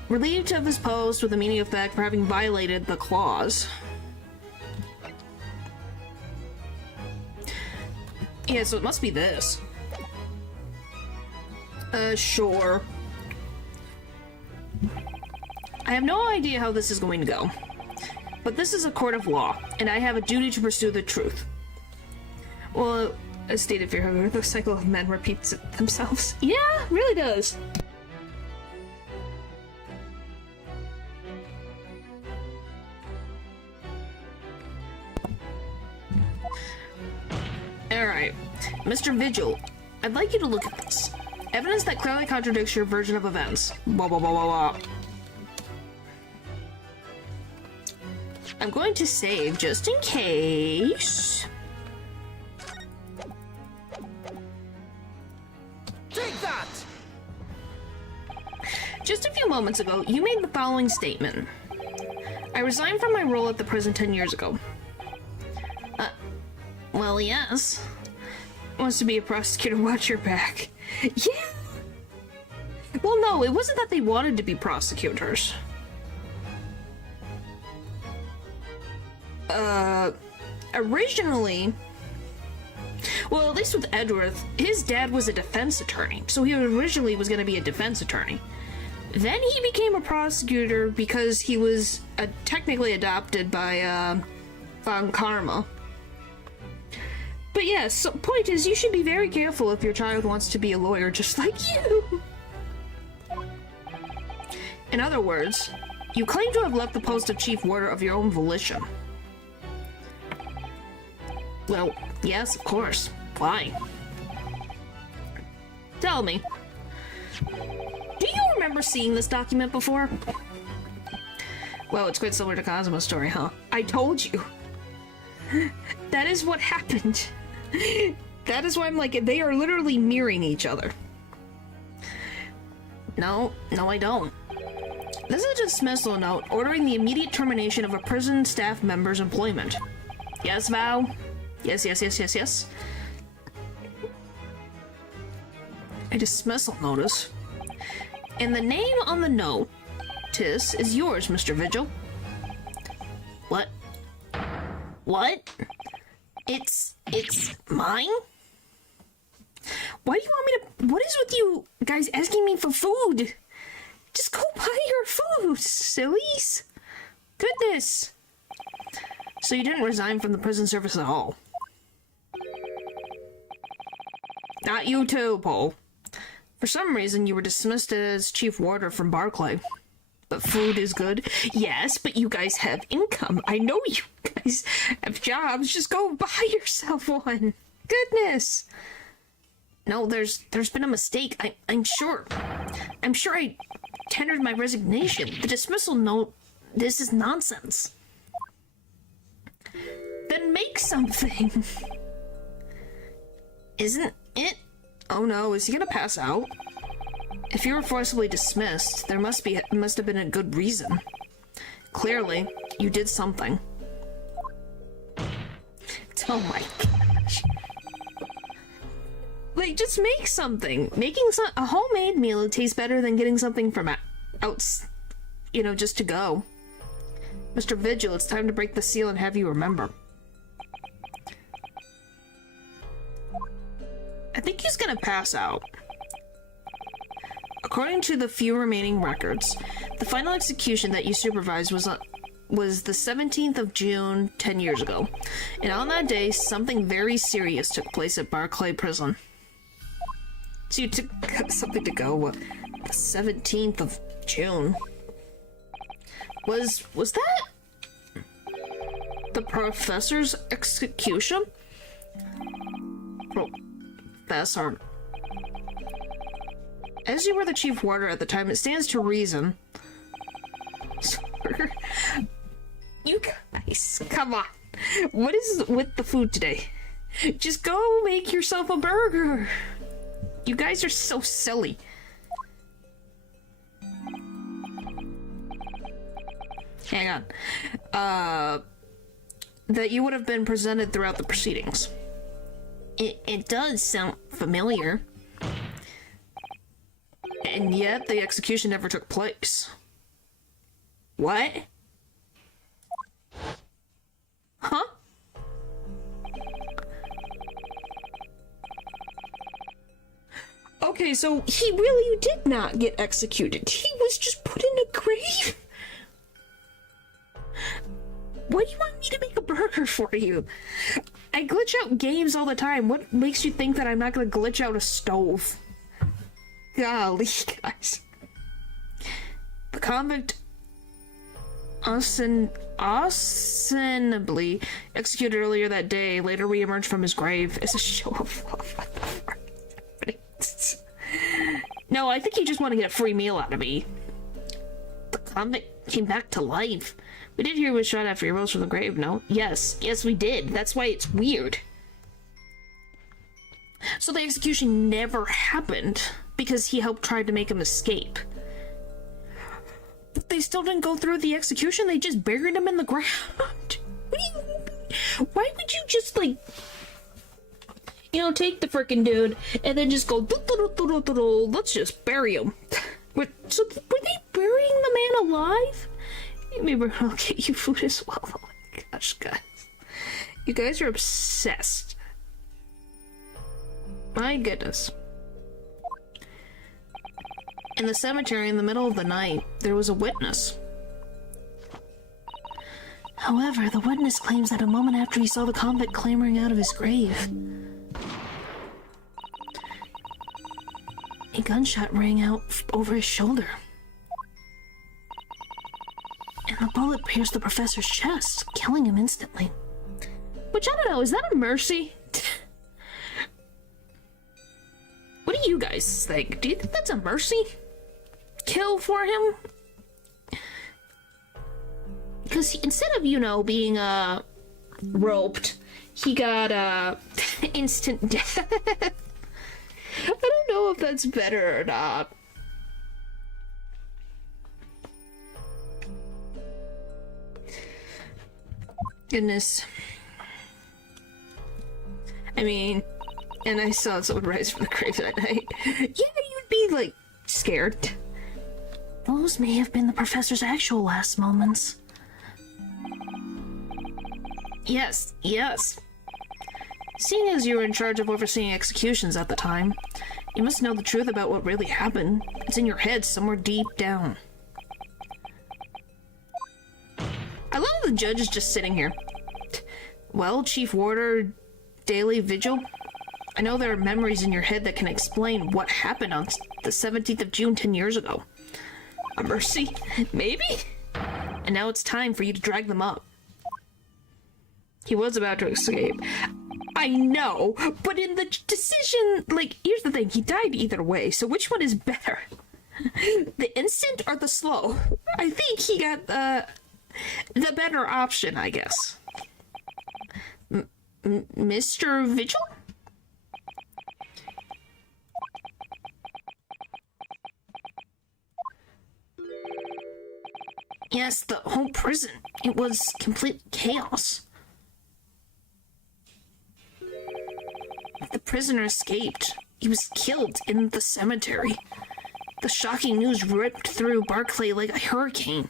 Relieved of his post with immediate effect for having violated the clause. Yeah, so it must be this. Sure. I have no idea how this is going to go. But this is a court of law, and I have a duty to pursue the truth. Well, as stated here, the cycle of men repeats themselves. Yeah, it really does. Alright, Mr. Vigil, I'd like you to look at this. Evidence that clearly contradicts your version of events. Blah, blah, blah, blah, blah. I'm going to save just in case. Take that! Just a few moments ago, you made the following statement. I resigned from my role at the prison 10 years ago. Well, yes. Wants to be a prosecutor, watch your back. Yeah. Well, no, it wasn't that they wanted to be prosecutors. originally, well, at least with Edworth, his dad was a defense attorney, so he originally was going to be a defense attorney. Then he became a prosecutor because he was technically adopted by Von Karma. But yes, so point is, you should be very careful if your child wants to be a lawyer just like you. In other words, you claim to have left the post of chief warder of your own volition. Well, yes, of course. Why? Tell me. Do you remember seeing this document before? Well, it's quite similar to Cosmo's story, huh? I told you. That is what happened. That is why I'm like, they are literally mirroring each other. No, I don't. This is a dismissal note ordering the immediate termination of a prison staff member's employment. Yes, Val? Yes. A dismissal notice. And the name on the notice is yours, Mr. Vigil. What? It's mine? Why do you want me to... What is with you guys asking me for food? Just go buy your food, sillies. Goodness. So you didn't resign from the prison service at all? Not you too, Paul. For some reason, you were dismissed as chief warder from Barclay. But food is good. Yes, but you guys have income. I know you guys have jobs. Just go buy yourself one. Goodness. No, there's been a mistake. I'm sure I tendered my resignation. The dismissal note, this is nonsense. Then make something. Isn't it? Oh no, is he gonna pass out? If you were forcibly dismissed, there must have been a good reason. Clearly, you did something. Oh my gosh. Like, just make something. Making a homemade meal tastes better than getting something from out, just to go. Mr. Vigil, it's time to break the seal and have you remember. I think he's gonna pass out. According to the few remaining records, the final execution that you supervised was the 17th of June 10 years ago. And on that day, something very serious took place at Barclay Prison. So you took something to go, the 17th of June. Was that the professor's execution? Professor. As you were the chief warder at the time, it stands to reason. You guys, come on. What is with the food today? Just go make yourself a burger. You guys are so silly. Hang on. That you would have been presented throughout the proceedings. It does sound familiar. And yet, the execution never took place. What? Huh? Okay, so he really did not get executed. He was just put in a grave. What do you want me to make a burger for you? I glitch out games all the time. What makes you think that I'm not gonna glitch out a stove? Golly, guys. The convict ostensibly executed earlier that day later re-emerged from his grave as a show of love. No, I think you just want to get a free meal out of me. The convict came back to life. We did hear he was shot after he rose from the grave, no? Yes, we did. That's why it's weird. So the execution never happened because he helped try to make him escape. But they still didn't go through the execution, they just buried him in the ground. Why would you just, like, take the frickin' dude and then just go, let's just bury him. Were they burying the man alive? Maybe I'll get you food as well. Gosh, guys. You guys are obsessed. My goodness. In the cemetery in the middle of the night, there was a witness. However, the witness claims that a moment after he saw the convict clambering out of his grave, a gunshot rang out over his shoulder. And the bullet pierced the professor's chest, killing him instantly. Which, I don't know, is that a mercy? What do you guys think? Do you think that's a mercy kill for him? Because instead of, being, roped, he got, instant death. I don't know if that's better or not. Goodness. I mean, and I saw someone rise from the grave that night. Yeah, you'd be, like, scared. Those may have been the professor's actual last moments. Yes, yes. Seeing as you were in charge of overseeing executions at the time, you must know the truth about what really happened. It's in your head somewhere deep down. I love the judge is just sitting here. Well, Chief Warder, Daily Vigil, I know there are memories in your head that can explain what happened on the 17th of June 10 years ago. A mercy? Maybe? And now it's time for you to drag them up. He was about to escape. I know, but in the decision, here's the thing, he died either way, so which one is better? The instant or the slow? I think he got the better option, I guess. Mr. Vigil? Yes, the whole prison. It was complete chaos. The prisoner escaped. He was killed in the cemetery. The shocking news ripped through Barclay like a hurricane.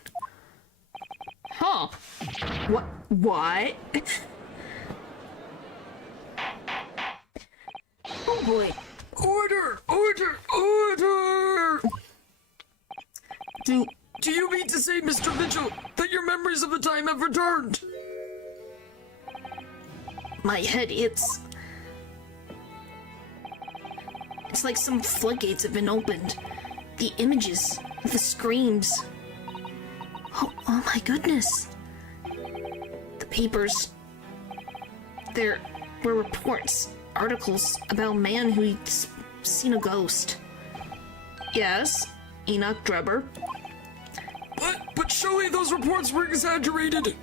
Huh. What? Oh boy. Order! Do you mean to say, Mr. Vigil, that your memories of the time have returned? My head, it's like some floodgates have been opened. The images, the screams. Oh my goodness. The papers. There were reports, articles about a man who'd seen a ghost. Yes, Enoch Drebber. But surely those reports were exaggerated.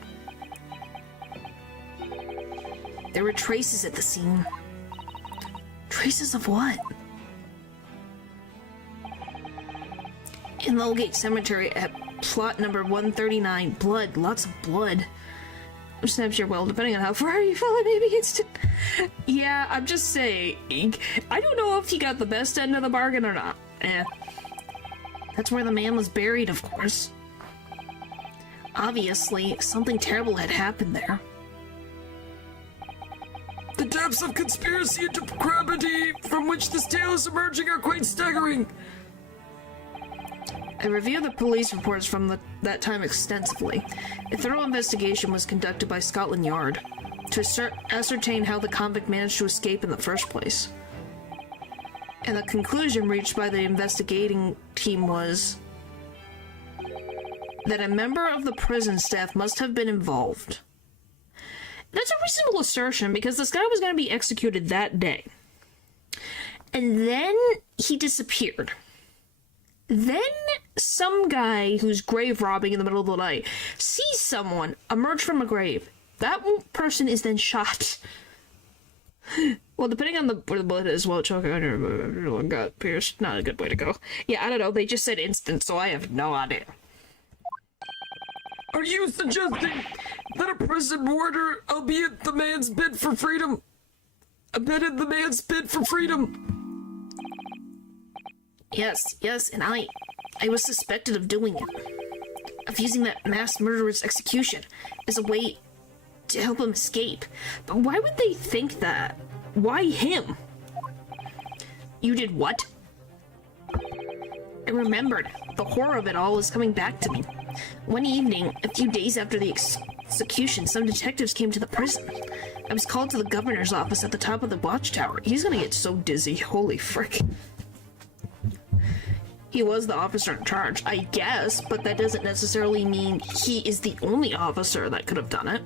There were traces at the scene. Traces of what? In Lowgate Cemetery at plot number 139, blood, lots of blood. Which snaps your well, depending on how far you fall, maybe instant. Yeah, I'm just saying. I don't know if he got the best end of the bargain or not. That's where the man was buried, of course. Obviously, something terrible had happened there. The depths of conspiracy and depravity from which this tale is emerging are quite staggering. I reviewed the police reports from that time extensively. A thorough investigation was conducted by Scotland Yard to ascertain how the convict managed to escape in the first place. And the conclusion reached by the investigating team was that a member of the prison staff must have been involved. That's a reasonable assertion because this guy was going to be executed that day. And then he disappeared. Then some guy who's grave robbing in the middle of the night sees someone emerge from a grave. That person is then shot. Well, depending on where the bullet is, well, choking on your got pierced. Not a good way to go. Yeah, I don't know. They just said instant, so I have no idea. Are you suggesting that a prison warder, albeit the man's bid for freedom, abetted the man's bid for freedom? Yes, and I was suspected of doing it. Of using that mass murderer's execution as a way to help him escape. But why would they think that? Why him? You did what? I remembered. The horror of it all was coming back to me. One evening, a few days after the execution, some detectives came to the prison. I was called to the governor's office at the top of the watchtower. He's gonna get so dizzy. Holy frick. He was the officer in charge, I guess, but that doesn't necessarily mean he is the only officer that could have done it.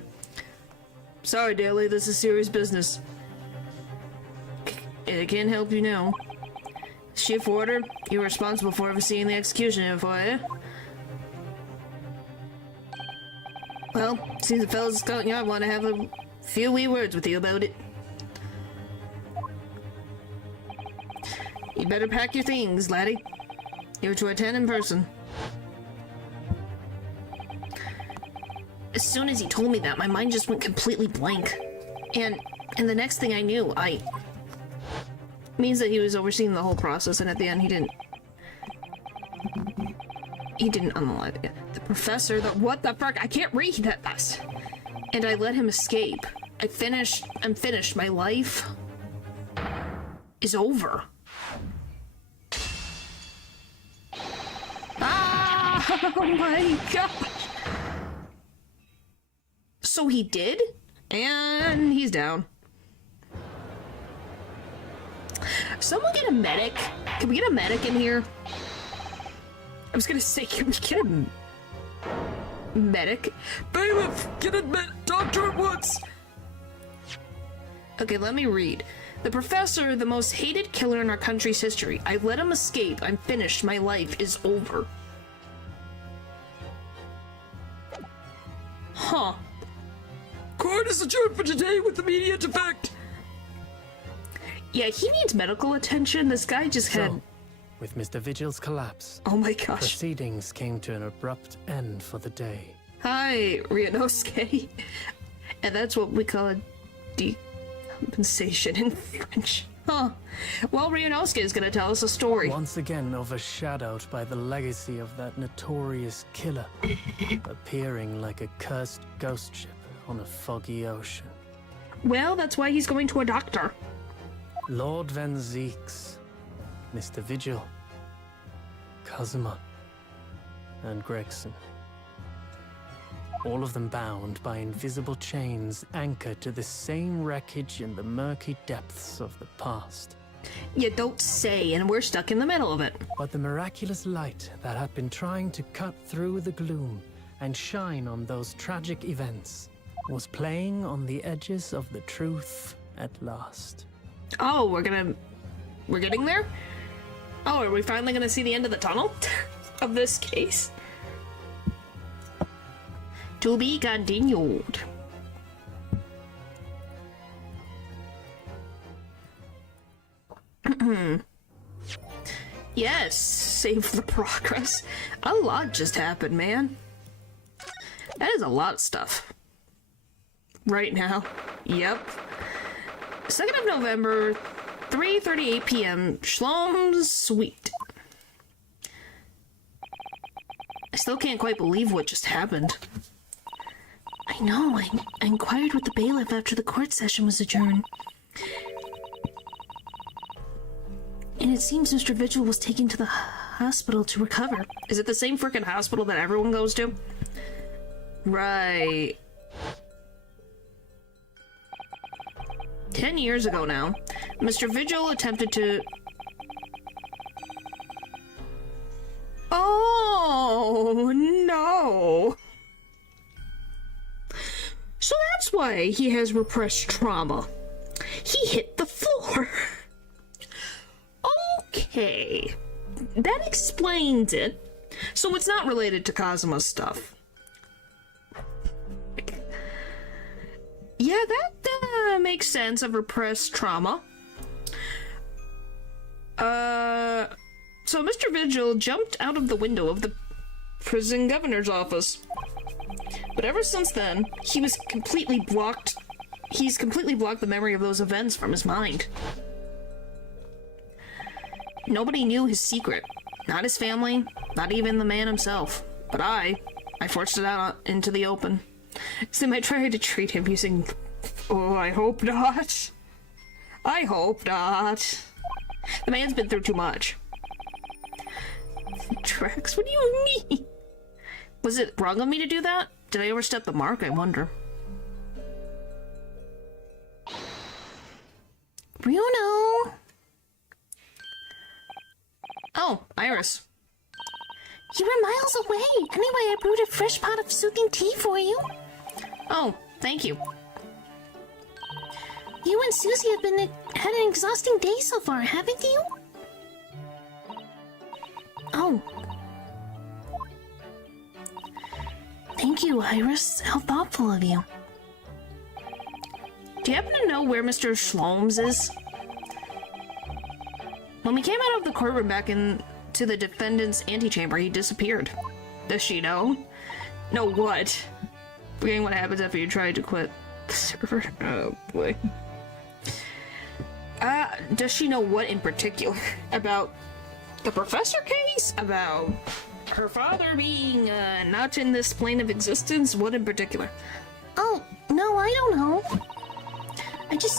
Sorry, Daly, this is serious business. I can't help you now. Chief order, you're responsible for overseeing the execution here for you. Well, seems the fellas at Scotland Yard want to have a few wee words with you about it. You'd better pack your things, laddie. You're to attend in person. As soon as he told me that, my mind just went completely blank. And the next thing I knew, means that he was overseeing the whole process, and at the end he didn't unalive it. The professor, what the fuck? I can't read that fast. And I let him escape. I'm finished. My life is over. Ah! Oh my god! So he did? And he's down. Someone get a medic? Can we get a medic in here? I was gonna say, can we get a medic? Bailiff, get a doctor at once! Okay, let me read. The professor, the most hated killer in our country's history. I let him escape. I'm finished. My life is over. Huh. Court is adjourned for today with immediate effect. Yeah, he needs medical attention. This guy just had... With Mr. Vigil's collapse, Oh my gosh. proceedings came to an abrupt end for the day. Hi, Ryunosuke. And that's what we call a decompensation in French. Huh. Well, Ryunosuke is going to tell us a story. Once again overshadowed by the legacy of that notorious killer, appearing like a cursed ghost ship on a foggy ocean. Well, that's why he's going to a doctor. Lord Van Zeeks, Mr. Vigil, Kazuma, and Gregson. All of them bound by invisible chains anchored to the same wreckage in the murky depths of the past. You don't say, and we're stuck in the middle of it. But the miraculous light that had been trying to cut through the gloom and shine on those tragic events was playing on the edges of the truth at last. Oh, we're getting there? Oh, are we finally gonna see the end of the tunnel of this case? To be continued. Yes, save the progress. A lot just happened, man. That is a lot of stuff. Right now. Yep. 2nd of November, 3:38 p.m. Shlom's Suite. I still can't quite believe what just happened. I know. I inquired with the bailiff after the court session was adjourned. And it seems Mr. Vigil was taken to the hospital to recover. Is it the same frickin' hospital that everyone goes to? Right. 10 years ago now, Mr. Vigil attempted to... Oh, no. So that's why he has repressed trauma. He hit the floor. Okay. That explains it. So it's not related to Kazuma's stuff. Yeah, that makes sense of repressed trauma. So Mr. Vigil jumped out of the window of the prison governor's office. But ever since then, he's completely blocked the memory of those events from his mind. Nobody knew his secret. Not his family, not even the man himself. But I forced it out into the open. So am I trying to treat him using... Oh, I hope not. I hope not. The man's been through too much. Drex, what do you mean? Was it wrong of me to do that? Did I overstep the mark, I wonder? Bruno! Oh, Iris. You were miles away. Anyway, I brewed a fresh pot of soothing tea for you. Oh, thank you. You and Susie have had an exhausting day so far, haven't you? Oh. Thank you, Iris. How thoughtful of you. Do you happen to know where Mr. Schloms is? When we came out of the courtroom back into the defendant's antechamber, he disappeared. Does she know? Know what? Forgetting what happens after you try to quit the server? Oh, boy. Does she know what in particular? About the professor case? About her father being, not in this plane of existence? What in particular? Oh, no, I don't know. He just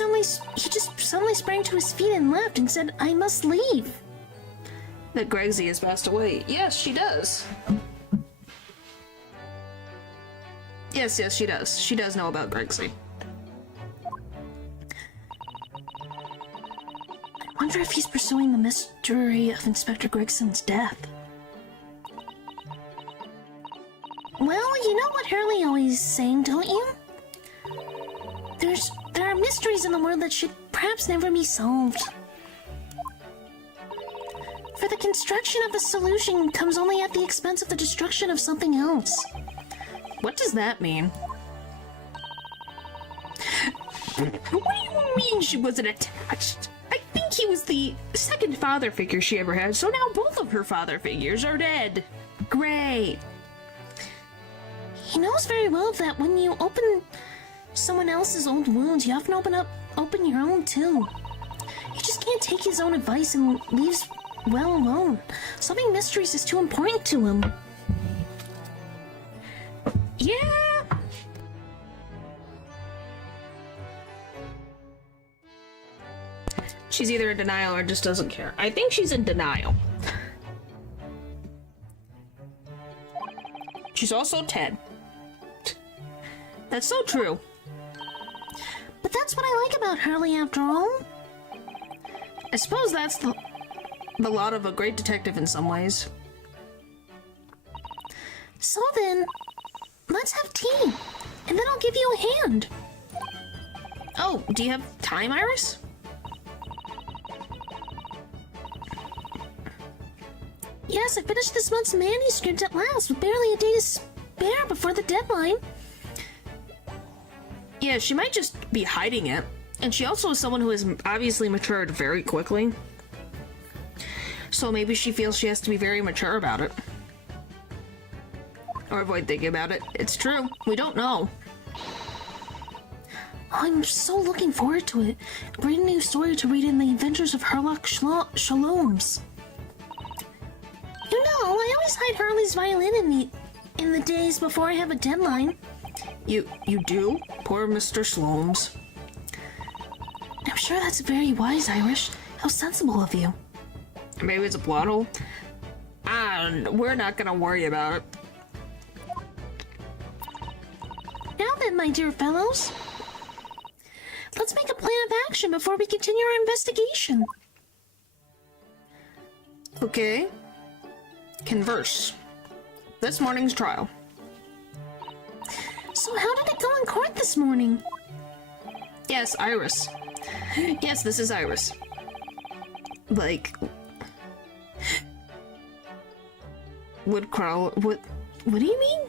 suddenly sprang to his feet and left and said, I must leave. That Gregsy has passed away. Yes, she does. Yes, she does. She does know about Gregsy. I wonder if he's pursuing the mystery of Inspector Gregson's death. Well, you know what Hurley always saying, don't you? There are mysteries in the world that should perhaps never be solved. For the construction of a solution comes only at the expense of the destruction of something else. What does that mean? What do you mean she wasn't attached? I think he was the second father figure she ever had, so now both of her father figures are dead. Great. He knows very well that when you open someone else's old wounds, you often open your own too. He just can't take his own advice and leaves well alone. Solving mysteries is too important to him. Yeah. She's either in denial or just doesn't care. I think she's in denial. She's also 10. That's so true. But that's what I like about Hurley after all. I suppose that's the lot of a great detective in some ways. So then, let's have tea, and then I'll give you a hand. Oh, do you have time, Iris? Yes, I finished this month's manuscript at last, with barely a day to spare before the deadline. Yeah, she might just be hiding it. And she also is someone who has obviously matured very quickly. So maybe she feels she has to be very mature about it. Or avoid thinking about it. It's true. We don't know. I'm so looking forward to it. A brand new story to read in the Adventures of Herlock Shalom's. You know, I always hide Hurley's violin in the days before I have a deadline. You do? Poor Mr. Slomes. I'm sure that's very wise, Irish. How sensible of you. Maybe it's a plot hole. We're not gonna worry about it. Now then, my dear fellows, let's make a plan of action before we continue our investigation. Okay. Converse. This morning's trial. So how did it go in court this morning? Yes, Iris. Yes, this is Iris. Like... What do you mean?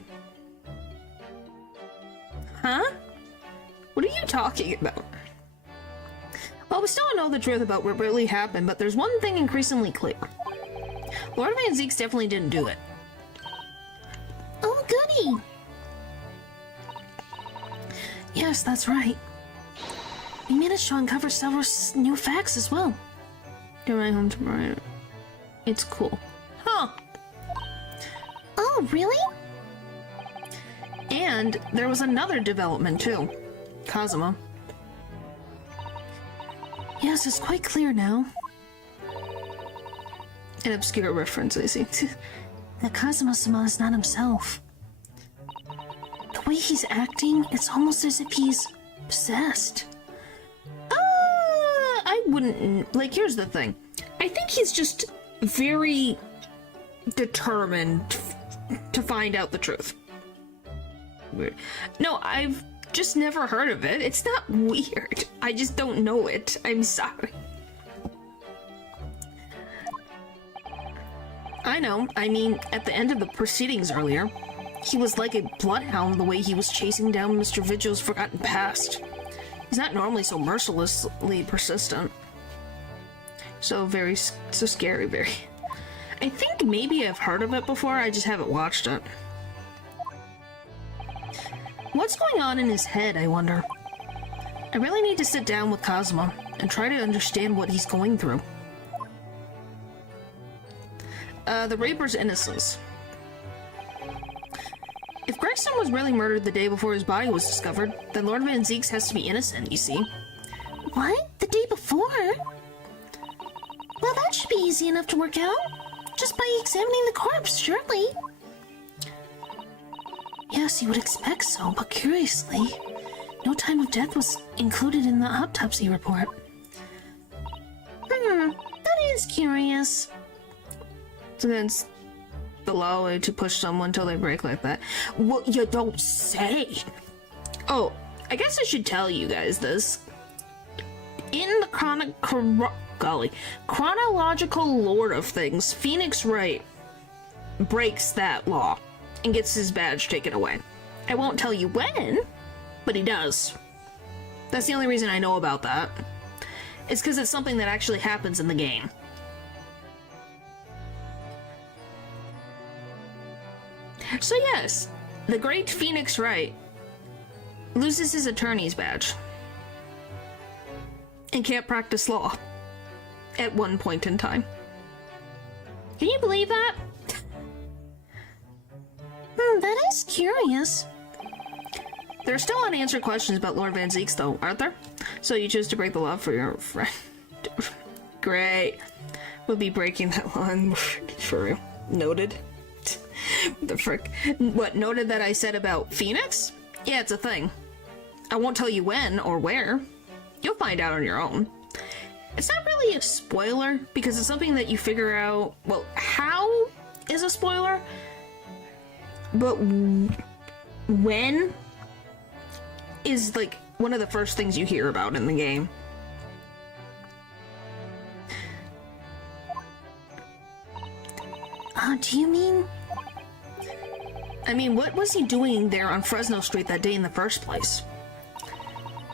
Huh? What are you talking about? Well, we still don't know the truth about what really happened, but there's one thing increasingly clear. Lord Van Zeeks definitely didn't do it. Oh, goody! Yes, that's right. We managed to uncover several new facts as well. Go right home tomorrow. It's cool. Huh. Oh, really? And there was another development too. Kazuma. Yes, it's quite clear now. An obscure reference, I see. That Kazuma-sama is not himself. The way he's acting, it's almost as if he's possessed. I wouldn't... Like, here's the thing. I think he's just very determined to find out the truth. Weird. No, I've just never heard of it. It's not weird. I just don't know it. I'm sorry. I know. I mean, at the end of the proceedings earlier, he was like a bloodhound the way he was chasing down Mr. Vigil's forgotten past. He's not normally so mercilessly persistent. So scary, very. I think maybe I've heard of it before, I just haven't watched it. What's going on in his head, I wonder? I really need to sit down with Kazuma and try to understand what he's going through. The Reaper's innocence. If Gregson was really murdered the day before his body was discovered, then Lord Van Zieks has to be innocent, you see. What? The day before? Well, that should be easy enough to work out. Just by examining the corpse, surely. Yes, you would expect so, but curiously, no time of death was included in the autopsy report. That is curious. It's against the law to push someone till they break like that. What you don't say. Oh, I guess I should tell you guys this. In the chronological lore of things, Phoenix Wright breaks that law and gets his badge taken away. I won't tell you when, but he does. That's the only reason I know about that. It's because it's something that actually happens in the game. So yes, the great Phoenix Wright loses his attorney's badge and can't practice law at one point in time. Can you believe that? That is curious. There are still unanswered questions about Lord Van Zieks, though, aren't there? So you choose to break the law for your friend. Great. We'll be breaking that law for real. Noted. The frick? What, noted that I said about Phoenix? Yeah, it's a thing. I won't tell you when or where. You'll find out on your own. It's not really a spoiler, because it's something that you figure out... Well, how is a spoiler? But when is, like, one of the first things you hear about in the game. Do you mean... I mean, what was he doing there on Fresno Street that day in the first place?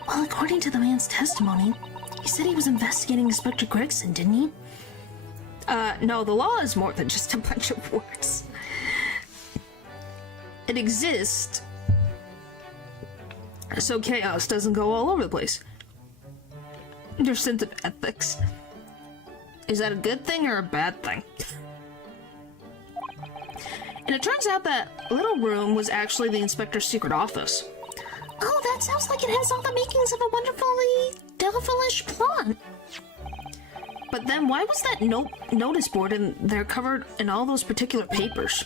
Well, according to the man's testimony, he said he was investigating Inspector Gregson, didn't he? No, the law is more than just a bunch of words. It exists so chaos doesn't go all over the place. There's sense of ethics. Is that a good thing or a bad thing? And it turns out that little room was actually the inspector's secret office. Oh, that sounds like it has all the makings of a wonderfully devilish plot. But then why was that notice board in there covered in all those particular papers?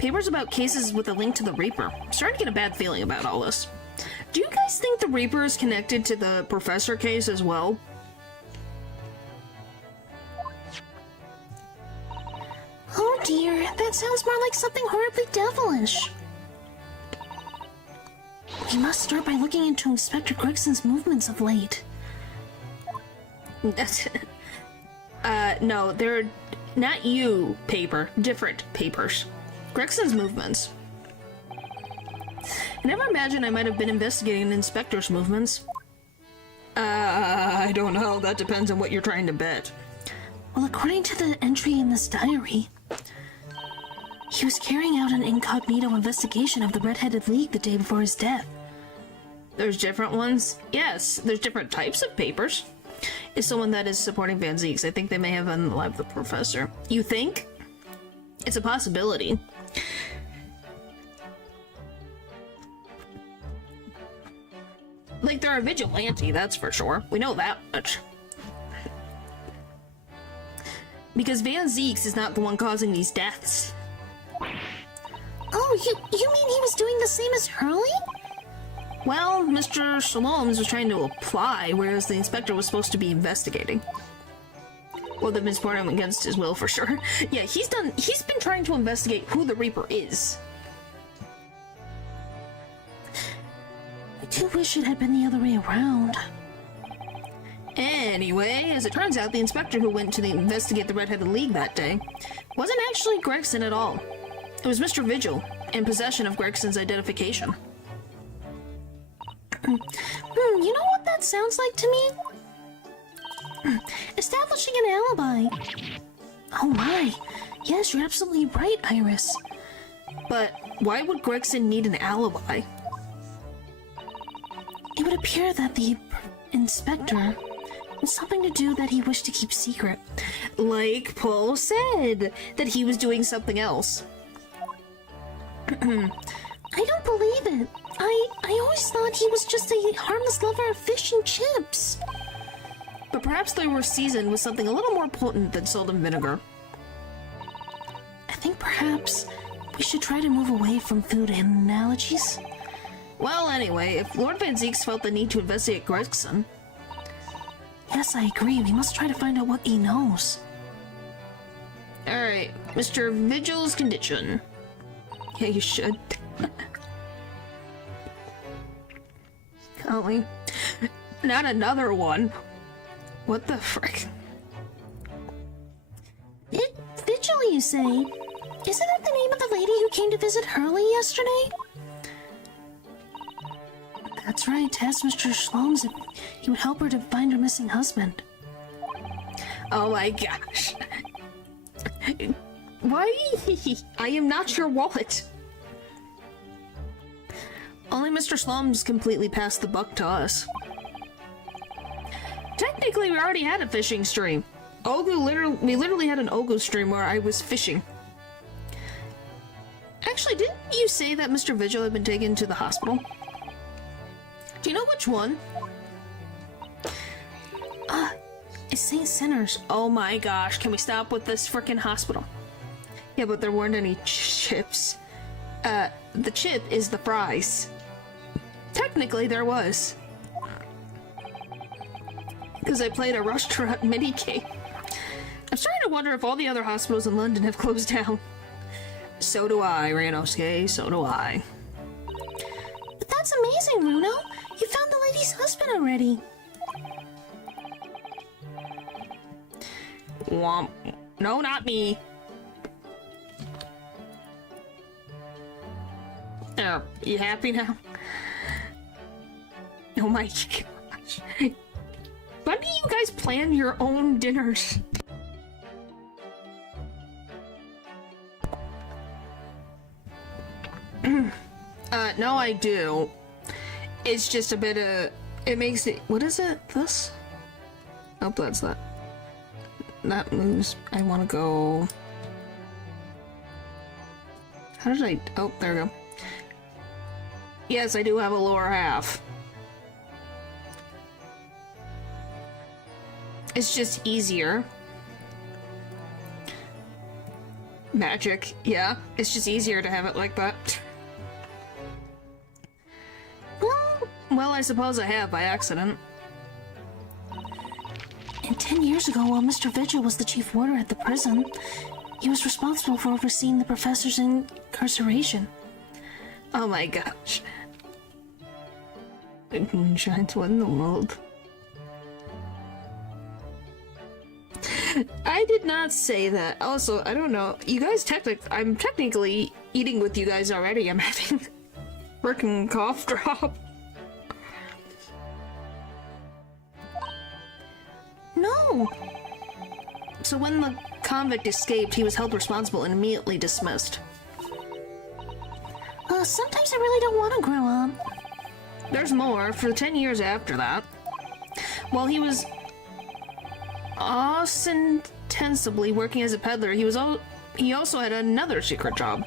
Papers about cases with a link to the Reaper. I'm starting to get a bad feeling about all this. Do you guys think the Reaper is connected to the Professor case as well? Oh dear, that sounds more like something horribly devilish. We must start by looking into Inspector Gregson's movements of late. No, they're not you, paper. Different papers. Gregson's movements. I never imagined I might have been investigating an inspector's movements. I don't know. That depends on what you're trying to bet. Well, according to the entry in this diary, he was carrying out an incognito investigation of the Red-Headed League the day before his death. There's different ones? Yes, there's different types of papers. Is someone that is supporting Van Zieks. I think they may have unalived the Professor. You think? It's a possibility. Like, they're a vigilante, that's for sure. We know that much. Because Van Zeeks is not the one causing these deaths. Oh, you mean he was doing the same as Hurley? Well, Mr. Shaloms was trying to apply, whereas the inspector was supposed to be investigating. Well, they've been supporting him against his will, for sure. Yeah, he's been trying to investigate who the Reaper is. I do wish it had been the other way around. Anyway, as it turns out, the inspector who went to investigate the Red-Headed League that day wasn't actually Gregson at all. It was Mr. Vigil, in possession of Gregson's identification. You know what that sounds like to me? Establishing an alibi. Oh my. Yes, you're absolutely right, Iris. But why would Gregson need an alibi? It would appear that the inspector had something to do that he wished to keep secret. Like Paul said, that he was doing something else. I don't believe it. I always thought he was just a harmless lover of fish and chips. But perhaps they were seasoned with something a little more potent than salt and vinegar. I think perhaps we should try to move away from food analogies. Well, anyway, if Lord Van Zeeks felt the need to investigate Gregson... Yes, I agree. We must try to find out what he knows. Alright, Mr. Vigil's condition. Yeah, you should. Golly. Not another one. What the frick? Vigil, you say? Isn't that the name of the lady who came to visit Hurley yesterday? That's right. Ask Mr. Shloms if he would help her to find her missing husband. Oh my gosh. Why? I am not your wallet. Only Mr. Slum's completely passed the buck to us. Technically, we already had a fishing stream. We literally had an Ogu stream where I was fishing. Actually, didn't you say that Mr. Vigil had been taken to the hospital? Do you know which one? It's St. Sinners. Oh my gosh, can we stop with this frickin' hospital? Yeah, but there weren't any chips. The chip is the fries. Technically, there was. Because I played a restaurant minigame. I'm starting to wonder if all the other hospitals in London have closed down. So do I, Ranosuke, so do I. But that's amazing, Runo! You found the lady's husband already! Womp. No, not me. Oh, you happy now? Oh my gosh. When do you guys plan your own dinners? No, I do. It's just a bit of... It makes it... What is it? This? Oh, that's that. That moves. I want to go... How did I... Oh, there we go. Yes, I do have a lower half. It's just easier. Magic, yeah. It's just easier to have it like that. Well, I suppose I have by accident. And 10 years ago, while Mr. Vigil was the chief warder at the prison, he was responsible for overseeing the professor's incarceration. Oh my gosh. Moonshine's one in the world. I did not say that. Also, I don't know. You guys I'm technically eating with you guys already. I'm having freaking cough drop. No! So when the convict escaped, he was held responsible and immediately dismissed. Sometimes I really don't want to grow up. There's more. For 10 years after that, while he was ostensibly working as a peddler, he also had another secret job.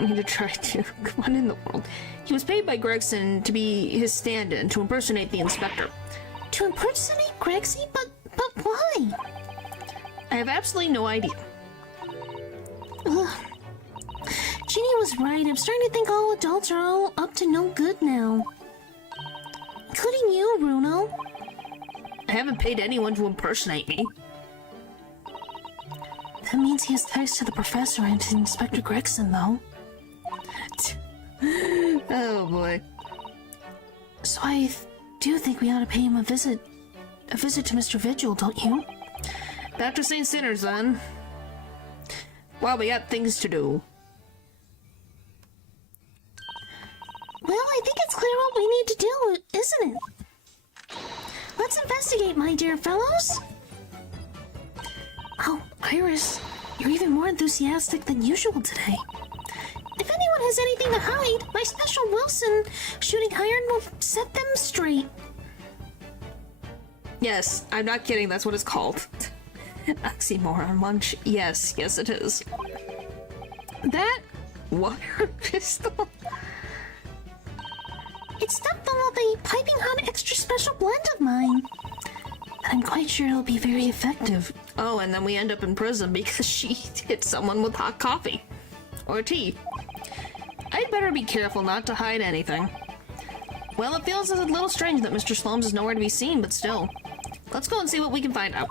want me to try to. Come on in the world. He was paid by Gregson to be his stand-in, to impersonate the inspector. To impersonate Grexy? But why? I have absolutely no idea. Ugh. Ginny was right. I'm starting to think all adults are all up to no good now. Including you, Bruno. I haven't paid anyone to impersonate me. That means he has ties to the professor and to Inspector Gregson, though. Oh boy. So I do think we ought to pay him a visit to Mr. Vigil, don't you? Back to St. Sinners, then. Well, we got things to do. Well, I think it's clear what we need to do, isn't it? Let's investigate, my dear fellows. Oh, Iris, you're even more enthusiastic than usual today. If anyone has anything to hide, my special Wilson shooting iron will set them straight. Yes, I'm not kidding, that's what it's called. Oxymoron lunch. Yes, it is. That water pistol. It's stuffed full of a piping hot extra special blend of mine. But I'm quite sure it'll be very effective. Oh, and then we end up in prison because she hit someone with hot coffee. Or tea. I'd better be careful not to hide anything. Well, it feels a little strange that Mr. Slomes is nowhere to be seen, but still. Let's go and see what we can find out.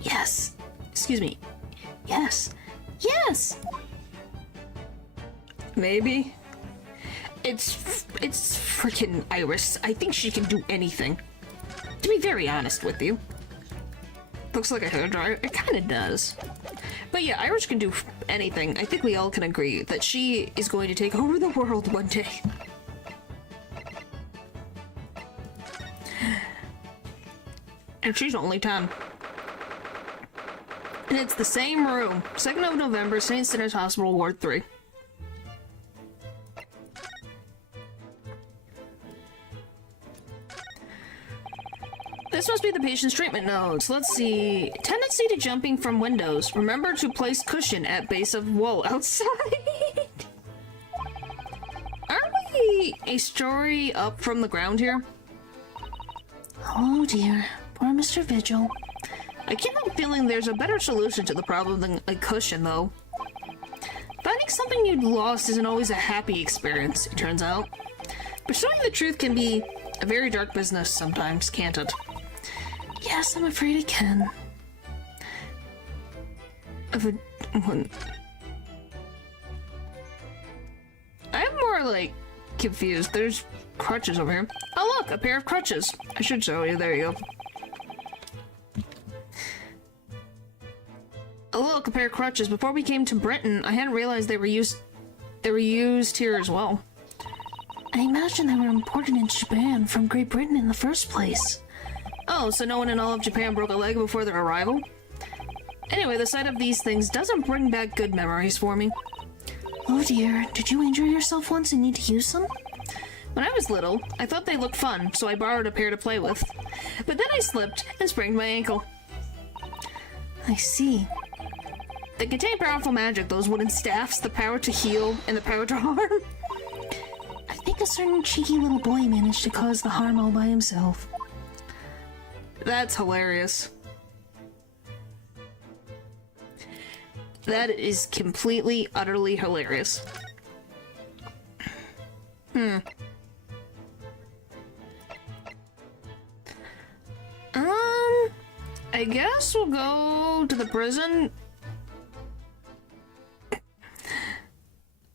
Yes. Excuse me. Yes. Yes! Maybe? It's freaking Iris. I think she can do anything. To be very honest with you. Looks like a hairdryer. It kind of does. But yeah, Iris can do anything. I think we all can agree that she is going to take over the world one day. And she's only 10. And it's the same room. 2nd of November, St. Sinners Hospital, Ward 3. This must be the patient's treatment notes. Let's see. Tendency to jumping from windows. Remember to place cushion at base of wall outside. Aren't we a story up from the ground here? Oh dear. Poor Mr. Vigil. I can't help feeling there's a better solution to the problem than a cushion, though. Finding something you'd lost isn't always a happy experience, it turns out. Pursuing the truth can be a very dark business sometimes, can't it? Yes, I'm afraid it can. I'm more, like, confused. There's crutches over here. Oh, look, a pair of crutches. I should show you. There you go. Oh, look, a pair of crutches. Before we came to Britain, I hadn't realized they were used here as well. I imagine they were imported in Japan from Great Britain in the first place. Oh, so no one in all of Japan broke a leg before their arrival? Anyway, the sight of these things doesn't bring back good memories for me. Oh dear, did you injure yourself once and need to use them? When I was little, I thought they looked fun, so I borrowed a pair to play with. But then I slipped and sprained my ankle. I see. They contain powerful magic, those wooden staffs, the power to heal, and the power to harm. I think a certain cheeky little boy managed to cause the harm all by himself. That's hilarious. That is completely, utterly hilarious. I guess we'll go to the prison.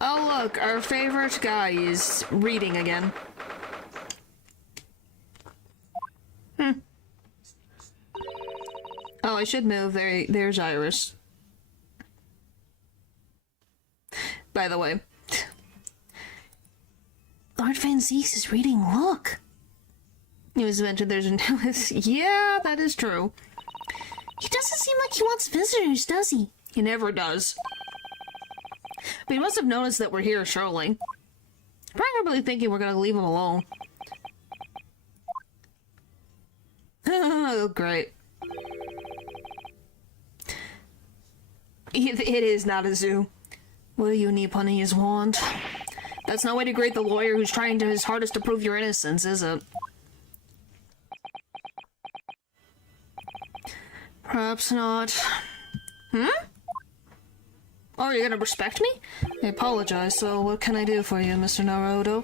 Oh look, our favorite guy is reading again. Oh, I should move. There's Iris. By the way. Lord Van Zeeks is reading. Look. It was mentioned there's an... Yeah, that is true. He doesn't seem like he wants visitors, does he? He never does. But he must have noticed that we're here, surely. Probably thinking we're gonna leave him alone. Oh, great. It is not a zoo. What do you Nipponese want? That's no way to grade the lawyer who's trying his hardest to prove your innocence, is it? Perhaps not. Oh, you're gonna respect me? I apologize, so what can I do for you, Mr. Naruto?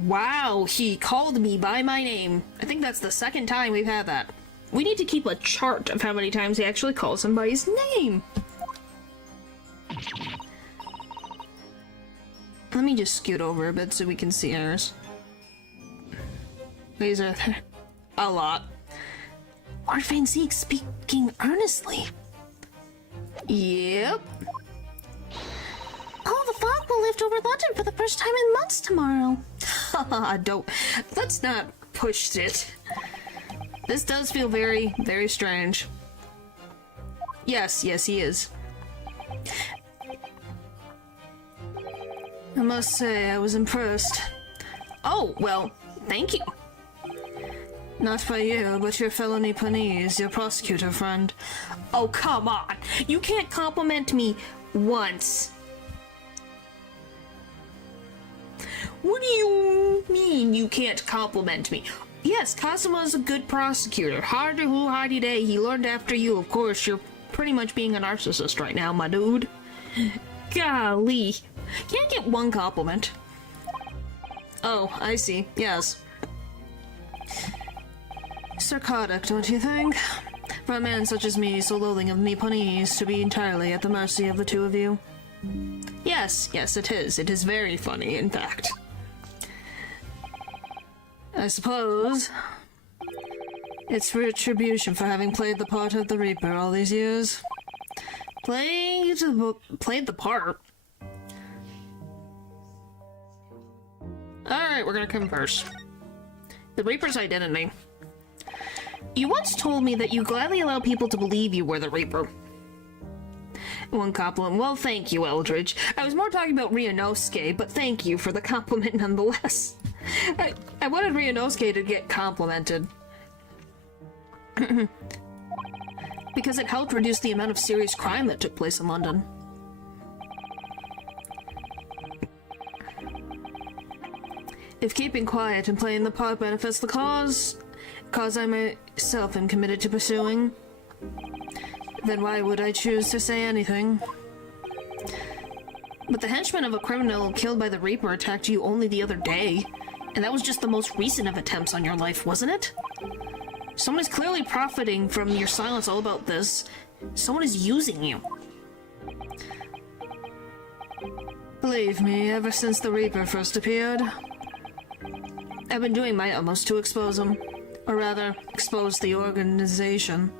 Wow, he called me by my name. I think that's the second time we've had that. We need to keep a chart of how many times he actually calls him by his name. Let me just scoot over a bit so we can see ours. These are a lot. Lord Van Zeek speaking earnestly. Yep. Oh, the fog will lift over London for the first time in months tomorrow. Don't. Let's not push it. This does feel very, very strange. Yes, he is. I must say, I was impressed. Oh, well, thank you. Not by you, but your fellow Nipponese, your prosecutor friend. Oh, come on. You can't compliment me once. What do you mean you can't compliment me? Yes, Kazuma's a good prosecutor. Hardy day, he learned after you, of course. You're pretty much being a narcissist right now, my dude. Golly. Can't get one compliment. Oh, I see. Yes. Sarcastic, don't you think? For a man such as me, so loathing of Nipponese, to be entirely at the mercy of the two of you. Yes, it is. It is very funny, in fact. I suppose it's retribution for having played the part of the Reaper all these years. Played the part? Alright, we're gonna converse. The Reaper's identity. You once told me that you gladly allow people to believe you were the Reaper. One compliment. Well, thank you, Eldridge. I was more talking about Ryunosuke, but thank you for the compliment nonetheless. I wanted Ryunosuke to get complimented. Because it helped reduce the amount of serious crime that took place in London. If keeping quiet and playing the part benefits the cause I myself am committed to pursuing, then why would I choose to say anything? But the henchman of a criminal killed by the Reaper attacked you only the other day, and that was just the most recent of attempts on your life, wasn't it? Someone is clearly profiting from your silence all about this. Someone is using you. Believe me, ever since the Reaper first appeared, I've been doing my utmost to expose him. Or rather, expose the organization.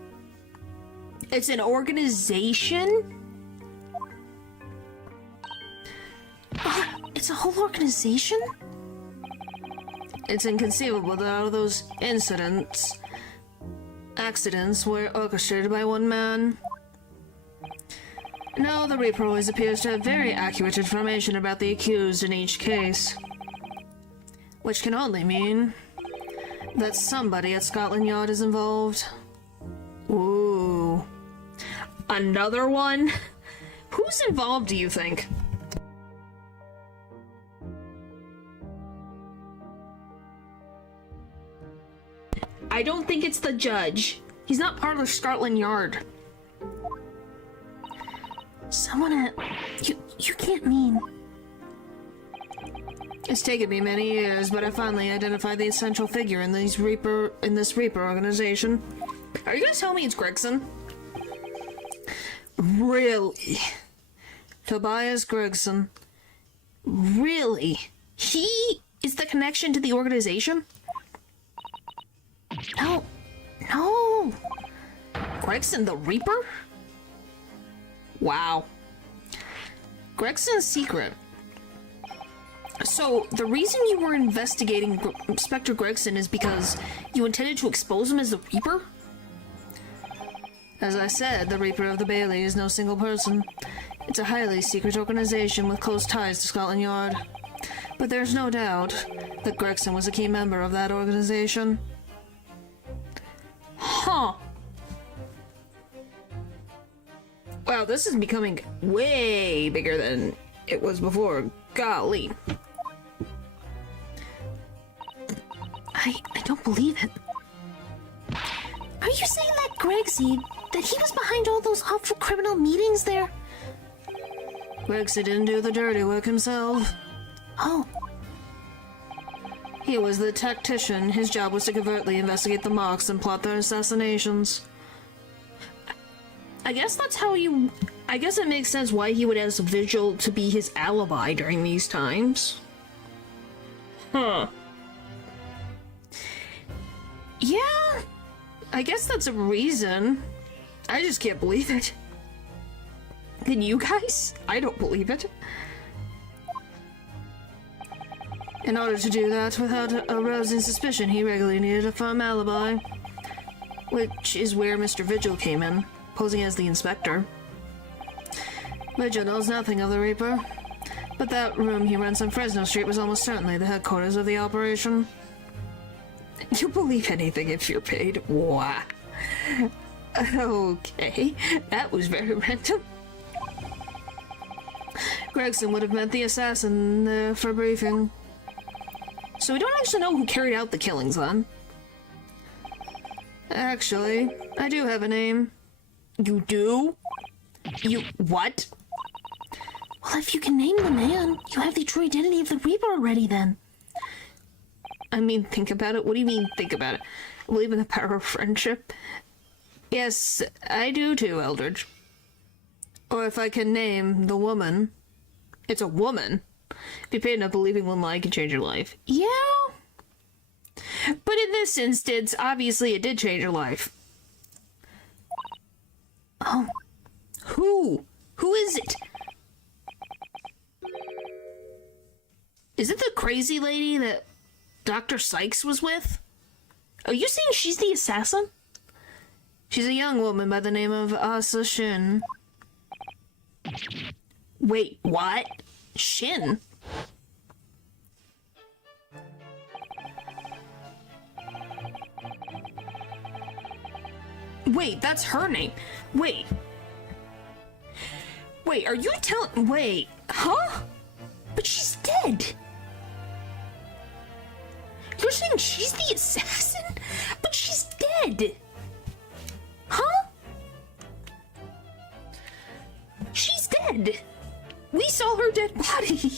It's an organization? It's a whole organization? It's inconceivable that all those accidents were orchestrated by one man. No, the Reaper always appears to have very accurate information about the accused in each case. Which can only mean that somebody at Scotland Yard is involved. Ooh. Another one? Who's involved, do you think? I don't think it's the judge. He's not part of Scotland Yard. Someone at... You can't mean... It's taken me many years, but I finally identified the essential figure in this Reaper organization. Are you gonna tell me it's Gregson? Really? Tobias Gregson. Really? He is the connection to the organization? No. Gregson the Reaper? Wow. Gregson's secret. So, the reason you were investigating Inspector Gregson is because you intended to expose him as the Reaper? As I said, the Reaper of the Bailey is no single person. It's a highly secret organization with close ties to Scotland Yard. But there's no doubt that Gregson was a key member of that organization. Huh. Wow, this is becoming way bigger than it was before. Golly. I don't believe it. Are you saying that Gregseed, that he was behind all those awful criminal meetings there? Gregseed didn't do the dirty work himself. Oh, He was the tactician. His job was to covertly investigate the marks and plot their assassinations. I guess that's how you... I guess it makes sense why he would ask Vigil to be his alibi during these times. Huh. Yeah, I guess that's a reason. I just can't believe it. Can you guys? I don't believe it. In order to do that without arousing suspicion, he regularly needed a firm alibi. Which is where Mr. Vigil came in, posing as the inspector. Vigil knows nothing of the Reaper, but that room he rents on Fresno Street was almost certainly the headquarters of the operation. You believe anything if you're paid? Wow. Okay, that was very random. Gregson would have met the assassin for briefing. So we don't actually know who carried out the killings, then. Actually, I do have a name. You do? You... what? well, if you can name the man, you have the true identity of the Reaper already, then. I mean, think about it. What do you mean, think about it? I believe in the power of friendship. Yes, I do too, Eldridge. Or if I can name the woman. It's a woman. If you paid enough, believing one lie can change your life. Yeah. But in this instance, obviously it did change your life. Oh, Who? Who is it? Is it the crazy lady that Dr. Sykes was with? Are you saying she's the assassin? She's a young woman by the name of Asa Shin. Wait, what? Shin? Wait, that's her name. Wait. Wait, are you telling... Wait, huh? But she's dead. You're saying she's the assassin? But she's dead. Huh? She's dead. We saw her dead body.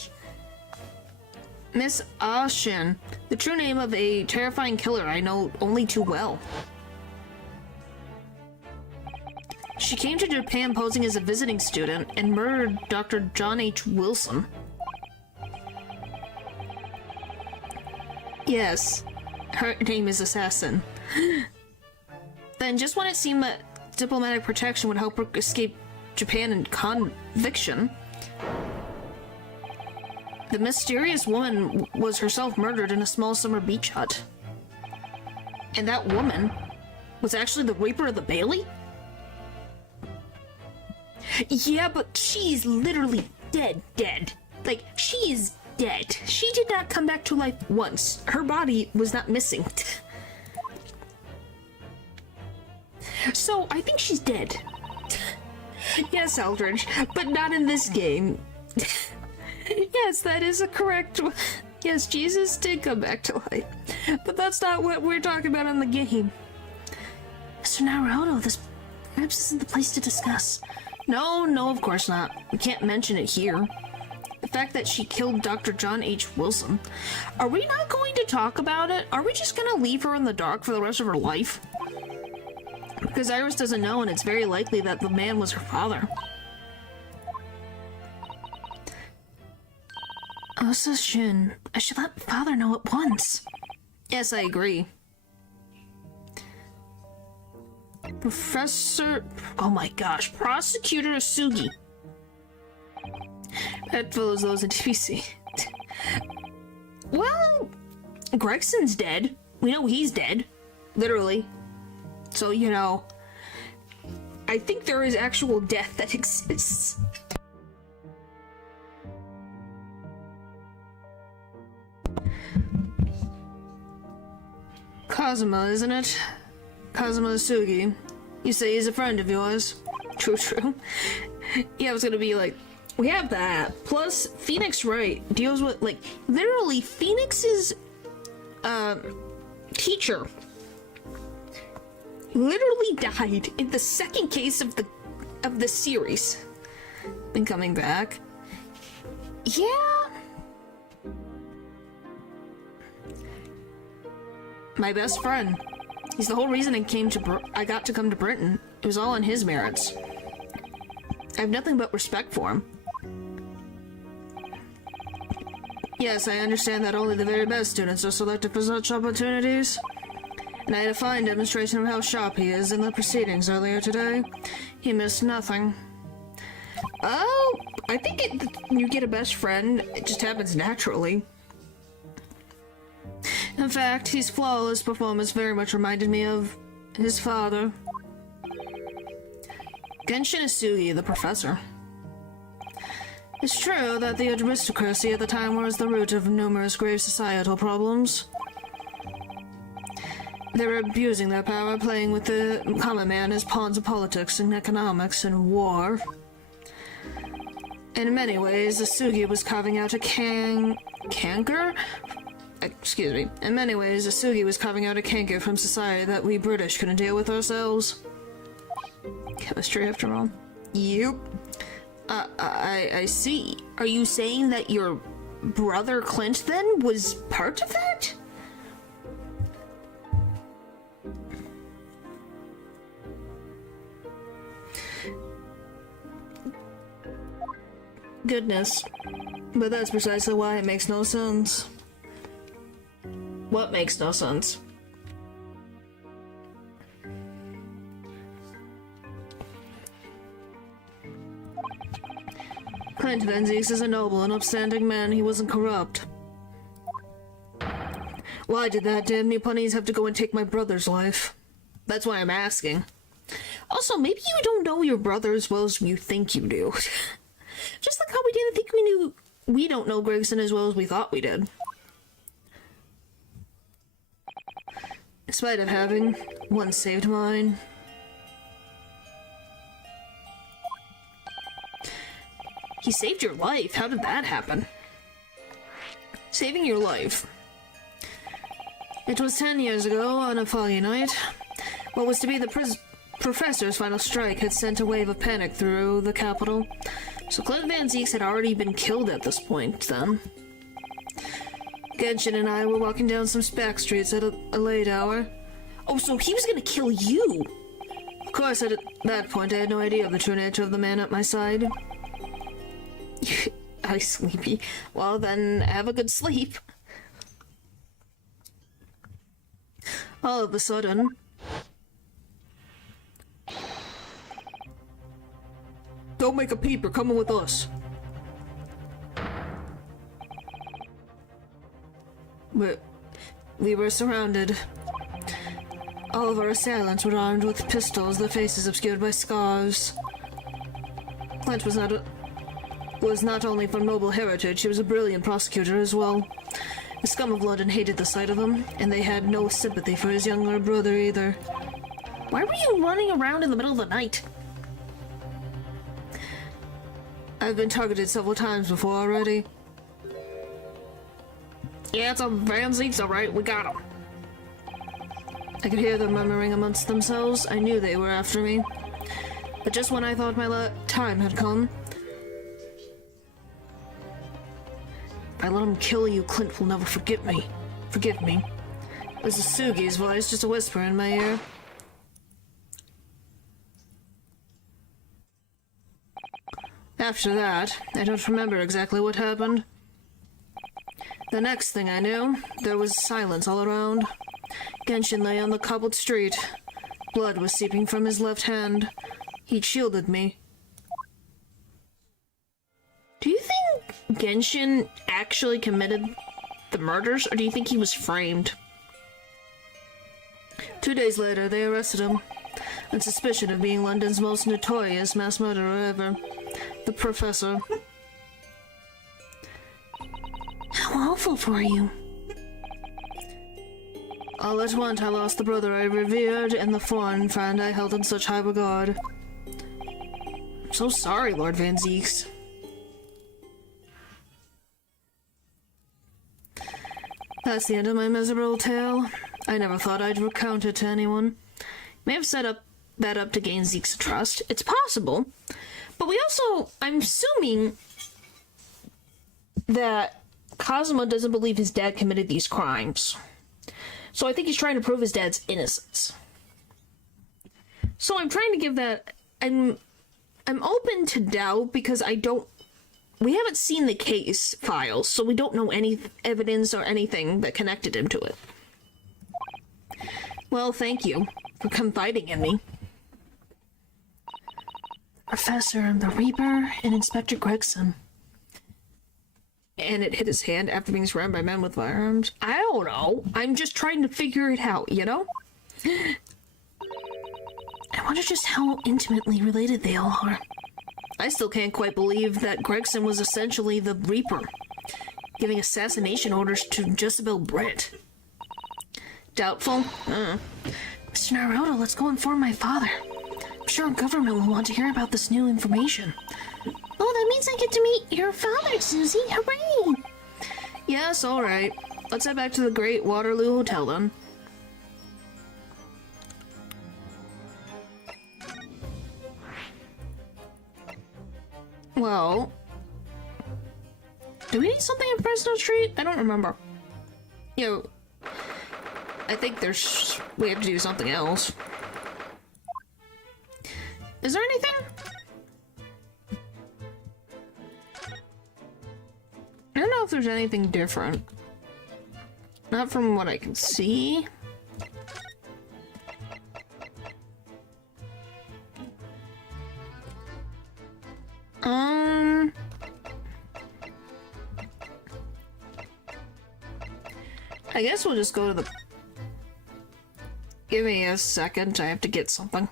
Miss Ashin, the true name of a terrifying killer I know only too well. She came to Japan posing as a visiting student and murdered Dr. John H. Wilson. Yes, her name is Assassin. Then just when it seemed that diplomatic protection would help her escape Japan and conviction, the mysterious woman was herself murdered in a small summer beach hut. And that woman was actually the Reaper of the Bailey? Yeah, but she's literally dead. Like, she is dead. She did not come back to life once. Her body was not missing. So, I think she's dead. Yes, Eldridge, but not in this game. Yes, that is a correct... Yes, Jesus did come back to life. But that's not what we're talking about in the game. Mr. Naruto, this perhaps isn't the place to discuss. No, of course not. We can't mention it here. The fact that she killed Dr. John H. Wilson. Are we not going to talk about it? Are we just gonna leave her in the dark for the rest of her life? Because Iris doesn't know, and it's very likely that the man was her father. Osa Shin, I should let father know at once. Yes, I agree. Oh my gosh, Prosecutor Asugi. That follows those in TBC. Well, Gregson's dead. We know he's dead. Literally. So, you know, I think there is actual death that exists. Kazuma, isn't it? Kazuma Asugi. You say he's a friend of yours. True. Yeah, I was gonna be like, we have that. Plus, Phoenix Wright deals with, like, literally Phoenix's, teacher literally died in the second case of the series. Been coming back. Yeah. My best friend. He's the whole reason I got to come to Britain. It was all on his merits. I have nothing but respect for him. Yes, I understand that only the very best students are selected for such opportunities. And I had a fine demonstration of how sharp he is in the proceedings earlier today. He missed nothing. Oh, I think you get a best friend, it just happens naturally. In fact, his flawless performance very much reminded me of his father. Genshin Isugi, the professor. It's true that the aristocracy at the time was the root of numerous grave societal problems. They were abusing their power, playing with the common man as pawns of politics and economics and war. In many ways, Isugi was carving out a canker? Excuse me. In many ways, Isugi was carving out a canker from society that we British couldn't deal with ourselves. Chemistry, after all. Yep. I see. Are you saying that your brother Clint, then, was part of that? Goodness. But that's precisely why it makes no sense. What makes no sense? Clint Venzies is a noble and upstanding man. He wasn't corrupt. Why did that damn Nipponies have to go and take my brother's life? That's why I'm asking. Also, maybe you don't know your brother as well as you think you do. Just like how we didn't think we don't know Gregson as well as we thought we did. In spite of having once saved mine. He saved your life? How did that happen? Saving your life. It was 10 years ago, on a foggy night. What was to be the professor's final strike had sent a wave of panic through the capital. So Clint Van Zeeks had already been killed at this point, then. Genshin and I were walking down some back streets at a late hour. Oh, so he was gonna kill you! Of course, at that point, I had no idea of the true nature of the man at my side. I sleepy. Well, then, have a good sleep. All of a sudden... Don't make a peep, you're coming with us. We were surrounded. All of our assailants were armed with pistols, their faces obscured by scars. Clint was not only from noble heritage, he was a brilliant prosecutor as well. The scum of London hated the sight of him, and they had no sympathy for his younger brother either. Why were you running around in the middle of the night? I've been targeted several times before already. Yeah, it's a Van Zeeks, alright, we got him. I could hear them murmuring amongst themselves. I knew they were after me. But just when I thought my time had come... If I let him kill you, Clint will never forgive me. Forgive me. It was Isugi's voice, just a whisper in my ear. After that, I don't remember exactly what happened. The next thing I knew, there was silence all around. Genshin lay on the cobbled street. Blood was seeping from his left hand. He'd shielded me. Do you think Genshin actually committed the murders, or do you think he was framed? 2 days later, they arrested him on suspicion of being London's most notorious mass murderer ever, the Professor. How awful for you. All at once, I lost the brother I revered and the foreign friend I held in such high regard. so sorry, Lord Van Zeeks. That's the end of my miserable tale. I never thought I'd recount it to anyone. May have set that up to gain Zeke's trust. It's possible. But we also, I'm assuming that Cosmo doesn't believe his dad committed these crimes. So I think he's trying to prove his dad's innocence. So I'm trying to give that, I'm open to doubt because we haven't seen the case files, so we don't know any evidence or anything that connected him to it. Well, thank you for confiding in me. Professor, the Reaper, and Inspector Gregson. And it hit his hand after being surrounded by men with firearms. I don't know. I'm just trying to figure it out, you know? I wonder just how intimately related they all are. I still can't quite believe that Gregson was essentially the Reaper, giving assassination orders to Jezebel Britt. Doubtful? Mr. Naruto, let's go inform my father. I'm sure our government will want to hear about this new information. Oh, that means I get to meet your father, Susie. Hooray! Yes, alright. Let's head back to the Great Waterloo Hotel then. Well, do we need something in Fresno Street? I don't remember. I think we have to do something else. Is there anything? I don't know if there's anything different. Not from what I can see. I guess we'll just go to the... Give me a second, I have to get something.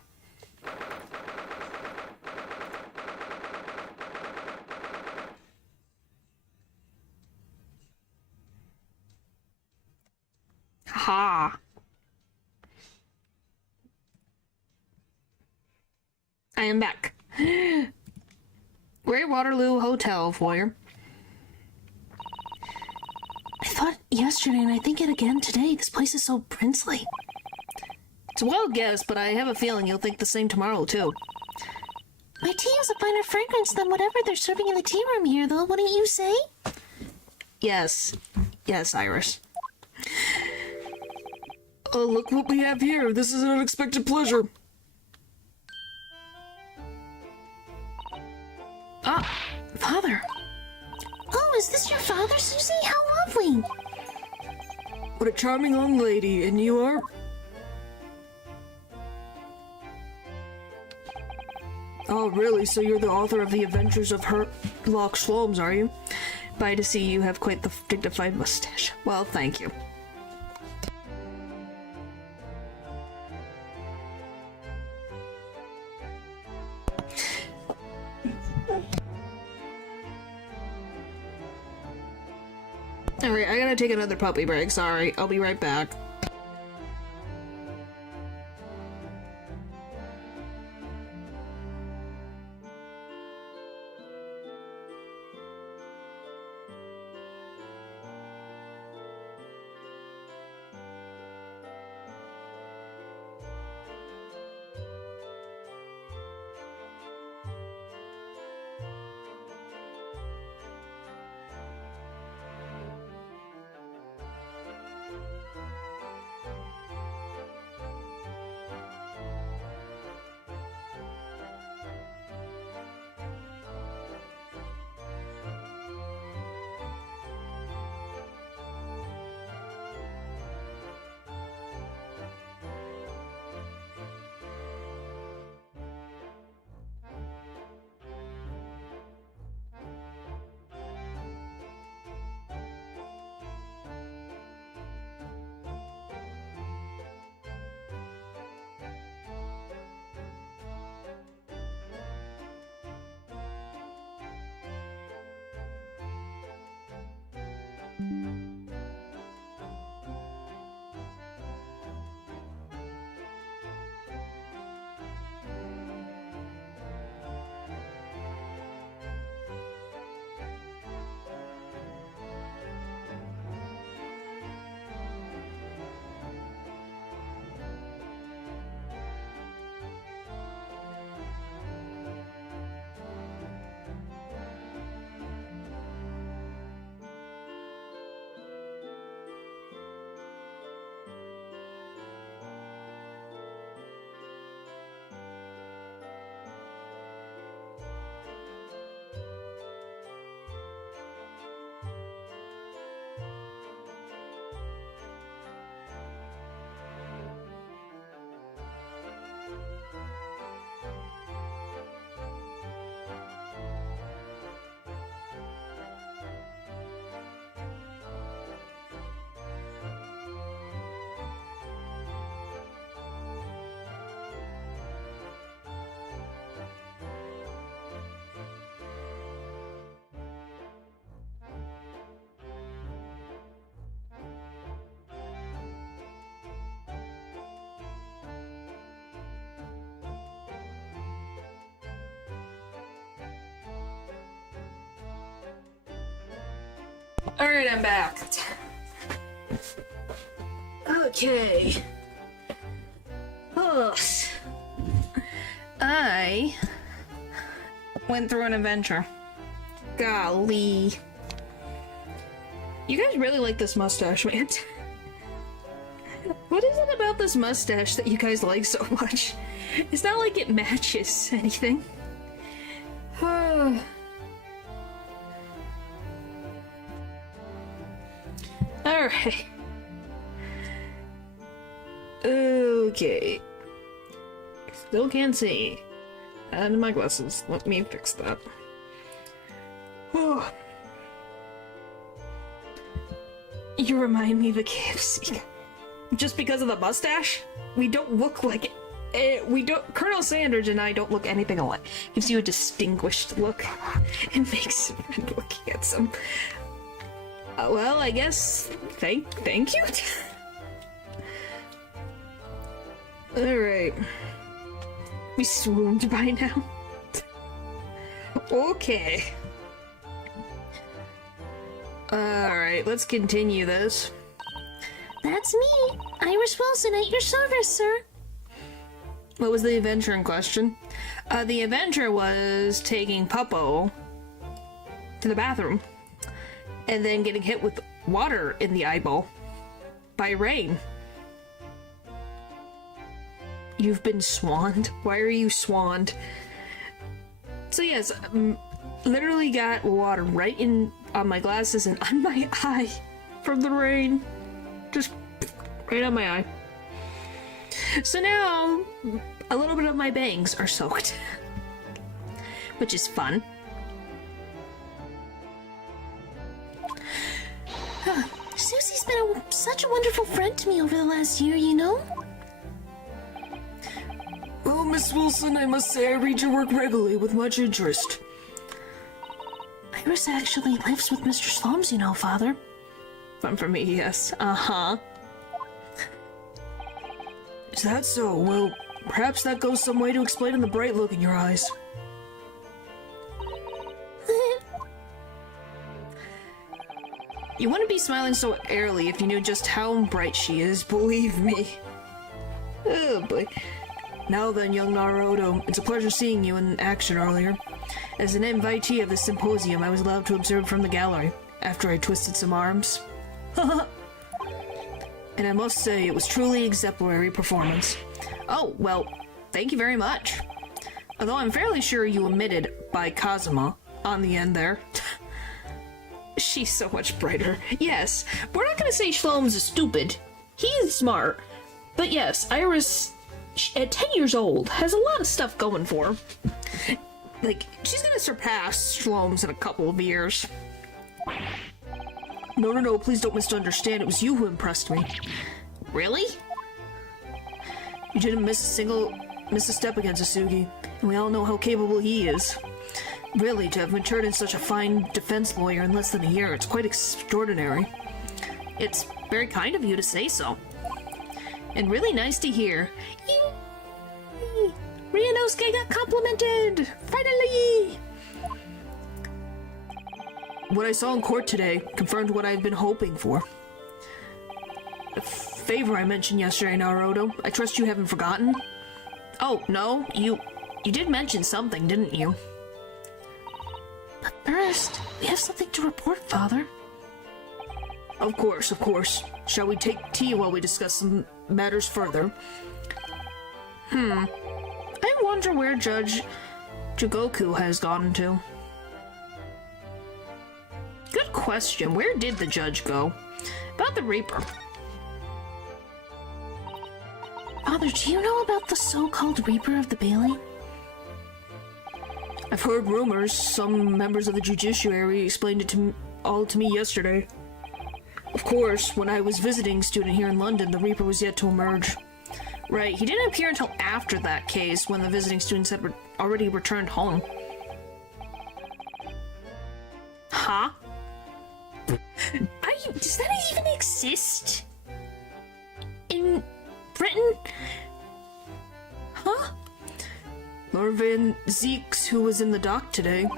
Ha! I am back. Great Waterloo Hotel, foyer. I thought yesterday, and I think it again today. This place is so princely. It's a wild guess, but I have a feeling you'll think the same tomorrow, too. My tea has a finer fragrance than whatever they're serving in the tea room here, though, wouldn't you say? Yes. Yes, Iris. Oh, look what we have here. This is an unexpected pleasure. Ah, Father. Oh, is this your father, Susie? How lovely. What a charming young lady, and you are? Oh, really? So you're the author of The Adventures of Herlock Sholmes, are you? By to see you have quite the dignified mustache. Well, thank you. Alright, I gotta take another puppy break, sorry. I'll be right back. Alright, I'm back. Okay. Oh. I went through an adventure. Golly. You guys really like this mustache, man. What is it about this mustache that you guys like so much? It's not like it matches anything. Alright. Okay. Still can't see. And my glasses. Let me fix that. Oh. You remind me of a KFC. Just because of the mustache? We don't look like it. We don't. Colonel Sanders and I don't look anything alike. Gives you a distinguished look. It makes it fun looking at some. Well, I guess. Thank you. Alright. We swooned by now. Okay. Alright, let's continue this. That's me, Iris Wilson, at your service, sir. What was the adventure in question? The adventure was taking Puppo to the bathroom and then getting hit with water in the eyeball by rain. You've been swanned? Why are you swanned? So yes, literally got water right in on my glasses and on my eye from the rain. Just right on my eye. So now, a little bit of my bangs are soaked. Which is fun. Susie's been such a wonderful friend to me over the last year, you know? Well, Miss Wilson, I must say I read your work regularly with much interest. Iris actually lives with Mr. Slomes, you know, Father. Fun for me, yes. Uh-huh. Is that so? Well, perhaps that goes some way to explaining the bright look in your eyes. You wouldn't be smiling so airily if you knew just how bright she is, believe me. Oh boy. Now then, young Naruto, it's a pleasure seeing you in action earlier. As an invitee of the symposium, I was allowed to observe from the gallery, after I twisted some arms. And I must say, it was truly exemplary performance. Oh, well, thank you very much. Although I'm fairly sure you omitted by Kazuma on the end there. She's so much brighter. Yes, we're not gonna say Shlomes is stupid. He's smart. But yes, Iris, at 10 years old, has a lot of stuff going for her. Like, she's gonna surpass Shlomes in a couple of years. No, please don't misunderstand. It was you who impressed me. Really? You didn't miss a step against Asugi, and we all know how capable he is. Really, to have matured in such a fine defense lawyer in less than a year, it's quite extraordinary. It's very kind of you to say so. And really nice to hear. Yay! Ryunosuke got complimented! Finally! What I saw in court today confirmed what I've been hoping for. A favor I mentioned yesterday, Naruto. I trust you haven't forgotten? Oh, no, you did mention something, didn't you? But first, we have something to report, Father. Of course. Shall we take tea while we discuss some matters further? I wonder where Judge Jigoku has gone to. Good question. Where did the judge go? About the Reaper. Father, do you know about the so-called Reaper of the Bailey? I've heard rumors. Some members of the judiciary explained it all to me yesterday. Of course, when I was visiting student here in London, the Reaper was yet to emerge. Right, he didn't appear until after that case, when the visiting students had already returned home. Huh? Does that even exist? In Britain? Huh? Lord Van Zeeks, who was in the dock today.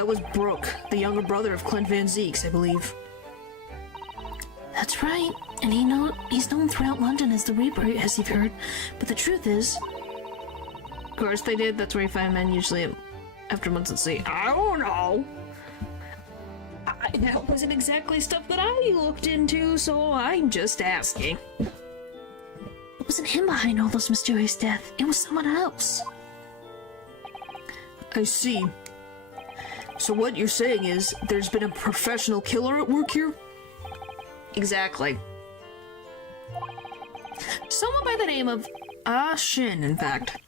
That was Brooke, the younger brother of Clint Van Zeeks, I believe. That's right, and he's known throughout London as the Reaper, as you've heard. But the truth is, Of course they did. That's where you find men usually after months at sea. I don't know. That wasn't exactly stuff that I looked into, so I'm just asking. it wasn't him behind all those mysterious deaths. It was someone else. I see. So what you're saying is there's been a professional killer at work here? Exactly. Someone by the name of Ah Shin, in fact.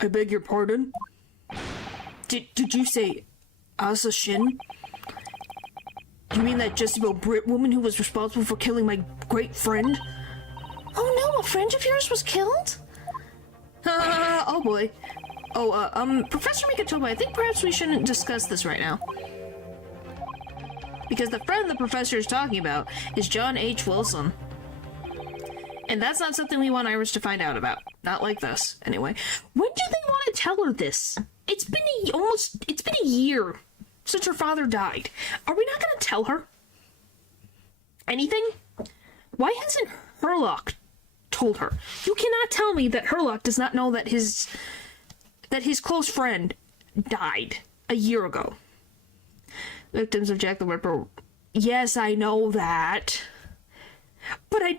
I beg your pardon? Did you say Asa Shin? You mean that Jezebel Brit woman who was responsible for killing my great friend? Oh no, a friend of yours was killed? Oh boy. Oh, Professor Mikatoba, I think perhaps we shouldn't discuss this right now. Because the friend the professor is talking about is John H. Wilson. And that's not something we want Iris to find out about. Not like this, anyway. When do they want to tell her this? It's been a year since her father died. Are we not going to tell her anything? Why hasn't Herlock told her? You cannot tell me that Herlock does not know that his close friend died a year ago. Victims of Jack the Ripper. Yes, I know that. But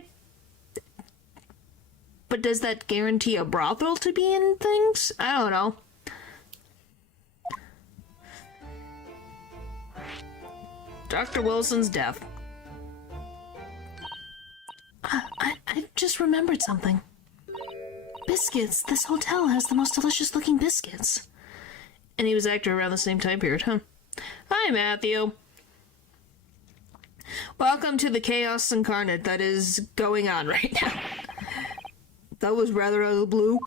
does that guarantee a brothel to be in things? I don't know. Dr. Wilson's death. I just remembered something. Biscuits. This hotel has the most delicious looking biscuits. And he was actor around the same time period, huh? Hi, Matthew. Welcome to the chaos incarnate that is going on right now. That was rather out of the blue.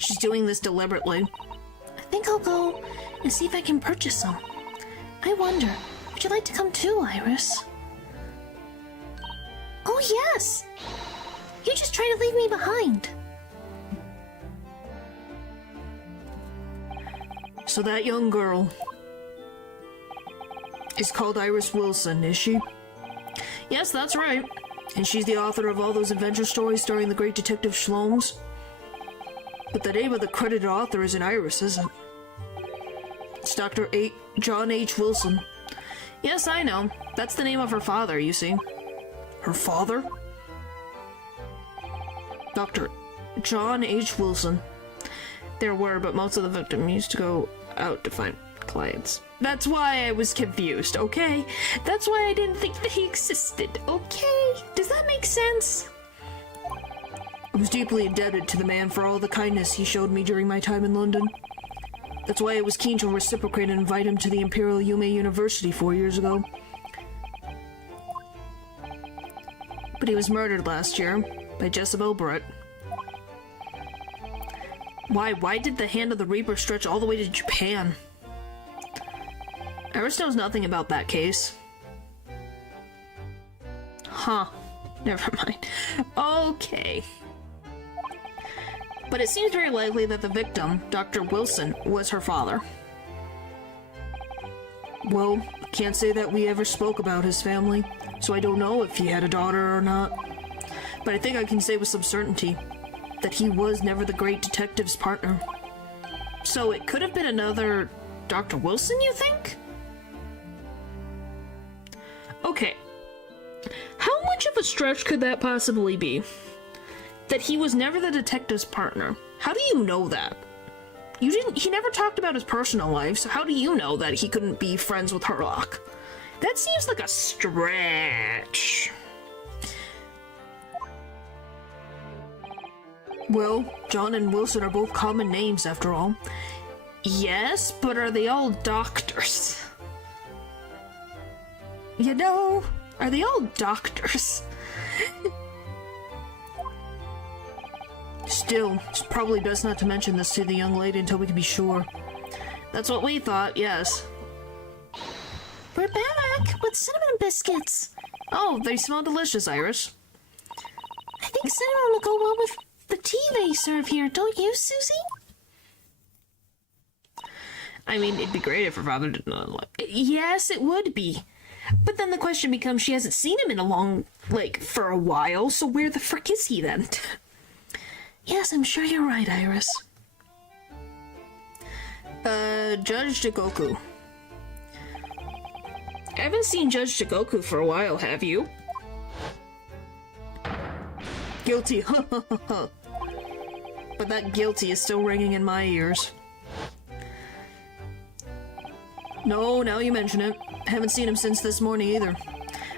She's doing this deliberately. I think I'll go and see if I can purchase some. I wonder, would you like to come too, Iris? Oh yes! You just tried to leave me behind. So that young girl is called Iris Wilson, is she? Yes, that's right. And she's the author of all those adventure stories starring the great Detective Sholmes. But the name of the credited author isn't Iris, is it? It's Dr. John H. Wilson. Yes, I know. That's the name of her father, you see. Her father? Dr. John H. Wilson. There were, but most of the victims used to go out to find clients. That's why I was confused, okay? That's why I didn't think they existed, okay? Does that make sense? I was deeply indebted to the man for all the kindness he showed me during my time in London. That's why I was keen to reciprocate and invite him to the Imperial Yume University 4 years ago. But he was murdered last year by Jezebel Brit. Why did the hand of the Reaper stretch all the way to Japan? Iris knows nothing about that case. Huh. Never mind. Okay. But it seems very likely that the victim, Dr. Wilson, was her father. Well, can't say that we ever spoke about his family, so I don't know if he had a daughter or not. But I think I can say with some certainty that he was never the great detective's partner. So it could have been another Dr. Wilson, you think? Okay. How much of a stretch could that possibly be? That he was never the detective's partner. How do you know that? He never talked about his personal life, so how do you know that he couldn't be friends with Herlock? That seems like a stretch. Well, John and Wilson are both common names after all. Yes, but are they all doctors? You know, are they all doctors? Still, it's probably best not to mention this to the young lady until we can be sure. That's what we thought, yes. We're back with cinnamon biscuits. Oh, they smell delicious, Iris. I think cinnamon will go well with the tea they serve here, don't you, Susie? I mean, it'd be great if her father didn't know. Yes, it would be. But then the question becomes, she hasn't seen him in a long, for a while, so where the frick is he then? Yes, I'm sure you're right, Iris. Judge Jigoku. I haven't seen Judge Jigoku for a while, have you? Guilty, but that guilty is still ringing in my ears. No, now you mention it. Haven't seen him since this morning either.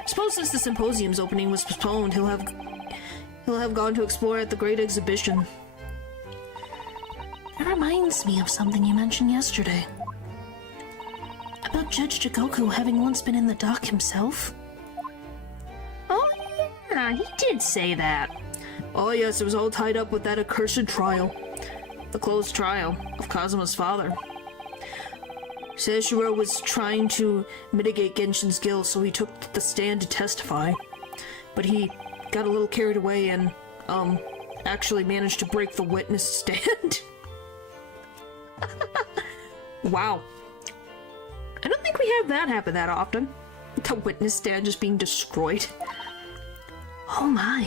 Suppose since the symposium's opening was postponed, he'll have gone to explore at the Great Exhibition. That reminds me of something you mentioned yesterday. About Judge Jigoku having once been in the dock himself. Oh yeah, he did say that. Oh yes, it was all tied up with that accursed trial. The closed trial of Kazuma's father. Seishiro was trying to mitigate Genshin's guilt, so he took the stand to testify. But he got a little carried away and, actually managed to break the witness stand. Wow. I don't think we have that happen that often. The witness stand just being destroyed. Oh my.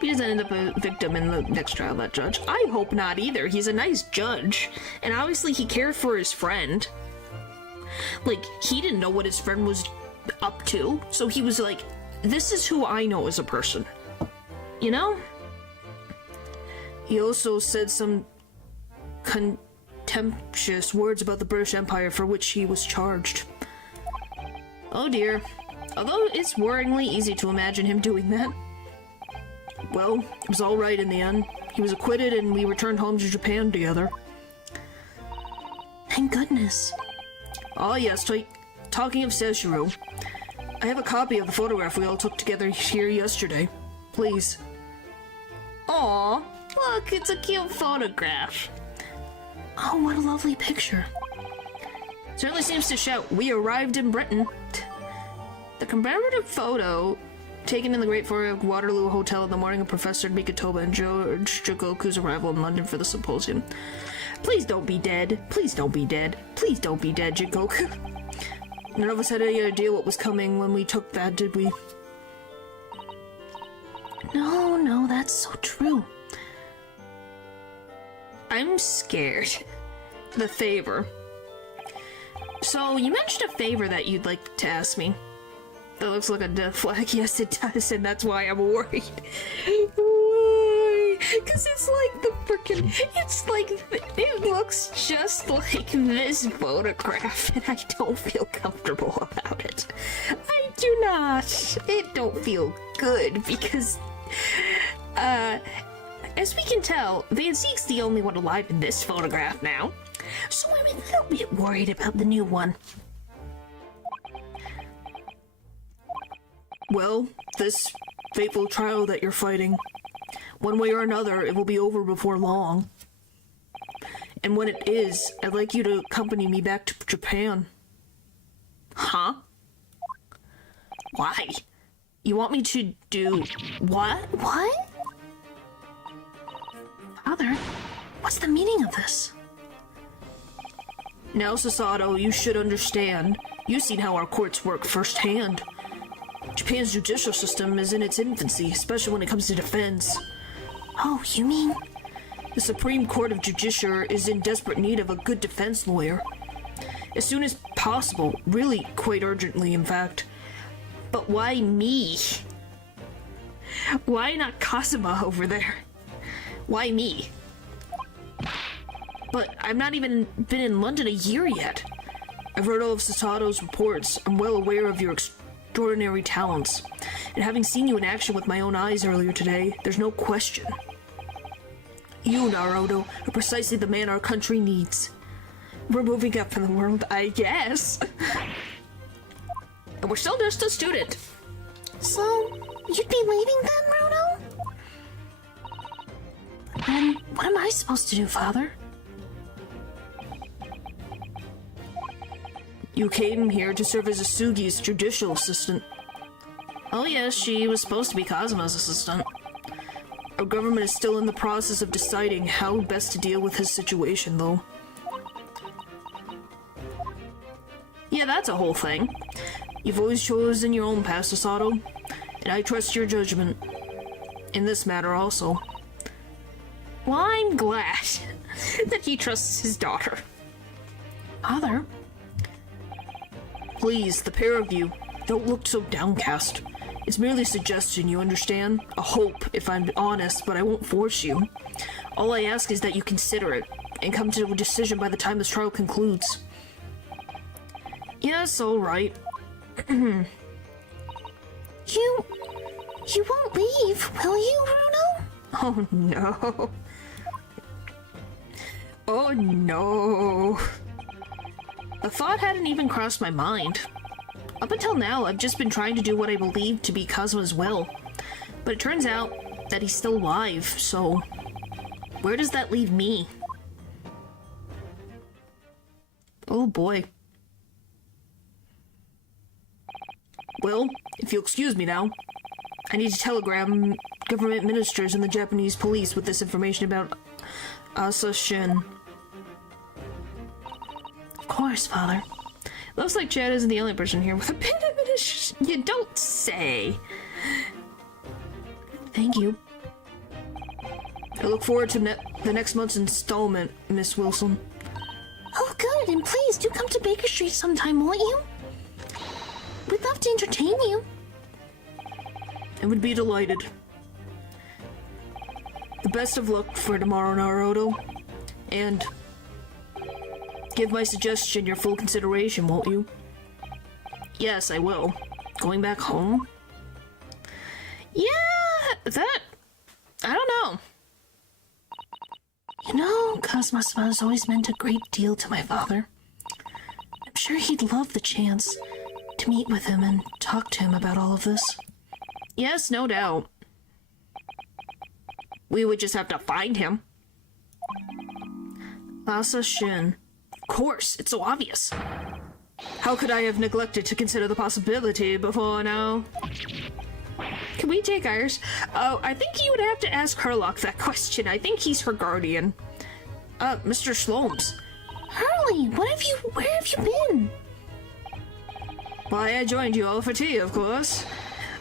He doesn't end up a victim in the next trial, that judge. I hope not either. He's a nice judge. And obviously he cared for his friend. He didn't know what his friend was up to. So he was like, this is who I know as a person. You know? He also said some contemptuous words about the British Empire for which he was charged. Oh dear. Although it's worryingly easy to imagine him doing that. Well, it was all right in the end. He was acquitted and we returned home to Japan together. Thank goodness. Oh yes, talking of Seishiro, I have a copy of the photograph we all took together here yesterday. Please. Aw, look, it's a cute photograph. Oh, what a lovely picture. Certainly seems to shout, we arrived in Britain. The commemorative photo taken in the Great Waterloo Hotel in the morning of Professor Mikotoba and George Jigoku's arrival in London for the symposium. Please don't be dead. Please don't be dead. Please don't be dead, Jigoku. None of us had any idea what was coming when we took that, did we? No, that's so true. I'm scared. The favor. So, you mentioned a favor that you'd like to ask me. That looks like a death flag. Yes, it does, and that's why I'm worried. Why? Because it's like the frickin'... It looks just like this photograph, and I don't feel comfortable about it. I do not. It don't feel good, because... as we can tell, Van Ziek's the only one alive in this photograph now. So I'm a little bit worried about the new one. Well, this fateful trial that you're fighting, one way or another, it will be over before long. And when it is, I'd like you to accompany me back to Japan. Huh? Why? You want me to do what? What? Father, what's the meaning of this? Now, Sasato, you should understand. You've seen how our courts work firsthand. Japan's judicial system is in its infancy, especially when it comes to defense. Oh, you mean? The Supreme Court of Judicature is in desperate need of a good defense lawyer. As soon as possible, really quite urgently, in fact. But why me? Why not Kazuma over there? Why me? But I've not even been in London a year yet. I've read all of Sasato's reports. I'm well aware of your extraordinary talents. And having seen you in action with my own eyes earlier today, there's no question. You, Naruto, are precisely the man our country needs. We're moving up in the world, I guess. And we're still just a student. So, you'd be leaving then, Runo? Then, what am I supposed to do, Father? You came here to serve as Asugi's judicial assistant. Oh yes, she was supposed to be Kazuma's assistant. Our government is still in the process of deciding how best to deal with his situation, though. Yeah, that's a whole thing. You've always chosen your own path, Sasato, and I trust your judgment. In this matter also. Well, I'm glad that he trusts his daughter. Father? Please, the pair of you, don't look so downcast. It's merely a suggestion, you understand? A hope, if I'm honest, but I won't force you. All I ask is that you consider it, and come to a decision by the time this trial concludes. Yes, all right. You won't leave, will you, Bruno? Oh no. Oh no. The thought hadn't even crossed my mind. Up until now, I've just been trying to do what I believe to be Cosmo's will. But it turns out that he's still alive, so where does that leave me? Oh boy. Well, if you'll excuse me now, I need to telegram government ministers and the Japanese police with this information about Asa Shin. Of course, Father. Looks like Chad isn't the only person here with a bit of it. You don't say. Thank you. I look forward to the next month's installment, Miss Wilson. Oh, good, and please do come to Baker Street sometime, won't you? We'd love to entertain you. I would be delighted. The best of luck for tomorrow, Naruto. And give my suggestion your full consideration, won't you? Yes, I will. Going back home? Yeah, that... I don't know. You know, Cosmos has always meant a great deal to my father. I'm sure he'd love the chance to meet with him and talk to him about all of this. Yes, no doubt. We would just have to find him. Asa Shin. Of course, it's so obvious. How could I have neglected to consider the possibility before now? Can we take ours? Oh, I think you would have to ask Herlock that question. I think he's her guardian. Mr. Shlomes. Hurley, where have you been? Why, I joined you all for tea, of course.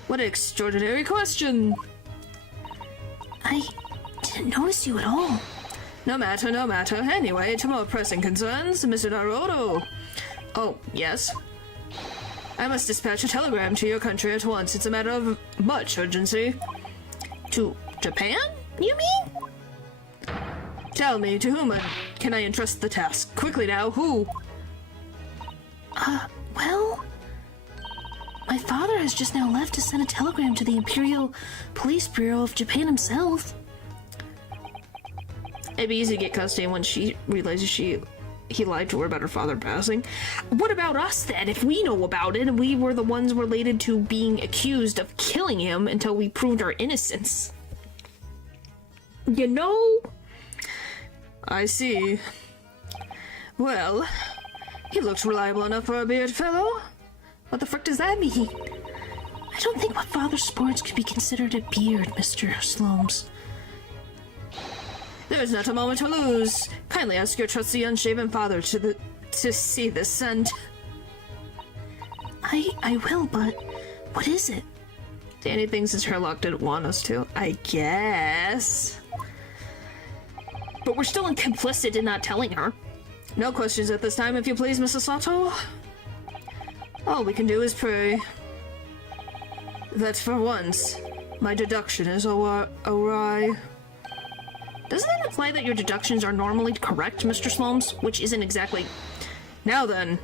What an extraordinary question. I didn't notice you at all. No matter, no matter. Anyway, to more pressing concerns, Mr. Naruto. Oh, yes. I must dispatch a telegram to your country at once. It's a matter of much urgency. To Japan, you mean? Tell me, to whom can I entrust the task? Quickly now, who? Well, my father has just now left to send a telegram to the Imperial Police Bureau of Japan himself. It'd be easy to get custody once she realizes he lied to her about her father passing. What about us then? If we know about it and we were the ones related to being accused of killing him until we proved our innocence. You know? I see. Well, he looks reliable enough for a beard fellow. What the frick does that mean? I don't think my father's sports could be considered a beard, Mr. Slomes. There is not a moment to lose. Kindly ask your trusty unshaven father to see this send. I will, but what is it? Danny thinks it's Herlock didn't want us to, I guess. But we're still complicit in not telling her. No questions at this time, if you please, Mrs. Sato. All we can do is pray that for once, my deduction is awry. Doesn't that imply that your deductions are normally correct, Mr. Slomes? Which isn't exactly... Now then.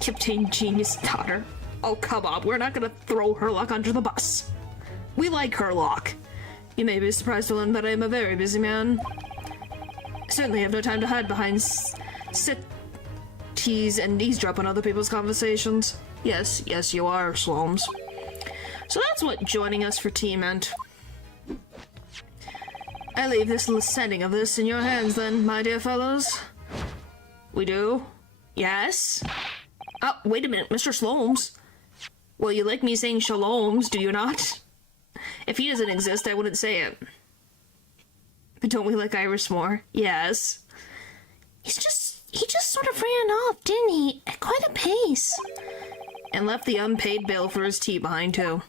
Captain Genius daughter. Oh, come on, we're not gonna throw Herlock under the bus. We like Herlock. You may be surprised to learn that I am a very busy man. I certainly have no time to hide behind tease and eavesdrop on other people's conversations. Yes, you are, Slomes. So that's what joining us for tea meant. I leave this sending of this in your hands then, my dear fellows. We do? Yes? Oh, wait a minute, Mr. Slomes. Well, you like me saying shaloms, do you not? If he doesn't exist, I wouldn't say it. But don't we like Iris more? Yes. He's just he just sort of ran off, didn't he? At quite a pace. And left the unpaid bill for his tea behind, too.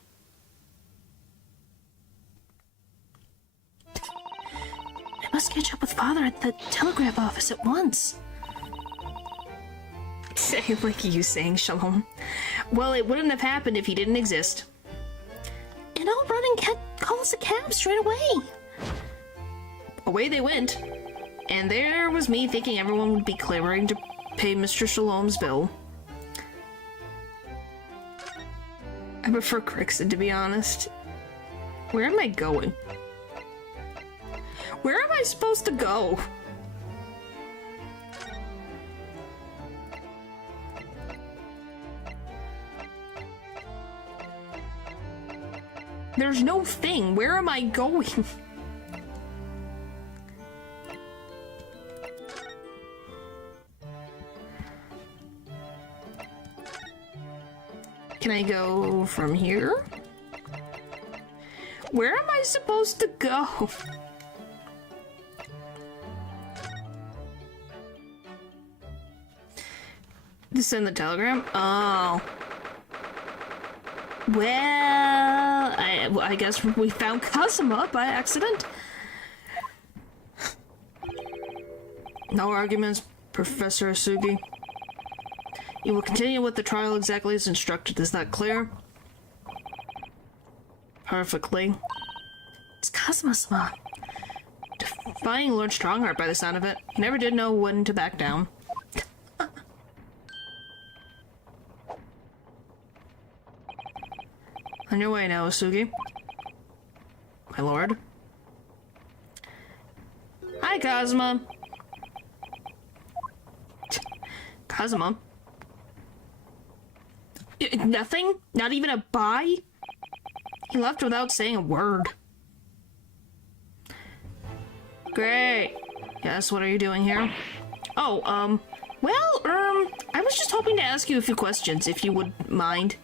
I must catch up with Father at the telegraph office at once. Like you saying shalom. Well, it wouldn't have happened if he didn't exist. And I'll run and call us a cab straight away. Away they went. And there was me thinking everyone would be clamoring to pay Mr. Shalom's bill. I prefer Crixon, to be honest. Where am I going? Where am I supposed to go? There's no thing. Where am I going? Can I go from here? Where am I supposed to go? To send the telegram? Oh. Well, I guess we found Kazuma by accident. No arguments, Professor Asugi. You will continue with the trial exactly as instructed. Is that clear? Perfectly. It's Kazuma-sama. Defying Lord Strongheart by the sound of it. He never did know when to back down. On your way now, Asugi. My lord. Hi, Kazuma. Kazuma? Nothing? Not even a bye? He left without saying a word. Great. Yes, what are you doing here? Oh, well, I was just hoping to ask you a few questions, if you would mind.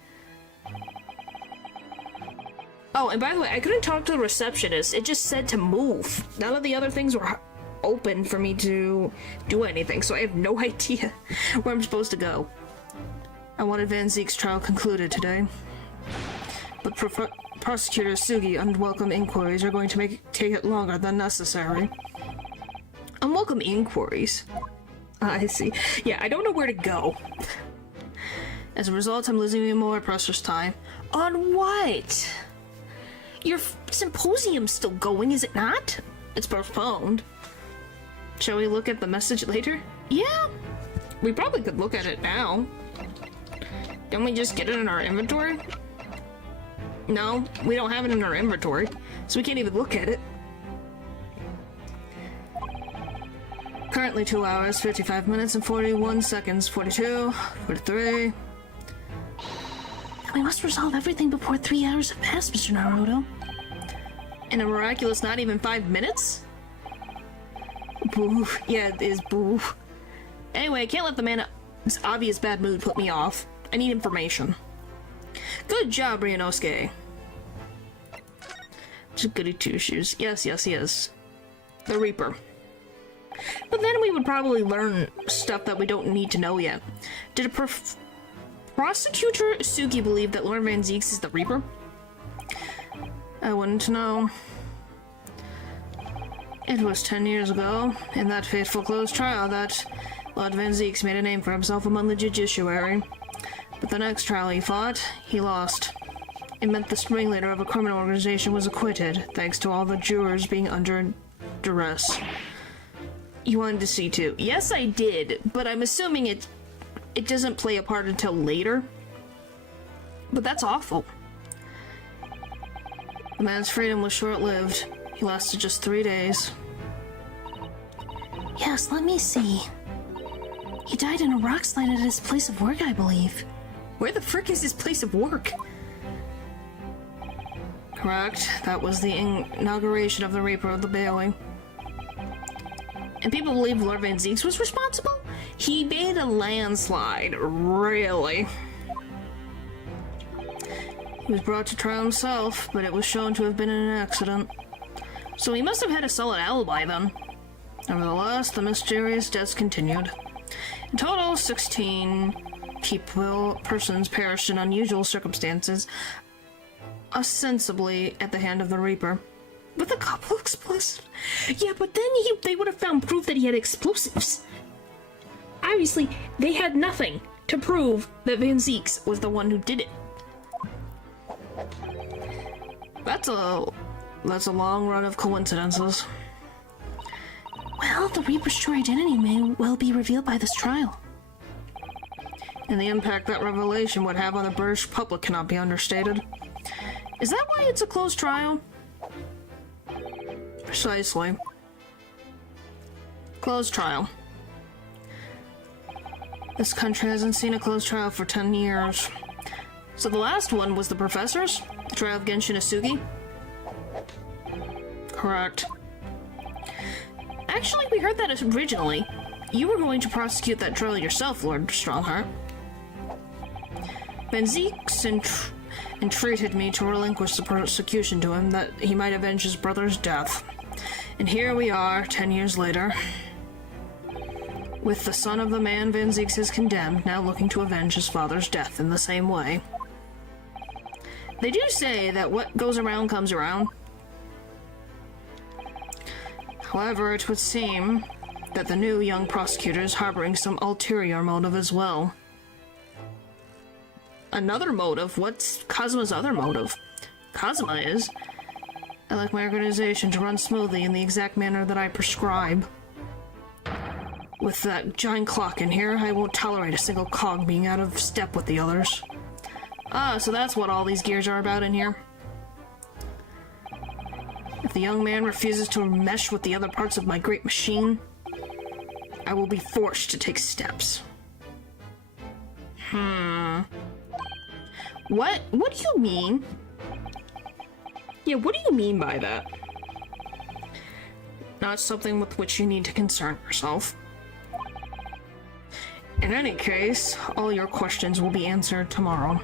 Oh, and by the way, I couldn't talk to the receptionist. It just said to move. None of the other things were open for me to do anything, so I have no idea where I'm supposed to go. I wanted Van Zeek's trial concluded today, but Prosecutor Sugi, unwelcome inquiries are going to take it longer than necessary. Unwelcome inquiries? I see. Yeah, I don't know where to go. As a result, I'm losing even more precious time. On what? Your symposium's still going, is it not? It's postponed. Shall we look at the message later? Yeah. We probably could look at it now. Don't we just get it in our inventory? No, we don't have it in our inventory, so we can't even look at it. Currently 2 hours, 55 minutes, and 41 seconds. 42, 43... We must resolve everything before 3 hours have passed, Mr. Naruto. In a miraculous not even 5 minutes? Boo. Yeah, it is boo. Anyway, I can't let the man's obvious bad mood put me off. I need information. Good job, Ryunosuke. Just goody two-shoes. Yes, yes, yes. The Reaper. But then we would probably learn stuff that we don't need to know yet. Did a Prosecutor Sugi believe that Lord Van Zeeks is the Reaper? I wouldn't know. It was 10 years ago, in that fateful closed trial, that Lord Van Zeeks made a name for himself among the judiciary. But the next trial he fought, he lost. It meant the ringleader of a criminal organization was acquitted, thanks to all the jurors being under duress. You wanted to see too? Yes, I did, but I'm assuming it doesn't play a part until later. But that's awful. The man's freedom was short-lived. He lasted just 3 days. Yes, let me see. He died in a rock slide at his place of work, I believe. Where the frick is his place of work? Correct. That was the inauguration of the Reaper of the Bailey. And people believe Lord Van Zeeks was responsible? He made a landslide. Really? He was brought to trial himself, but it was shown to have been an accident. So he must have had a solid alibi then. Nevertheless, the mysterious deaths continued. In total, 16 persons perished in unusual circumstances, ostensibly at the hand of the Reaper. With a couple explosives. Yeah, but then they would have found proof that he had explosives. Obviously, they had nothing to prove that Van Zieks was the one who did it. That's a long run of coincidences. Well, the Reaper's true identity may well be revealed by this trial. And the impact that revelation would have on the British public cannot be understated. Is that why it's a closed trial? Precisely. Closed trial. This country hasn't seen a closed trial for 10 years. So the last one was the professors? The trial of Genshin Isugi? Correct. Actually, we heard that originally. You were going to prosecute that trial yourself, Lord Strongheart. Van Zieks entreated me to relinquish the prosecution to him, that he might avenge his brother's death. And here we are, 10 years later, with the son of the man Van Zieks has condemned, now looking to avenge his father's death in the same way. They do say that what goes around comes around. However, it would seem that the new young prosecutor is harboring some ulterior motive as well. Another motive? What's Cosmo's other motive? Cosmo is, I like my organization to run smoothly in the exact manner that I prescribe. With that giant clock in here, I won't tolerate a single cog being out of step with the others. Ah, so that's what all these gears are about in here. If the young man refuses to mesh with the other parts of my great machine, I will be forced to take steps. What do you mean? Yeah, what do you mean by that? Not something with which you need to concern yourself. In any case, all your questions will be answered tomorrow.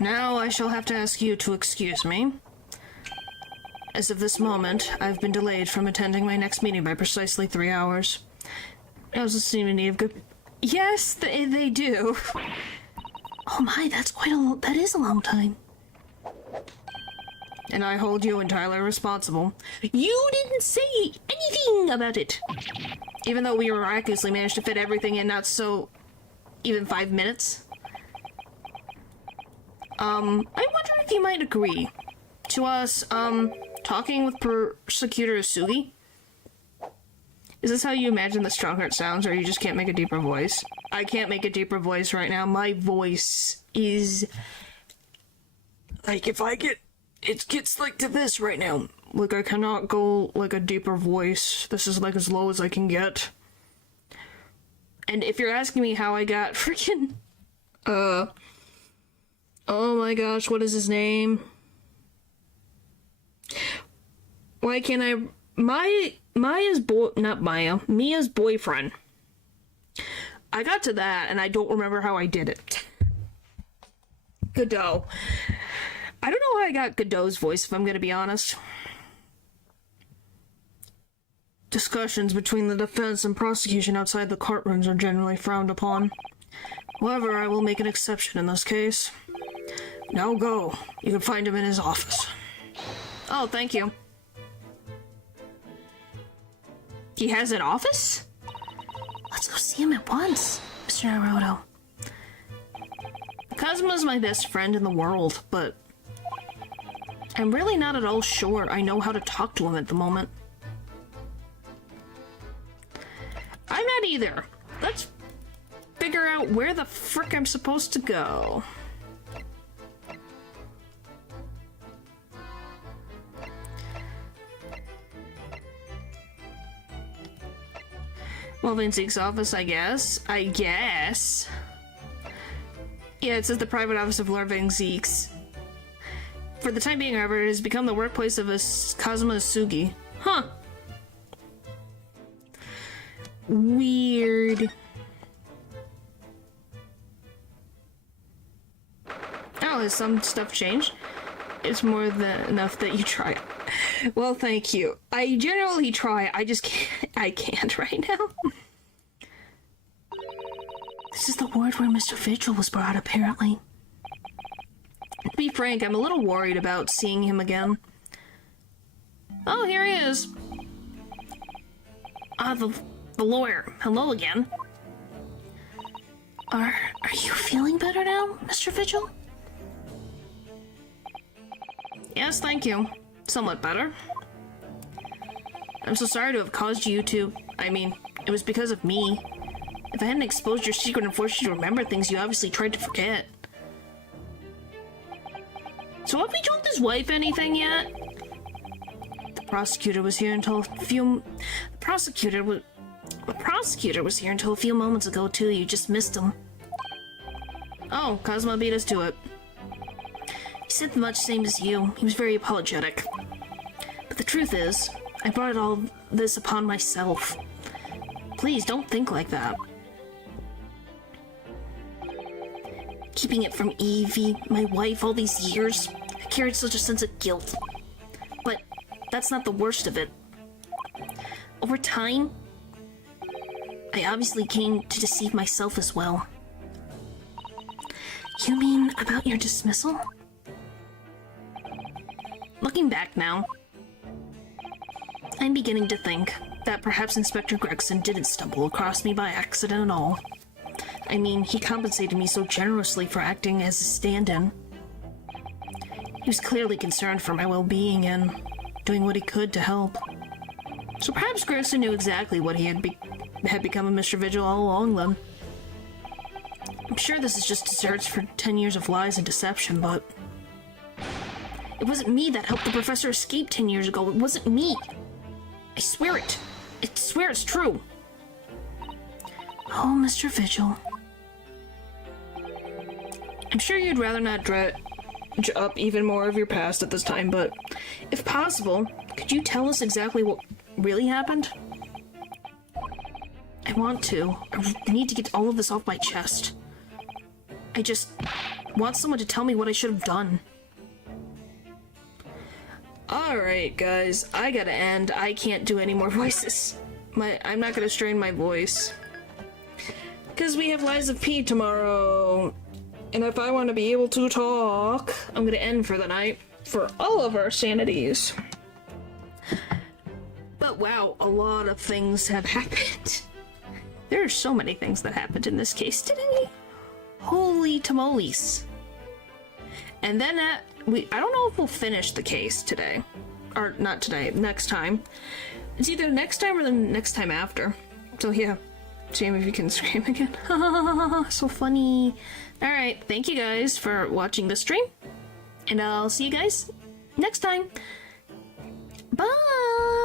Now I shall have to ask you to excuse me. As of this moment, I've been delayed from attending my next meeting by precisely 3 hours. I was seem in need of good... Yes, they do. Oh my, that is a long time. And I hold you entirely responsible. You didn't say anything about it. Even though we miraculously managed to fit everything in not so... even 5 minutes. I wonder if you might agree to us, talking with Prosecutor Isugi? Is this how you imagine the Strongheart sounds, or you just can't make a deeper voice? I can't make a deeper voice right now. My voice is... like, if I get... it gets like to this right now. Like, I cannot go like a deeper voice. This is like as low as I can get. And if you're asking me how I got freaking... oh my gosh, what is his name? Why can't I... Mia's boyfriend. I got to that, and I don't remember how I did it. Godot. I don't know how I got Godot's voice, if I'm gonna be honest. Discussions between the defense and prosecution outside the courtrooms are generally frowned upon. However, I will make an exception in this case. Now go. You can find him in his office. Oh, thank you. He has an office? Let's go see him at once, Mr. Naruto. Cosmo's my best friend in the world, but I'm really not at all sure I know how to talk to him at the moment. I'm not either. Let's figure out where the frick I'm supposed to go. Well, Van Zieks' office, I guess. Yeah, it says the private office of Lord Van Zieks. For the time being, however, it has become the workplace of Cosmo Isugi. Huh. Weird. Oh, has some stuff changed? It's more than enough that you try. Well, thank you. I generally try. I just can't. I can't right now. This is the ward where Mr. Vigil was brought, apparently. To be frank, I'm a little worried about seeing him again. Oh, here he is. The lawyer. Hello again. Are you feeling better now, Mr. Vigil? Yes, thank you. Somewhat better. I'm so sorry to have caused you to... I mean, it was because of me. If I hadn't exposed your secret and forced you to remember things you obviously tried to forget. So have we told his wife anything yet? The prosecutor was here until a few... The prosecutor was here until a few moments ago, too. You just missed him. Oh, Cosmo beat us to it. He said the much same as you. He was very apologetic. But the truth is, I brought all this upon myself. Please, don't think like that. Keeping it from Evie, my wife, all these years, I carried such a sense of guilt. But that's not the worst of it. Over time, I obviously came to deceive myself as well. You mean about your dismissal? Looking back now, I'm beginning to think that perhaps Inspector Gregson didn't stumble across me by accident at all. I mean, he compensated me so generously for acting as a stand-in. He was clearly concerned for my well-being and doing what he could to help. So perhaps Gregson knew exactly what he had become of Mr. Vigil all along then. I'm sure this is just desserts for 10 years of lies and deception, but... It wasn't me that helped the professor escape 10 years ago. It wasn't me. I swear it. I swear it's true. Oh, Mr. Vigil. I'm sure you'd rather not dredge up even more of your past at this time, but if possible, could you tell us exactly what really happened? I want to. I need to get all of this off my chest. I just want someone to tell me what I should have done. Alright, guys, I gotta end. I can't do any more voices. I'm not gonna strain my voice. Because we have Lies of P tomorrow. And if I want to be able to talk, I'm gonna end for the night for all of our sanities. But wow, a lot of things have happened. There are so many things that happened in this case today. Holy tamales. And then I don't know if we'll finish the case today. Or not today, next time. It's either next time or the next time after. So yeah, shame if you can scream again. So funny. Alright, thank you guys for watching the stream. And I'll see you guys next time. Bye!